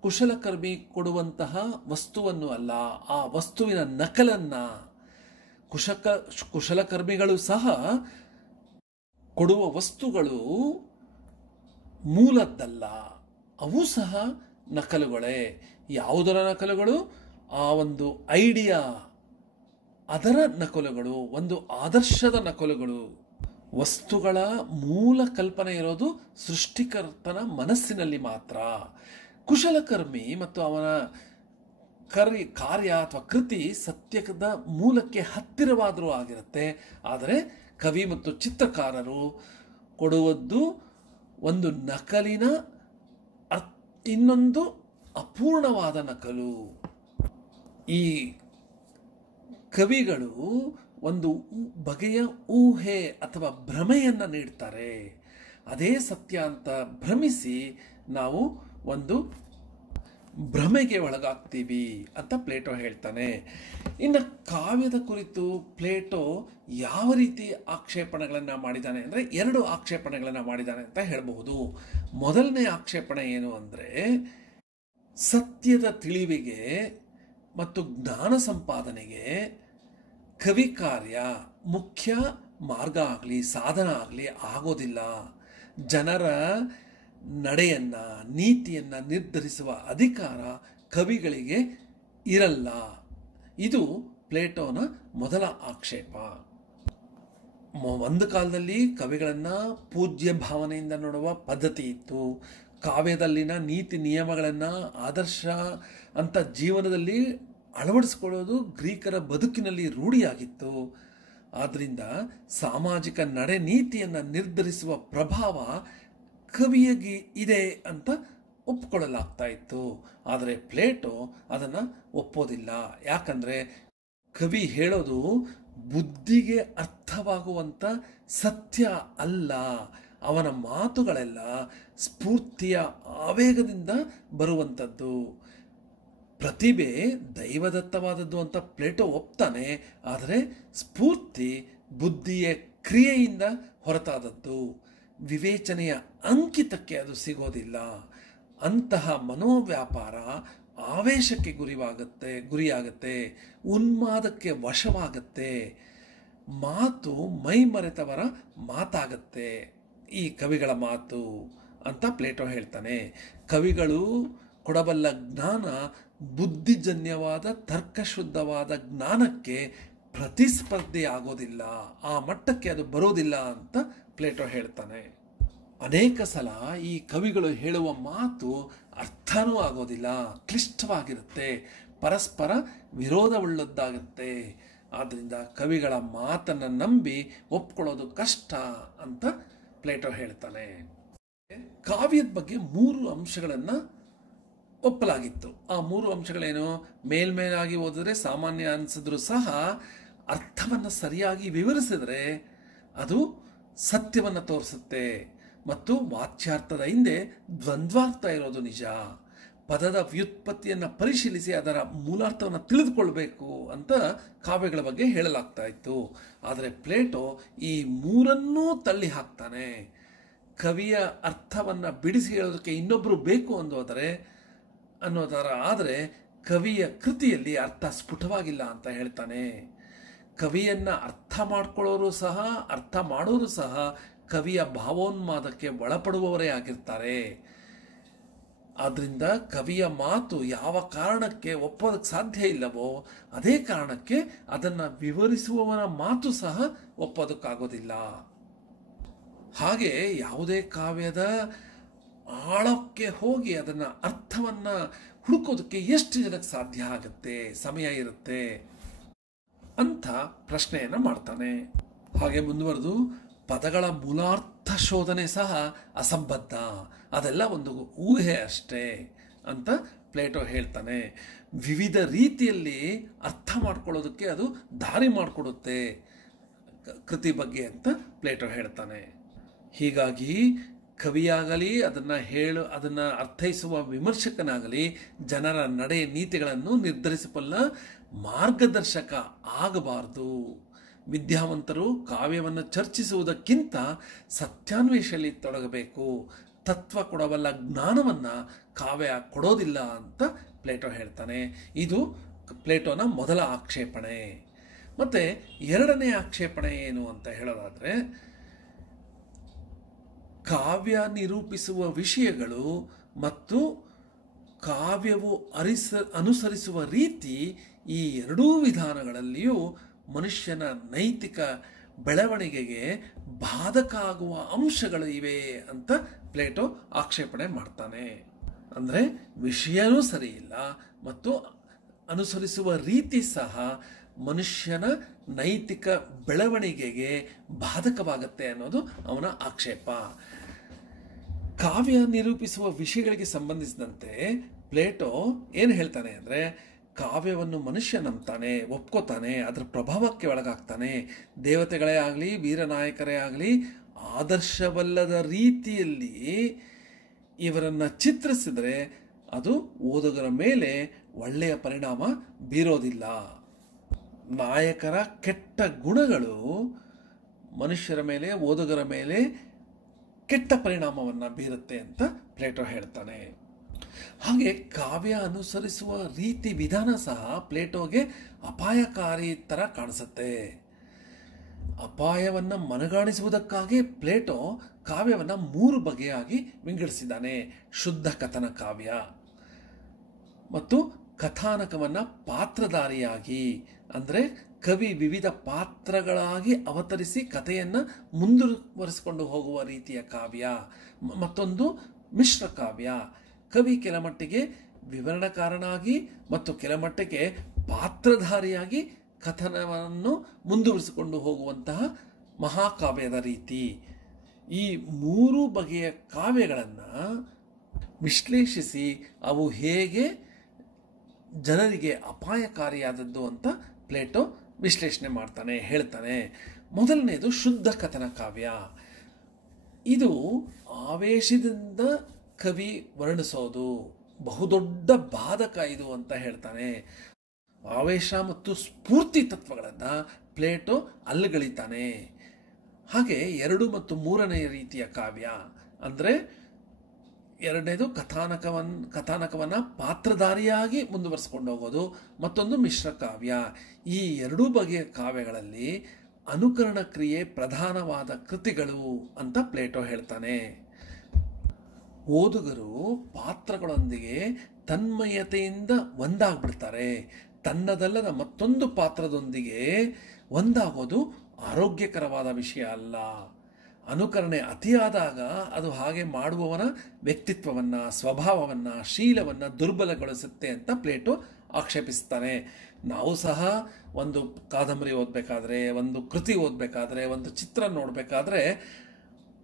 ಕುಶಲಕರ್ಮಿ ಕೊಡುವಂತಹ ವಸ್ತುವನ್ನು ಅಲ್ಲ, ಆ ವಸ್ತುವಿನ ನಕಲನ್ನು. ಕುಶಲಕರ್ಮಿಗಳು ಸಹ ಕೊಡುವ ವಸ್ತುಗಳು ಮೂಲದ್ದಲ್ಲ, ಅವು ಸಹ ನಕಲುಗಳೇ. ಯಾವುದರ ನಕಲುಗಳು? ಆ ಒಂದು ಐಡಿಯಾ, ಅದರ ನಕಲುಗಳು, ಒಂದು ಆದರ್ಶದ ನಕಲುಗಳು. ವಸ್ತುಗಳ ಮೂಲ ಕಲ್ಪನೆ ಇರೋದು ಸೃಷ್ಟಿಕರ್ತನ ಮನಸ್ಸಿನಲ್ಲಿ ಮಾತ್ರ. ಕುಶಲಕರ್ಮಿ ಮತ್ತು ಅವನ ಕಾರ್ಯ ಅಥವಾ ಕೃತಿ ಸತ್ಯದ ಮೂಲಕ್ಕೆ ಹತ್ತಿರವಾದರೂ ಆಗಿರುತ್ತೆ. ಆದರೆ ಕವಿ ಮತ್ತು ಚಿತ್ರಕಾರರು ಕೊಡುವುದು ಒಂದು ನಕಲಿನ ಇನ್ನೊಂದು ಅಪೂರ್ಣವಾದ ನಕಲು. ಈ ಕವಿಗಳು ಒಂದು ಬಗೆಯ ಊಹೆ ಅಥವಾ ಭ್ರಮೆಯನ್ನು ನೀಡ್ತಾರೆ. ಅದೇ ಸತ್ಯ ಅಂತ ಭ್ರಮಿಸಿ ನಾವು ಒಂದು ಭ್ರಮೆಗೆ ಒಳಗಾಗ್ತೀವಿ ಅಂತ ಪ್ಲೇಟೋ ಹೇಳ್ತಾನೆ. ಇನ್ನು ಕಾವ್ಯದ ಕುರಿತು ಪ್ಲೇಟೋ ಯಾವ ರೀತಿ ಆಕ್ಷೇಪಣೆಗಳನ್ನು ಮಾಡಿದ್ದಾನೆ ಅಂದರೆ, 2 ಆಕ್ಷೇಪಣೆಗಳನ್ನು ಮಾಡಿದ್ದಾನೆ ಅಂತ ಹೇಳಬಹುದು. ಮೊದಲನೇ ಆಕ್ಷೇಪಣೆ ಏನು ಅಂದರೆ, ಸತ್ಯದ ತಿಳಿವಿಗೆ ಮತ್ತು ಜ್ಞಾನ ಸಂಪಾದನೆಗೆ ಕವಿ ಕಾರ್ಯ ಮುಖ್ಯ ಮಾರ್ಗ ಆಗಲಿ ಸಾಧನ ಆಗಲಿ ಆಗೋದಿಲ್ಲ. ಜನರ ನಡೆಯನ್ನು, ನೀತಿಯನ್ನು ನಿರ್ಧರಿಸುವ ಅಧಿಕಾರ ಕವಿಗಳಿಗೆ ಇರಲ್ಲ. ಇದು ಪ್ಲೇಟೋನ ಮೊದಲ ಆಕ್ಷೇಪ. ಒಂದು ಕಾಲದಲ್ಲಿ ಕವಿಗಳನ್ನು ಪೂಜ್ಯ ಭಾವನೆಯಿಂದ ನೋಡುವ ಪದ್ಧತಿ ಇತ್ತು. ಕಾವ್ಯದಲ್ಲಿನ ನೀತಿ ನಿಯಮಗಳನ್ನು ಆದರ್ಶ ಅಂತ ಜೀವನದಲ್ಲಿ ಅಳವಡಿಸಿಕೊಳ್ಳೋದು ಗ್ರೀಕರ ಬದುಕಿನಲ್ಲಿ ರೂಢಿಯಾಗಿತ್ತು. ಆದ್ದರಿಂದ ಸಾಮಾಜಿಕ ನಡೆ ನೀತಿಯನ್ನು ನಿರ್ಧರಿಸುವ ಪ್ರಭಾವ ಕವಿಯಾಗಿ ಇದೆ ಅಂತ ಒಪ್ಪಿಕೊಳ್ಳಲಾಗ್ತಾ ಇತ್ತು. ಆದರೆ ಪ್ಲೇಟೋ ಅದನ್ನು ಒಪ್ಪೋದಿಲ್ಲ. ಯಾಕಂದರೆ ಕವಿ ಹೇಳೋದು ಬುದ್ಧಿಗೆ ಅರ್ಥವಾಗುವಂಥ ಸತ್ಯ ಅಲ್ಲ. ಅವನ ಮಾತುಗಳೆಲ್ಲ ಸ್ಫೂರ್ತಿಯ ಆವೇಗದಿಂದ ಬರುವಂಥದ್ದು. ಪ್ರತಿಭೆ ದೈವದತ್ತವಾದದ್ದು ಅಂತ ಪ್ಲೇಟೋ ಒಪ್ತಾನೆ. ಆದರೆ ಸ್ಫೂರ್ತಿ ಬುದ್ಧಿಯ ಕ್ರಿಯೆಯಿಂದ ಹೊರತಾದದ್ದು. ವಿವೇಚನೆಯ ಅಂಕಿತಕ್ಕೆ ಅದು ಸಿಗೋದಿಲ್ಲ. ಅಂತಹ ಮನೋವ್ಯಾಪಾರ ಆವೇಶಕ್ಕೆ ಗುರಿಯಾಗುತ್ತೆ, ಉನ್ಮಾದಕ್ಕೆ ವಶವಾಗುತ್ತೆ, ಮಾತು ಮೈಮರೆತವರ ಮಾತಾಗತ್ತೆ ಈ ಕವಿಗಳ ಮಾತು ಅಂತ ಪ್ಲೇಟೋ ಹೇಳ್ತಾನೆ. ಕವಿಗಳು ಕೊಡಬಲ್ಲ ಜ್ಞಾನ ಬುದ್ಧಿಜನ್ಯವಾದ ತರ್ಕಶುದ್ಧವಾದ ಜ್ಞಾನಕ್ಕೆ ಪ್ರತಿಸ್ಪರ್ಧೆ ಆಗೋದಿಲ್ಲ, ಆ ಮಟ್ಟಕ್ಕೆ ಅದು ಬರೋದಿಲ್ಲ ಅಂತ ಪ್ಲೇಟೋ ಹೇಳ್ತಾನೆ. ಅನೇಕ ಸಲ ಈ ಕವಿಗಳು ಹೇಳುವ ಮಾತು ಅರ್ಥನೂ ಆಗೋದಿಲ್ಲ, ಕ್ಲಿಷ್ಟವಾಗಿರುತ್ತೆ, ಪರಸ್ಪರ ವಿರೋಧವುಳ್ಳದ್ದಾಗುತ್ತೆ. ಆದ್ದರಿಂದ ಕವಿಗಳ ಮಾತನ್ನು ನಂಬಿ ಒಪ್ಕೊಳ್ಳೋದು ಕಷ್ಟ ಅಂತ ಪ್ಲೇಟೋ ಹೇಳ್ತಾನೆ. ಕಾವ್ಯದ ಬಗ್ಗೆ 3 ಅಂಶಗಳನ್ನು ಒಪ್ಪಲಾಗಿತ್ತು. ಆ 3 ಅಂಶಗಳೇನು? ಮೇಲ್ಮೇಲಾಗಿ ಓದಿದ್ರೆ ಸಾಮಾನ್ಯ ಅನಿಸಿದ್ರು ಸಹ ಅರ್ಥವನ್ನು ಸರಿಯಾಗಿ ವಿವರಿಸಿದ್ರೆ ಅದು ಸತ್ಯವನ್ನು ತೋರಿಸುತ್ತೆ. ಮತ್ತು ವಾಚ್ಯಾರ್ಥದ ಹಿಂದೆ ದ್ವಂದ್ವಾರ್ಥ ಇರೋದು ನಿಜ. ಪದದ ವ್ಯುತ್ಪತ್ತಿಯನ್ನು ಪರಿಶೀಲಿಸಿ ಅದರ ಮೂಲಾರ್ಥವನ್ನು ತಿಳಿದುಕೊಳ್ಬೇಕು ಅಂತ ಕಾವ್ಯಗಳ ಬಗ್ಗೆ ಹೇಳಲಾಗ್ತಾ ಇತ್ತು. ಆದರೆ ಪ್ಲೇಟೋ ಈ 3ಅನ್ನೂ ತಳ್ಳಿ ಹಾಕ್ತಾನೆ. ಕವಿಯ ಅರ್ಥವನ್ನು ಬಿಡಿಸಿ ಹೇಳೋದಕ್ಕೆ ಇನ್ನೊಬ್ಬರು ಬೇಕು ಅನ್ನೋದರ ಆದರೆ ಕವಿಯ ಕೃತಿಯಲ್ಲಿ ಅರ್ಥ ಸ್ಫುಟವಾಗಿಲ್ಲ ಅಂತ ಹೇಳ್ತಾನೆ. ಕವಿಯನ್ನು ಅರ್ಥ ಮಾಡೋರು ಸಹ ಕವಿಯ ಭಾವೋನ್ಮಾದಕ್ಕೆ ಒಳಪಡುವವರೇ ಆಗಿರ್ತಾರೆ. ಆದ್ರಿಂದ ಕವಿಯ ಮಾತು ಯಾವ ಕಾರಣಕ್ಕೆ ಒಪ್ಪೋದಕ್ಕೆ ಸಾಧ್ಯ ಇಲ್ಲವೋ ಅದೇ ಕಾರಣಕ್ಕೆ ಅದನ್ನ ವಿವರಿಸುವವನ ಮಾತು ಸಹ ಒಪ್ಪೋದಕ್ಕಾಗೋದಿಲ್ಲ. ಹಾಗೆ ಯಾವುದೇ ಕಾವ್ಯದ ಆಳಕ್ಕೆ ಹೋಗಿ ಅದನ್ನ ಅರ್ಥವನ್ನ ಹುಡುಕೋದಕ್ಕೆ ಎಷ್ಟು ಜನಕ್ಕೆ ಸಾಧ್ಯ ಆಗುತ್ತೆ, ಸಮಯ ಇರುತ್ತೆ ಅಂತ ಪ್ರಶ್ನೆಯನ್ನ ಮಾಡ್ತಾನೆ. ಹಾಗೆ ಮುಂದುವರೆದು ಪದಗಳ ಮೂಲಾರ್ಥ ಶೋಧನೆ ಸಹ ಅಸಂಬದ್ಧ, ಅದೆಲ್ಲ ಒಂದು ಊಹೆ ಅಷ್ಟೇ ಅಂತ ಪ್ಲೇಟೋ ಹೇಳ್ತಾನೆ. ವಿವಿಧ ರೀತಿಯಲ್ಲಿ ಅರ್ಥ ಮಾಡ್ಕೊಳ್ಳೋದಕ್ಕೆ ಅದು ದಾರಿ ಮಾಡಿಕೊಡುತ್ತೆ ಕೃತಿ ಬಗ್ಗೆ ಅಂತ ಪ್ಲೇಟೋ ಹೇಳ್ತಾನೆ. ಹೀಗಾಗಿ ಕವಿಯಾಗಲಿ ಅದನ್ನ ಅರ್ಥೈಸುವ ವಿಮರ್ಶಕನಾಗಲಿ ಜನರ ನಡೆ ನೀತಿಗಳನ್ನು ನಿರ್ಧರಿಸಬಲ್ಲ ಮಾರ್ಗದರ್ಶಕ ಆಗಬಾರದು. ವಿದ್ಯಾವಂತರು ಕಾವ್ಯವನ್ನು ಚರ್ಚಿಸುವುದಕ್ಕಿಂತ ಸತ್ಯಾನ್ವೇಷಣೆಯಲ್ಲಿ ತೊಡಗಬೇಕು. ತತ್ವ ಕೊಡಬಲ್ಲ ಜ್ಞಾನವನ್ನ ಕಾವ್ಯ ಕೊಡೋದಿಲ್ಲ ಅಂತ ಪ್ಲೇಟೋ ಹೇಳ್ತಾನೆ. ಇದು ಪ್ಲೇಟೋನ ಮೊದಲ ಆಕ್ಷೇಪಣೆ. ಮತ್ತೆ ಎರಡನೇ ಆಕ್ಷೇಪಣೆ ಏನು ಅಂತ ಹೇಳೋದಾದ್ರೆ, ಕಾವ್ಯ ನಿರೂಪಿಸುವ ವಿಷಯಗಳು ಮತ್ತು ಕಾವ್ಯವು ಅನುಸರಿಸುವ ರೀತಿ, ಈ ಎರಡೂ ವಿಧಾನಗಳಲ್ಲಿಯೂ ಮನುಷ್ಯನ ನೈತಿಕ ಬೆಳವಣಿಗೆಗೆ ಬಾಧಕ ಆಗುವ ಅಂಶಗಳು ಇವೆ ಅಂತ ಪ್ಲೇಟೋ ಆಕ್ಷೇಪಣೆ ಮಾಡ್ತಾನೆ. ಅಂದರೆ ವಿಷಯನೂ ಸರಿ ಇಲ್ಲ ಮತ್ತು ಅನುಸರಿಸುವ ರೀತಿ ಸಹ ಮನುಷ್ಯನ ನೈತಿಕ ಬೆಳವಣಿಗೆಗೆ ಬಾಧಕವಾಗುತ್ತೆ ಅನ್ನೋದು ಅವನ ಆಕ್ಷೇಪ. ಕಾವ್ಯ ನಿರೂಪಿಸುವ ವಿಷಯಗಳಿಗೆ ಸಂಬಂಧಿಸಿದಂತೆ ಪ್ಲೇಟೋ ಏನು ಹೇಳ್ತಾನೆ ಅಂದರೆ, ಕಾವ್ಯವನ್ನು ಮನುಷ್ಯ ನಂಬ್ತಾನೆ, ಒಪ್ಕೋತಾನೆ, ಅದರ ಪ್ರಭಾವಕ್ಕೆ ಒಳಗಾಗ್ತಾನೆ. ದೇವತೆಗಳೇ ಆಗಲಿ ವೀರನಾಯಕರೇ ಆಗಲಿ ಆದರ್ಶವಲ್ಲದ ರೀತಿಯಲ್ಲಿ ಇವರನ್ನು ಚಿತ್ರಿಸಿದರೆ ಅದು ಓದುಗರ ಮೇಲೆ ಒಳ್ಳೆಯ ಪರಿಣಾಮ ಬೀರೋದಿಲ್ಲ. ನಾಯಕರ ಕೆಟ್ಟ ಗುಣಗಳು ಮನುಷ್ಯರ ಮೇಲೆ, ಓದುಗರ ಮೇಲೆ ಕೆಟ್ಟ ಪರಿಣಾಮವನ್ನು ಬೀರುತ್ತೆ ಅಂತ ಪ್ಲೇಟೋ ಹೇಳ್ತಾನೆ. ಹಾಗೆ ಕಾವ್ಯ ಅನುಸರಿಸುವ ರೀತಿ ವಿಧಾನ ಸಹ ಪ್ಲೇಟೋಗೆ ಅಪಾಯಕಾರಿ ಥರ ಕಾಣಿಸುತ್ತೆ. ಅಪಾಯವನ್ನು ಮನಗಾಣಿಸುವುದಕ್ಕಾಗಿ ಪ್ಲೇಟೋ ಕಾವ್ಯವನ್ನು 3 ಬಗೆಯಾಗಿ ವಿಂಗಡಿಸಿದ್ದಾನೆ. ಶುದ್ಧ ಕಥನ ಕಾವ್ಯ ಮತ್ತು ಕಥಾನಕವನ್ನು ಪಾತ್ರಧಾರಿಯಾಗಿ, ಅಂದರೆ ಕವಿ ವಿವಿಧ ಪಾತ್ರಗಳಾಗಿ ಅವತರಿಸಿ ಕಥೆಯನ್ನು ಮುಂದುವರಿಸಿಕೊಂಡು ಹೋಗುವ ರೀತಿಯ ಕಾವ್ಯ. ಮತ್ತೊಂದು ಮಿಶ್ರ ಕಾವ್ಯ, ಕವಿ ಕೆಲಮಟ್ಟಿಗೆ ವಿವರಣಕಾರನಾಗಿ ಮತ್ತು ಕೆಲಮಟ್ಟಿಗೆ ಪಾತ್ರಧಾರಿಯಾಗಿ ಕಥನವನ್ನು ಮುಂದುವರಿಸಿಕೊಂಡು ಹೋಗುವಂತಹ ಮಹಾಕಾವ್ಯದ ರೀತಿ. ಈ 3 ಬಗೆಯ ಕಾವ್ಯಗಳನ್ನು ವಿಶ್ಲೇಷಿಸಿ ಅವು ಹೇಗೆ ಜನರಿಗೆ ಅಪಾಯಕಾರಿಯಾದದ್ದು ಅಂತ ಪ್ಲೇಟೋ ವಿಶ್ಲೇಷಣೆ ಮಾಡ್ತಾನೆ, ಹೇಳ್ತಾನೆ. ಮೊದಲನೇದು ಶುದ್ಧ ಕಥನ ಕಾವ್ಯ. ಇದು ಆವೇಶದಿಂದ ಕವಿ ವರ್ಣಿಸೋದು ಬಹುದೊಡ್ಡ ಬಾಧಕ ಇದು ಅಂತ ಹೇಳ್ತಾನೆ. ಆವೇಶ ಮತ್ತು ಸ್ಫೂರ್ತಿ ತತ್ವಗಳನ್ನು ಪ್ಲೇಟೋ ಅಲ್ಲಗಳಿತಾನೆ. ಹಾಗೆ 2 ಮತ್ತು 3ನೇ ರೀತಿಯ ಕಾವ್ಯ ಅಂದರೆ, ಎರಡನೇದು ಕಥಾನಕವನ್ನು ಪಾತ್ರಧಾರಿಯಾಗಿ ಮುಂದುವರಿಸಿಕೊಂಡು ಹೋಗೋದು, ಮತ್ತೊಂದು ಮಿಶ್ರ ಕಾವ್ಯ. ಈ 2 ಬಗೆಯ ಕಾವ್ಯಗಳಲ್ಲಿ ಅನುಕರಣ ಕ್ರಿಯೆ ಪ್ರಧಾನವಾದ ಕೃತಿಗಳು ಅಂತ ಪ್ಲೇಟೋ ಹೇಳ್ತಾನೆ. ಓದುಗರು ಪಾತ್ರಗಳೊಂದಿಗೆ ತನ್ಮಯತೆಯಿಂದ ಒಂದಾಗ್ಬಿಡ್ತಾರೆ. ತನ್ನದಲ್ಲದ ಮತ್ತೊಂದು ಪಾತ್ರದೊಂದಿಗೆ ಒಂದಾಗೋದು ಆರೋಗ್ಯಕರವಾದ ವಿಷಯ ಅಲ್ಲ. ಅನುಕರಣೆ ಅತಿಯಾದಾಗ ಅದು ಹಾಗೆ ಮಾಡುವವನ ವ್ಯಕ್ತಿತ್ವವನ್ನು, ಸ್ವಭಾವವನ್ನು, ಶೀಲವನ್ನು ದುರ್ಬಲಗೊಳಿಸುತ್ತೆ ಅಂತ ಪ್ಲೇಟೋ ಆಕ್ಷೇಪಿಸ್ತಾನೆ. ನಾವು ಸಹ ಒಂದು ಕಾದಂಬರಿ ಓದಬೇಕಾದ್ರೆ, ಒಂದು ಕೃತಿ ಓದಬೇಕಾದ್ರೆ, ಒಂದು ಚಿತ್ರ ನೋಡಬೇಕಾದ್ರೆ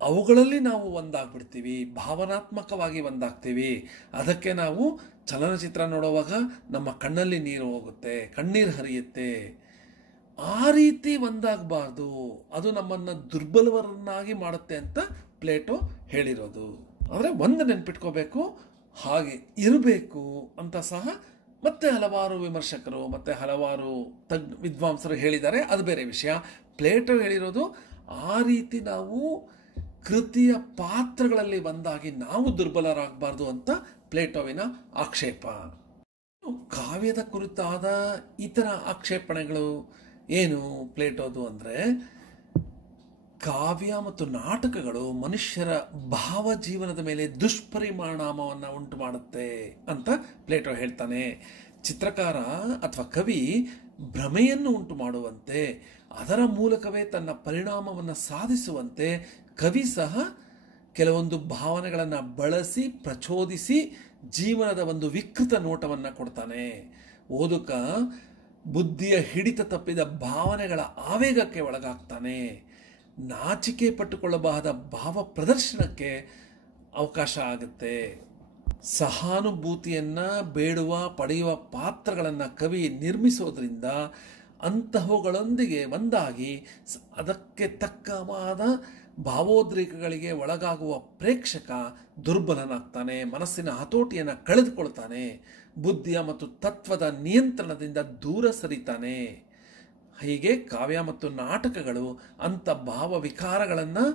ಅವುಗಳಲ್ಲಿ ನಾವು ಒಂದಾಗ್ಬಿಡ್ತೀವಿ, ಭಾವನಾತ್ಮಕವಾಗಿ ಒಂದಾಗ್ತೀವಿ. ಅದಕ್ಕೆ ನಾವು ಚಲನಚಿತ್ರ ನೋಡುವಾಗ ನಮ್ಮ ಕಣ್ಣಲ್ಲಿ ನೀರು ಹೋಗುತ್ತೆ, ಕಣ್ಣೀರು ಹರಿಯುತ್ತೆ. ಆ ರೀತಿ ಒಂದಾಗಬಾರ್ದು, ಅದು ನಮ್ಮನ್ನು ದುರ್ಬಲವರನ್ನಾಗಿ ಮಾಡುತ್ತೆ ಅಂತ ಪ್ಲೇಟೋ ಹೇಳಿರೋದು. ಅಂದರೆ ಒಂದು ನೆನ್ಪಿಟ್ಕೋಬೇಕು, ಹಾಗೆ ಇರಬೇಕು ಅಂತ ಸಹ ಮತ್ತೆ ಹಲವಾರು ವಿಮರ್ಶಕರು ಮತ್ತು ಹಲವಾರು ವಿದ್ವಾಂಸರು ಹೇಳಿದ್ದಾರೆ. ಅದು ಬೇರೆ ವಿಷಯ. ಪ್ಲೇಟೋ ಹೇಳಿರೋದು ಆ ರೀತಿ ನಾವು ಕೃತಿಯ ಪಾತ್ರಗಳಲ್ಲಿ ಒಂದಾಗಿ ನಾವು ದುರ್ಬಲರಾಗಬಾರ್ದು ಅಂತ ಪ್ಲೇಟೋವಿನ ಆಕ್ಷೇಪ. ಕಾವ್ಯದ ಕುರಿತಾದ ಇತರ ಆಕ್ಷೇಪಣೆಗಳು ಏನು ಪ್ಲೇಟೋದು ಅಂದರೆ, ಕಾವ್ಯ ಮತ್ತು ನಾಟಕಗಳು ಮನುಷ್ಯರ ಭಾವಜೀವನದ ಮೇಲೆ ದುಷ್ಪರಿಣಾಮವನ್ನು ಉಂಟು ಮಾಡುತ್ತೆ ಅಂತ ಪ್ಲೇಟೋ ಹೇಳ್ತಾನೆ. ಚಿತ್ರಕಾರ ಅಥವಾ ಕವಿ ಭ್ರಮೆಯನ್ನು ಉಂಟು ಮಾಡುವಂತೆ, ಅದರ ಮೂಲಕವೇ ತನ್ನ ಪರಿಣಾಮವನ್ನು ಸಾಧಿಸುವಂತೆ ಕವಿ ಸಹ ಕೆಲವೊಂದು ಭಾವನೆಗಳನ್ನು ಬಳಸಿ ಪ್ರಚೋದಿಸಿ ಜೀವನದ ಒಂದು ವಿಕೃತ ನೋಟವನ್ನು ಕೊಡ್ತಾನೆ. ಓದುಕ ಬುದ್ಧಿಯ ಹಿಡಿತ ತಪ್ಪಿದ ಭಾವನೆಗಳ ಆವೇಗಕ್ಕೆ ಒಳಗಾಗ್ತಾನೆ. ನಾಚಿಕೆ ಪಟ್ಟುಕೊಳ್ಳಬಹುದಾದ ಭಾವ ಪ್ರದರ್ಶನಕ್ಕೆ ಅವಕಾಶ ಆಗುತ್ತೆ. ಸಹಾನುಭೂತಿಯನ್ನು ಬೇಡುವ ಪಡೆಯುವ ಪಾತ್ರಗಳನ್ನು ಕವಿ ನಿರ್ಮಿಸೋದ್ರಿಂದ ಅಂತಹವುಗಳೊಂದಿಗೆ ಒಂದಾಗಿ ಅದಕ್ಕೆ ತಕ್ಕವಾದ ಭಾವೋದ್ರೇಕಗಳಿಗೆ ಒಳಗಾಗುವ ಪ್ರೇಕ್ಷಕ ದುರ್ಬಲನಾಗ್ತಾನೆ, ಮನಸ್ಸಿನ ಹತೋಟಿಯನ್ನು ಕಳೆದುಕೊಳ್ತಾನೆ, ಬುದ್ಧಿಯ ಮತ್ತು ತತ್ವದ ನಿಯಂತ್ರಣದಿಂದ ದೂರ ಸರಿತಾನೆ. ಹೀಗೆ ಕಾವ್ಯ ಮತ್ತು ನಾಟಕಗಳು ಅಂಥ ಭಾವವಿಕಾರಗಳನ್ನು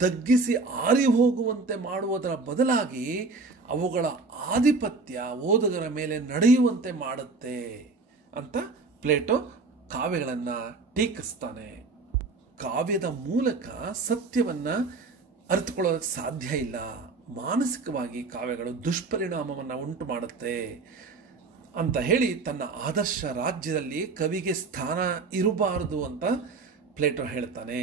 ತಗ್ಗಿಸಿ ಆರಿ ಹೋಗುವಂತೆ ಮಾಡುವುದರ ಬದಲಾಗಿ ಅವುಗಳ ಆಧಿಪತ್ಯ ಓದುಗರ ಮೇಲೆ ನಡೆಯುವಂತೆ ಮಾಡುತ್ತೆ ಅಂತ ಪ್ಲೇಟೋ ಕಾವ್ಯಗಳನ್ನು ಟೀಕಿಸ್ತಾನೆ. ಕಾವ್ಯದ ಮೂಲಕ ಸತ್ಯವನ್ನು ಅರಿತುಕೊಳ್ಳೋದಕ್ಕೆ ಸಾಧ್ಯ ಇಲ್ಲ. ಮಾನಸಿಕವಾಗಿ ಕಾವ್ಯಗಳು ದುಷ್ಪರಿಣಾಮವನ್ನು ಉಂಟು ಮಾಡುತ್ತೆ ಅಂತ ಹೇಳಿ ತನ್ನ ಆದರ್ಶ ರಾಜ್ಯದಲ್ಲಿ ಕವಿಗೆ ಸ್ಥಾನ ಇರಬಾರದು ಅಂತ ಪ್ಲೇಟೋ ಹೇಳ್ತಾನೆ.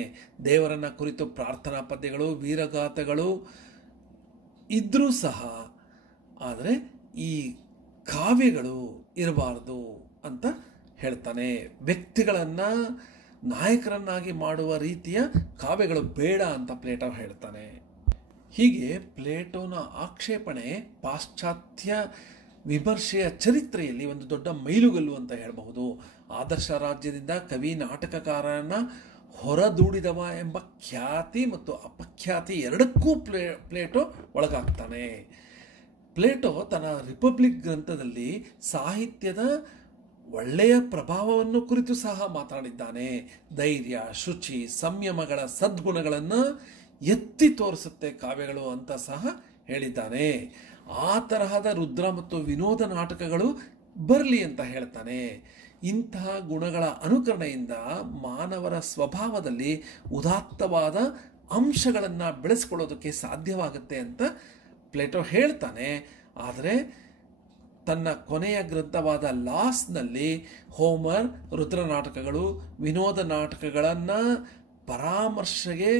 ದೇವರನ್ನ ಕುರಿತು ಪ್ರಾರ್ಥನಾ ಪದ್ಯಗಳು, ವೀರಗಾಥೆಗಳು ಇದ್ರೂ ಸಹ, ಆದರೆ ಈ ಕಾವ್ಯಗಳು ಇರಬಾರದು ಅಂತ ಹೇಳ್ತಾನೆ. ವ್ಯಕ್ತಿಗಳನ್ನು ನಾಯಕರನ್ನಾಗಿ ಮಾಡುವ ರೀತಿಯ ಕಾವ್ಯಗಳು ಬೇಡ ಅಂತ ಪ್ಲೇಟೋ ಹೇಳ್ತಾನೆ. ಹೀಗೆ ಪ್ಲೇಟೋನ ಆಕ್ಷೇಪಣೆ ಪಾಶ್ಚಾತ್ಯ ವಿಮರ್ಶೆಯ ಚರಿತ್ರೆಯಲ್ಲಿ ಒಂದು ದೊಡ್ಡ ಮೈಲುಗಲ್ಲು ಅಂತ ಹೇಳಬಹುದು. ಆದರ್ಶ ರಾಜ್ಯದಿಂದ ಕವಿ ನಾಟಕಕಾರನ ಹೊರದೂಡಿದವ ಎಂಬ ಖ್ಯಾತಿ ಮತ್ತು ಅಪಖ್ಯಾತಿ ಎರಡಕ್ಕೂ ಪ್ಲೇಟೋ ಒಳಗಾಗ್ತಾನೆ. ಪ್ಲೇಟೋ ತನ್ನ ರಿಪಬ್ಲಿಕ್ ಗ್ರಂಥದಲ್ಲಿ ಸಾಹಿತ್ಯದ ಒಳ್ಳೆಯ ಪ್ರಭಾವವನ್ನು ಕುರಿತು ಸಹ ಮಾತನಾಡಿದ್ದಾನೆ. ಧೈರ್ಯ, ಶುಚಿ, ಸಂಯಮಗಳ ಸದ್ಗುಣಗಳನ್ನು ಎತ್ತಿ ತೋರಿಸುತ್ತೆ ಕಾವ್ಯಗಳು ಅಂತ ಸಹ ಹೇಳಿದ್ದಾನೆ. ಆ ತರಹದ ರುದ್ರ ಮತ್ತು ವಿನೋದ ನಾಟಕಗಳು ಬರಲಿ ಅಂತ ಹೇಳ್ತಾನೆ. ಇಂತಹ ಗುಣಗಳ ಅನುಕರಣೆಯಿಂದ ಮಾನವರ ಸ್ವಭಾವದಲ್ಲಿ ಉದಾತ್ತವಾದ ಅಂಶಗಳನ್ನು ಬೆಳೆಸ್ಕೊಳ್ಳೋದಕ್ಕೆ ಸಾಧ್ಯವಾಗುತ್ತೆ ಅಂತ ಪ್ಲೇಟೋ ಹೇಳ್ತಾನೆ. ಆದರೆ ತನ್ನ ಕೊನೆಯ ಗ್ರಂಥವಾದ ಲಾಸ್ನಲ್ಲಿ ಹೋಮರ್ ರುದ್ರ ನಾಟಕಗಳು, ವಿನೋದ ನಾಟಕಗಳನ್ನು ಪರಾಮರ್ಶೆಗೆ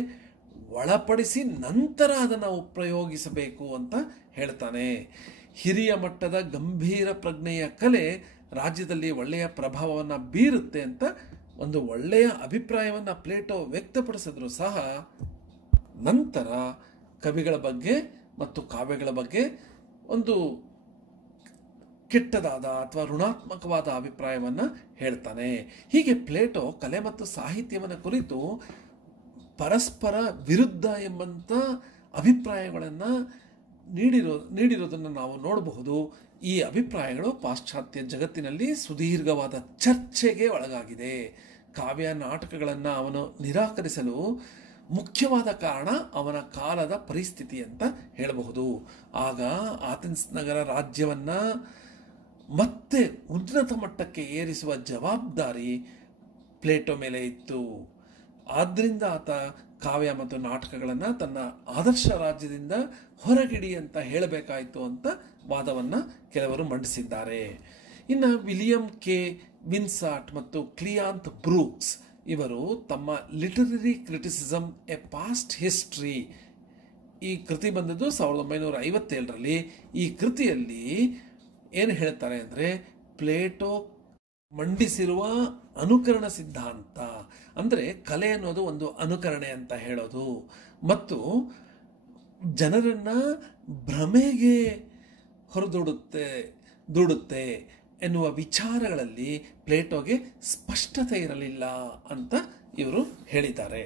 ಒಳಪಡಿಸಿ ನಂತರ ಅದನ್ನು ಉಪಯೋಗಿಸಬೇಕು ಅಂತ ಹೇಳ್ತಾನೆ. ಹಿರಿಯ ಮಟ್ಟದ ಗಂಭೀರ ಪ್ರಜ್ಞೆಯ ಕಲೆ ರಾಜ್ಯದಲ್ಲಿ ಒಳ್ಳೆಯ ಪ್ರಭಾವವನ್ನು ಬೀರುತ್ತೆ ಅಂತ ಒಂದು ಒಳ್ಳೆಯ ಅಭಿಪ್ರಾಯವನ್ನು ಪ್ಲೇಟೋ ವ್ಯಕ್ತಪಡಿಸಿದ್ರು ಸಹ, ನಂತರ ಕವಿಗಳ ಬಗ್ಗೆ ಮತ್ತು ಕಾವ್ಯಗಳ ಬಗ್ಗೆ ಒಂದು ಕೆಟ್ಟದಾದ ಅಥವಾ ಋಣಾತ್ಮಕವಾದ ಅಭಿಪ್ರಾಯವನ್ನು ಹೇಳ್ತಾನೆ. ಹೀಗೆ ಪ್ಲೇಟೋ ಕಲೆ ಮತ್ತು ಸಾಹಿತ್ಯವನ್ನು ಕುರಿತು ಪರಸ್ಪರ ವಿರುದ್ಧ ಎಂಬಂಥ ಅಭಿಪ್ರಾಯಗಳನ್ನು ನೀಡಿರೋದನ್ನು ನಾವು ನೋಡಬಹುದು. ಈ ಅಭಿಪ್ರಾಯಗಳು ಪಾಶ್ಚಾತ್ಯ ಜಗತ್ತಿನಲ್ಲಿ ಸುದೀರ್ಘವಾದ ಚರ್ಚೆಗೆ ಒಳಗಾಗಿದೆ. ಕಾವ್ಯ ನಾಟಕಗಳನ್ನು ಅವನು ನಿರಾಕರಿಸಲು ಮುಖ್ಯವಾದ ಕಾರಣ ಅವನ ಕಾಲದ ಪರಿಸ್ಥಿತಿ ಅಂತ ಹೇಳಬಹುದು. ಆಗ ಆಥೆನ್ಸ್ ನಗರ ರಾಜ್ಯವನ್ನು ಮತ್ತೆ ಉನ್ನತ ಮಟ್ಟಕ್ಕೆ ಏರಿಸುವ ಜವಾಬ್ದಾರಿ ಪ್ಲೇಟೋ ಮೇಲೆ ಇತ್ತು. ಆದ್ದರಿಂದ ಆತ ಕಾವ್ಯ ಮತ್ತು ನಾಟಕಗಳನ್ನು ತನ್ನ ಆದರ್ಶ ರಾಜ್ಯದಿಂದ ಹೊರಗಿಡಿ ಅಂತ ಹೇಳಬೇಕಾಯಿತು ಅಂತ ವಾದವನ್ನು ಕೆಲವರು ಮಂಡಿಸಿದ್ದಾರೆ. ಇನ್ನು ವಿಲಿಯಂ ಕೆ ವಿನ್ಸಾಟ್ ಮತ್ತು ಕ್ಲಿಯಾಂತ್ ಬ್ರೂಕ್ಸ್ ಇವರು ತಮ್ಮ literary criticism A past history, ಈ ಕೃತಿ ಬಂದದ್ದು 1957ರಲ್ಲಿ. ಈ ಕೃತಿಯಲ್ಲಿ ಏನು ಹೇಳ್ತಾರೆ ಅಂದರೆ, ಪ್ಲೇಟೋ ಮಂಡಿಸಿರುವ ಅನುಕರಣ ಸಿದ್ಧಾಂತ ಅಂದರೆ ಕಲೆ ಅನ್ನೋದು ಒಂದು ಅನುಕರಣೆ ಅಂತ ಹೇಳೋದು ಮತ್ತು ಜನರನ್ನು ಭ್ರಮೆಗೆ ದೂಡುತ್ತೆ ಎನ್ನುವ ವಿಚಾರಗಳಲ್ಲಿ ಪ್ಲೇಟೋಗೆ ಸ್ಪಷ್ಟತೆ ಇರಲಿಲ್ಲ ಅಂತ ಇವರು ಹೇಳಿದ್ದಾರೆ.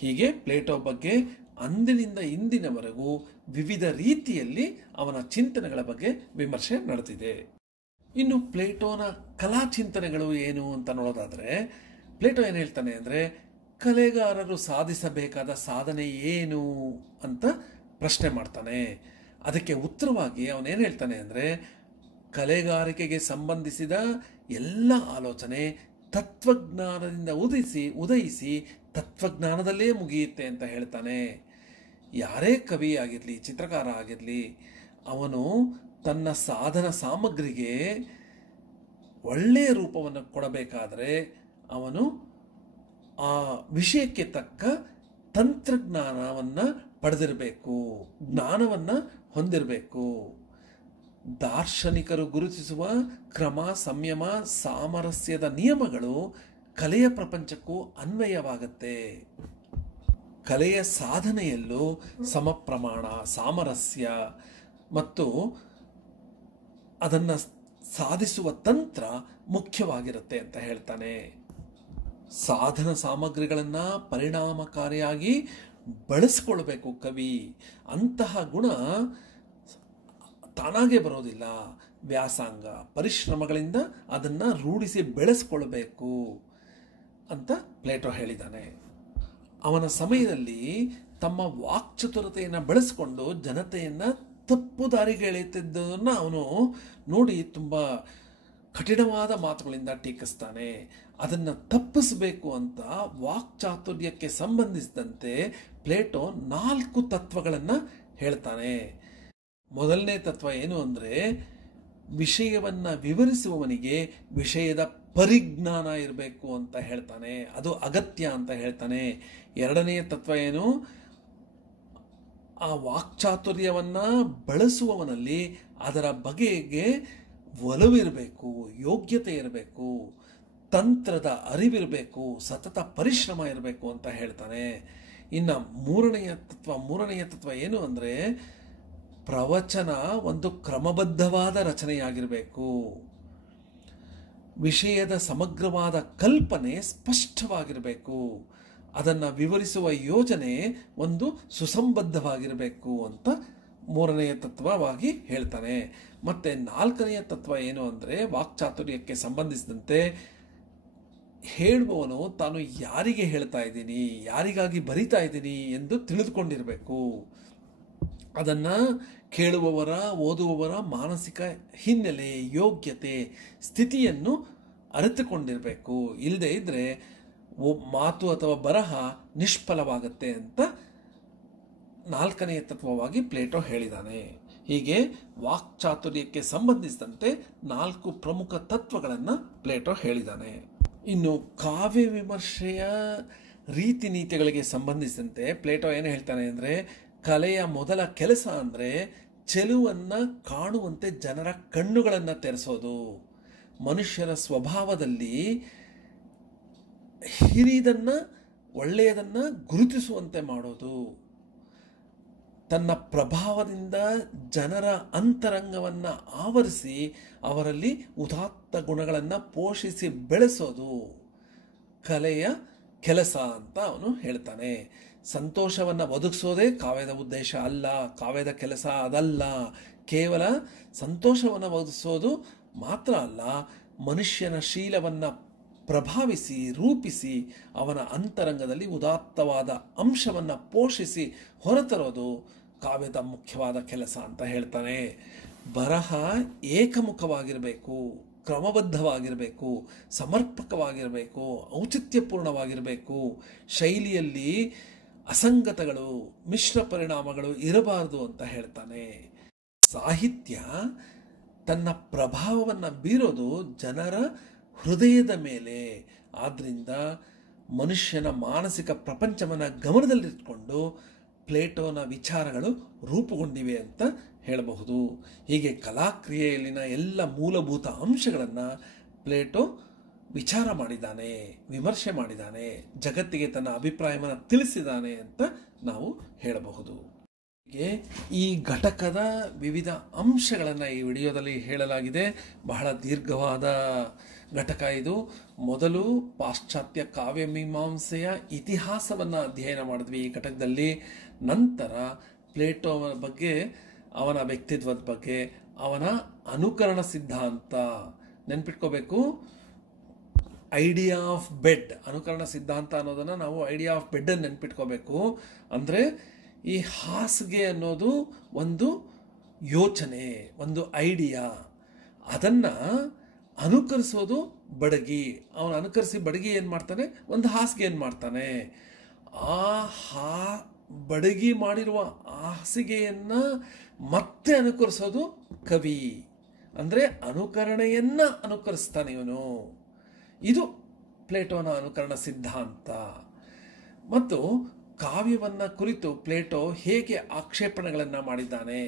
ಹೀಗೆ ಪ್ಲೇಟೋ ಬಗ್ಗೆ ಅಂದಿನಿಂದ ಇಂದಿನವರೆಗೂ ವಿವಿಧ ರೀತಿಯಲ್ಲಿ ಅವನ ಚಿಂತನೆಗಳ ಬಗ್ಗೆ ವಿಮರ್ಶೆ ನಡೆದಿದೆ. ಇನ್ನು ಪ್ಲೇಟೋನ ಕಲಾ ಚಿಂತನೆಗಳು ಏನು ಅಂತ ನೋಡೋದಾದರೆ, ಪ್ಲೇಟೋ ಏನು ಹೇಳ್ತಾನೆ ಅಂದರೆ, ಕಲೆಗಾರರು ಸಾಧಿಸಬೇಕಾದ ಸಾಧನೆ ಏನು ಅಂತ ಪ್ರಶ್ನೆ ಮಾಡ್ತಾನೆ. ಅದಕ್ಕೆ ಉತ್ತರವಾಗಿ ಅವನೇನು ಹೇಳ್ತಾನೆ ಅಂದರೆ, ಕಲೆಗಾರಿಕೆಗೆ ಸಂಬಂಧಿಸಿದ ಎಲ್ಲ ಆಲೋಚನೆ ತತ್ವಜ್ಞಾನದಿಂದ ಉದಯಿಸಿ ತತ್ವಜ್ಞಾನದಲ್ಲೇ ಮುಗಿಯುತ್ತೆ ಅಂತ ಹೇಳ್ತಾನೆ. ಯಾರೇ ಕವಿ ಆಗಿರಲಿ, ಚಿತ್ರಕಾರ ಆಗಿರಲಿ, ಅವನು ತನ್ನ ಸಾಧನ ಸಾಮಗ್ರಿಗೆ ಒಳ್ಳೆಯ ರೂಪವನ್ನು ಕೊಡಬೇಕಾದರೆ ಅವನು ಆ ವಿಷಯಕ್ಕೆ ತಕ್ಕ ತಂತ್ರಜ್ಞಾನವನ್ನು ಪಡೆದಿರಬೇಕು, ಜ್ಞಾನವನ್ನು ಹೊಂದಿರಬೇಕು. ದಾರ್ಶನಿಕರು ಗುರುತಿಸುವ ಕ್ರಮ, ಸಂಯಮ, ಸಾಮರಸ್ಯದ ನಿಯಮಗಳು ಕಲೆಯ ಪ್ರಪಂಚಕ್ಕೂ ಅನ್ವಯವಾಗುತ್ತೆ. ಕಲೆಯ ಸಾಧನೆಯಲ್ಲೂ ಸಮಪ್ರಮಾಣ, ಸಾಮರಸ್ಯ ಮತ್ತು ಅದನ್ನು ಸಾಧಿಸುವ ತಂತ್ರ ಮುಖ್ಯವಾಗಿರುತ್ತೆ ಅಂತ ಹೇಳ್ತಾನೆ. ಸಾಧನ ಸಾಮಗ್ರಿಗಳನ್ನು ಪರಿಣಾಮಕಾರಿಯಾಗಿ ಬಳಸಿಕೊಳ್ಬೇಕು ಕವಿ. ಅಂತಹ ಗುಣ ತಾನಾಗೆ ಬರೋದಿಲ್ಲ, ವ್ಯಾಸಂಗ ಪರಿಶ್ರಮಗಳಿಂದ ಅದನ್ನು ರೂಢಿಸಿ ಬೆಳೆಸ್ಕೊಳ್ಬೇಕು ಅಂತ ಪ್ಲೇಟೋ ಹೇಳಿದ್ದಾನೆ. ಅವನ ಸಮಯದಲ್ಲಿ ತಮ್ಮ ವಾಕ್ಚತುರತೆಯನ್ನು ಬೆಳೆಸ್ಕೊಂಡು ಜನತೆಯನ್ನು ತಪ್ಪು ದಾರಿಗೆ ಎಳೆಯುತ್ತಿದ್ದದನ್ನು ಅವನು ನೋಡಿ ತುಂಬ ಕಠಿಣವಾದ ಮಾತುಗಳಿಂದ ಟೀಕಿಸ್ತಾನೆ. ಅದನ್ನು ತಪ್ಪಿಸಬೇಕು ಅಂತ ವಾಕ್ಚಾತುರ್ಯಕ್ಕೆ ಸಂಬಂಧಿಸಿದಂತೆ ಪ್ಲೇಟೋ 4 ತತ್ವಗಳನ್ನು ಹೇಳ್ತಾನೆ. ಮೊದಲನೇ ತತ್ವ ಏನು ಅಂದರೆ, ವಿಷಯವನ್ನು ವಿವರಿಸುವವನಿಗೆ ವಿಷಯದ ಪರಿಜ್ಞಾನ ಇರಬೇಕು ಅಂತ ಹೇಳ್ತಾನೆ, ಅದು ಅಗತ್ಯ ಅಂತ ಹೇಳ್ತಾನೆ. ಎರಡನೆಯ ತತ್ವ ಏನು, ಆ ವಾಕ್ಚಾತುರ್ಯವನ್ನು ಬಳಸುವವನಲ್ಲಿ ಅದರ ಬಗೆಗೆ ಒಲವಿರಬೇಕು, ಯೋಗ್ಯತೆ ಇರಬೇಕು, ತಂತ್ರದ ಅರಿವಿರಬೇಕು, ಸತತ ಪರಿಶ್ರಮ ಇರಬೇಕು ಅಂತ ಹೇಳ್ತಾನೆ. ಇನ್ನು ಮೂರನೆಯ ತತ್ವ ಏನು ಅಂದರೆ, ಪ್ರವಚನ ಒಂದು ಕ್ರಮಬದ್ಧವಾದ ರಚನೆಯಾಗಿರಬೇಕು, ವಿಷಯದ ಸಮಗ್ರವಾದ ಕಲ್ಪನೆ ಸ್ಪಷ್ಟವಾಗಿರಬೇಕು, ಅದನ್ನು ವಿವರಿಸುವ ಯೋಜನೆ ಒಂದು ಸುಸಂಬದ್ಧವಾಗಿರಬೇಕು ಅಂತ ಮೂರನೆಯ ತತ್ವವಾಗಿ ಹೇಳ್ತಾನೆ. ಮತ್ತು 4ನೆಯ ತತ್ವ ಏನು ಅಂದರೆ, ವಾಕ್ಚಾತುರ್ಯಕ್ಕೆ ಸಂಬಂಧಿಸಿದಂತೆ ಹೇಳುವವನು ತಾನು ಯಾರಿಗೆ ಹೇಳ್ತಾ ಇದ್ದೀನಿ, ಯಾರಿಗಾಗಿ ಬರಿತಾ ಇದ್ದೀನಿ ಎಂದು ತಿಳಿದುಕೊಂಡಿರಬೇಕು. ಅದನ್ನು ಕೇಳುವವರ, ಓದುವವರ ಮಾನಸಿಕ ಹಿನ್ನೆಲೆ, ಯೋಗ್ಯತೆ, ಸ್ಥಿತಿಯನ್ನು ಅರಿತುಕೊಂಡಿರಬೇಕು. ಇಲ್ಲದೆ ಇದ್ದರೆ ಮಾತು ಅಥವಾ ಬರಹ ನಿಷ್ಫಲವಾಗುತ್ತೆ ಅಂತ 4ನೆಯ ತತ್ವವಾಗಿ ಪ್ಲೇಟೋ ಹೇಳಿದ್ದಾನೆ. ಹೀಗೆ ವಾಕ್ಚಾತುರ್ಯಕ್ಕೆ ಸಂಬಂಧಿಸಿದಂತೆ 4 ಪ್ರಮುಖ ತತ್ವಗಳನ್ನು ಪ್ಲೇಟೋ ಹೇಳಿದ್ದಾನೆ. ಇನ್ನು ಕಾವ್ಯ ವಿಮರ್ಶೆಯ ರೀತಿ ನೀತಿಗಳಿಗೆ ಸಂಬಂಧಿಸಿದಂತೆ ಪ್ಲೇಟೋ ಏನು ಹೇಳ್ತಾನೆ ಅಂದರೆ, ಕಲೆಯ ಮೊದಲ ಕೆಲಸ ಅಂದರೆ ಚೆಲುವನ್ನು ಕಾಣುವಂತೆ ಜನರ ಕಣ್ಣುಗಳನ್ನು ತೆರೆಸೋದು, ಮನುಷ್ಯರ ಸ್ವಭಾವದಲ್ಲಿ ಹಿರಿದನ್ನು, ಒಳ್ಳೆಯದನ್ನು ಗುರುತಿಸುವಂತೆ ಮಾಡೋದು, ತನ್ನ ಪ್ರಭಾವದಿಂದ ಜನರ ಅಂತರಂಗವನ್ನು ಆವರಿಸಿ ಅವರಲ್ಲಿ ಉದಾತ್ತ ಗುಣಗಳನ್ನು ಪೋಷಿಸಿ ಬೆಳೆಸೋದು ಕಲೆಯ ಕೆಲಸ ಅಂತ ಅವನು ಹೇಳ್ತಾನೆ. ಸಂತೋಷವನ್ನು ಒದಗಿಸೋದೇ ಕಾವ್ಯದ ಉದ್ದೇಶ ಅಲ್ಲ, ಕಾವ್ಯದ ಕೆಲಸ ಅದಲ್ಲ. ಕೇವಲ ಸಂತೋಷವನ್ನು ಒದಗಿಸೋದು ಮಾತ್ರ ಅಲ್ಲ, ಮನುಷ್ಯನ ಶೀಲವನ್ನು ಪ್ರಭಾವಿಸಿ, ರೂಪಿಸಿ, ಅವನ ಅಂತರಂಗದಲ್ಲಿ ಉದಾತ್ತವಾದ ಅಂಶವನ್ನು ಪೋಷಿಸಿ ಹೊರತರೋದು ಕಾವ್ಯದ ಮುಖ್ಯವಾದ ಕೆಲಸ ಅಂತ ಹೇಳ್ತಾನೆ. ಬರಹ ಏಕಮುಖವಾಗಿರಬೇಕು, ಕ್ರಮಬದ್ಧವಾಗಿರಬೇಕು, ಸಮರ್ಪಕವಾಗಿರಬೇಕು, ಔಚಿತ್ಯಪೂರ್ಣವಾಗಿರಬೇಕು. ಶೈಲಿಯಲ್ಲಿ ಅಸಂಗತಗಳು, ಮಿಶ್ರ ಪರಿಣಾಮಗಳು ಇರಬಾರದು ಅಂತ ಹೇಳ್ತಾನೆ. ಸಾಹಿತ್ಯ ತನ್ನ ಪ್ರಭಾವವನ್ನು ಬೀರೋದು ಜನರ ಹೃದಯದ ಮೇಲೆ. ಆದ್ದರಿಂದ ಮನುಷ್ಯನ ಮಾನಸಿಕ ಪ್ರಪಂಚವನ್ನು ಗಮನದಲ್ಲಿಟ್ಕೊಂಡು ಪ್ಲೇಟೋನ ವಿಚಾರಗಳು ರೂಪುಗೊಂಡಿವೆ ಅಂತ ಹೇಳಬಹುದು. ಹೀಗೆ ಕಲಾಕ್ರಿಯೆಯಲ್ಲಿನ ಎಲ್ಲ ಮೂಲಭೂತ ಅಂಶಗಳನ್ನು ಪ್ಲೇಟೋ ವಿಚಾರ ಮಾಡಿದ್ದಾನೆ, ವಿಮರ್ಶೆ ಮಾಡಿದ್ದಾನೆ, ಜಗತ್ತಿಗೆ ತನ್ನ ಅಭಿಪ್ರಾಯವನ್ನು ತಿಳಿಸಿದ್ದಾನೆ ಅಂತ ನಾವು ಹೇಳಬಹುದು. ಹೀಗೆ ಈ ಘಟಕದ ವಿವಿಧ ಅಂಶಗಳನ್ನು ಈ ವಿಡಿಯೋದಲ್ಲಿ ಹೇಳಲಾಗಿದೆ. ಬಹಳ ದೀರ್ಘವಾದ ಘಟಕ ಇದು. ಮೊದಲು ಪಾಶ್ಚಾತ್ಯ ಕಾವ್ಯಮೀಮಾಂಸೆಯ ಇತಿಹಾಸವನ್ನು ಅಧ್ಯಯನ ಮಾಡಿದ್ವಿ ಈ ಘಟಕದಲ್ಲಿ. ನಂತರ ಪ್ಲೇಟೋ ಬಗ್ಗೆ, ಅವನ ವ್ಯಕ್ತಿತ್ವದ ಬಗ್ಗೆ, ಅವನ ಅನುಕರಣ ಸಿದ್ಧಾಂತ ನೆನ್ಪಿಟ್ಕೋಬೇಕು. ಐಡಿಯಾ ಆಫ್ ಬೆಡ್, ಅನುಕರಣ ಸಿದ್ಧಾಂತ ಅನ್ನೋದನ್ನು ನಾವು ಐಡಿಯಾ ಆಫ್ ಬೆಡ್ಡನ್ನು ನೆನ್ಪಿಟ್ಕೋಬೇಕು. ಅಂದರೆ ಈ ಹಾಸಿಗೆ ಅನ್ನೋದು ಒಂದು ಯೋಚನೆ, ಒಂದು ಐಡಿಯಾ. ಅದನ್ನು ಅನುಕರಿಸೋದು ಬಡಗಿ. ಅವನು ಅನುಕರಿಸಿ ಬಡಗಿ ಏನು ಮಾಡ್ತಾನೆ, ಒಂದು ಹಾಸಿಗೆ ಏನು ಮಾಡ್ತಾನೆ, ಆ ಬಡಗಿ ಮಾಡಿರುವ ಹಾಸಿಗೆಯನ್ನು ಮತ್ತೆ ಅನುಕರಿಸೋದು ಕವಿ. ಅಂದರೆ ಅನುಕರಣೆಯನ್ನು ಅನುಕರಿಸ್ತಾನೆ ಇವನು. ಇದು ಪ್ಲೇಟೋನ ಅನುಕರಣ ಸಿದ್ಧಾಂತ. ಮತ್ತು ಕಾವ್ಯವನ್ನು ಕುರಿತು ಪ್ಲೇಟೋ ಹೇಗೆ ಆಕ್ಷೇಪಣೆಗಳನ್ನು ಮಾಡಿದ್ದಾನೆ,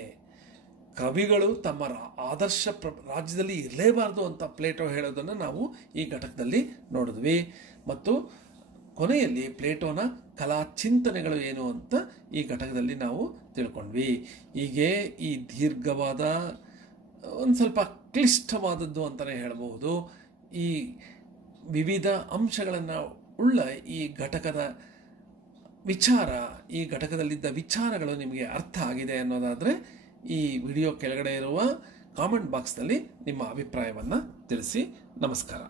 ಕವಿಗಳು ತಮ್ಮ ಆದರ್ಶ ರಾಜ್ಯದಲ್ಲಿ ಇರಲೇಬಾರದು ಅಂತ ಪ್ಲೇಟೋ ಹೇಳೋದನ್ನು ನಾವು ಈ ಘಟಕದಲ್ಲಿ ನೋಡಿದ್ವಿ. ಮತ್ತು ಕೊನೆಯಲ್ಲಿ ಪ್ಲೇಟೋನ ಕಲಾ ಚಿಂತನೆಗಳು ಏನು ಅಂತ ಈ ಘಟಕದಲ್ಲಿ ನಾವು ತಿಳ್ಕೊಂಡ್ವಿ. ಹೀಗೆ ಈ ದೀರ್ಘವಾದ, ಒಂದು ಸ್ವಲ್ಪ ಕ್ಲಿಷ್ಟವಾದದ್ದು ಅಂತಲೇ ಹೇಳಬಹುದು, ಈ ವಿವಿಧ ಅಂಶಗಳನ್ನು ಉಳ್ಳ ಈ ಘಟಕದ ವಿಚಾರ, ಈ ಘಟಕದಲ್ಲಿದ್ದ ವಿಚಾರಗಳು ನಿಮಗೆ ಅರ್ಥ ಆಗಿದೆ ಅನ್ನೋದಾದರೆ ಈ ವಿಡಿಯೋ ಕೆಳಗಡೆ ಇರುವ ಕಾಮೆಂಟ್ ಬಾಕ್ಸ್ನಲ್ಲಿ ನಿಮ್ಮ ಅಭಿಪ್ರಾಯವನ್ನು ತಿಳಿಸಿ. ನಮಸ್ಕಾರ.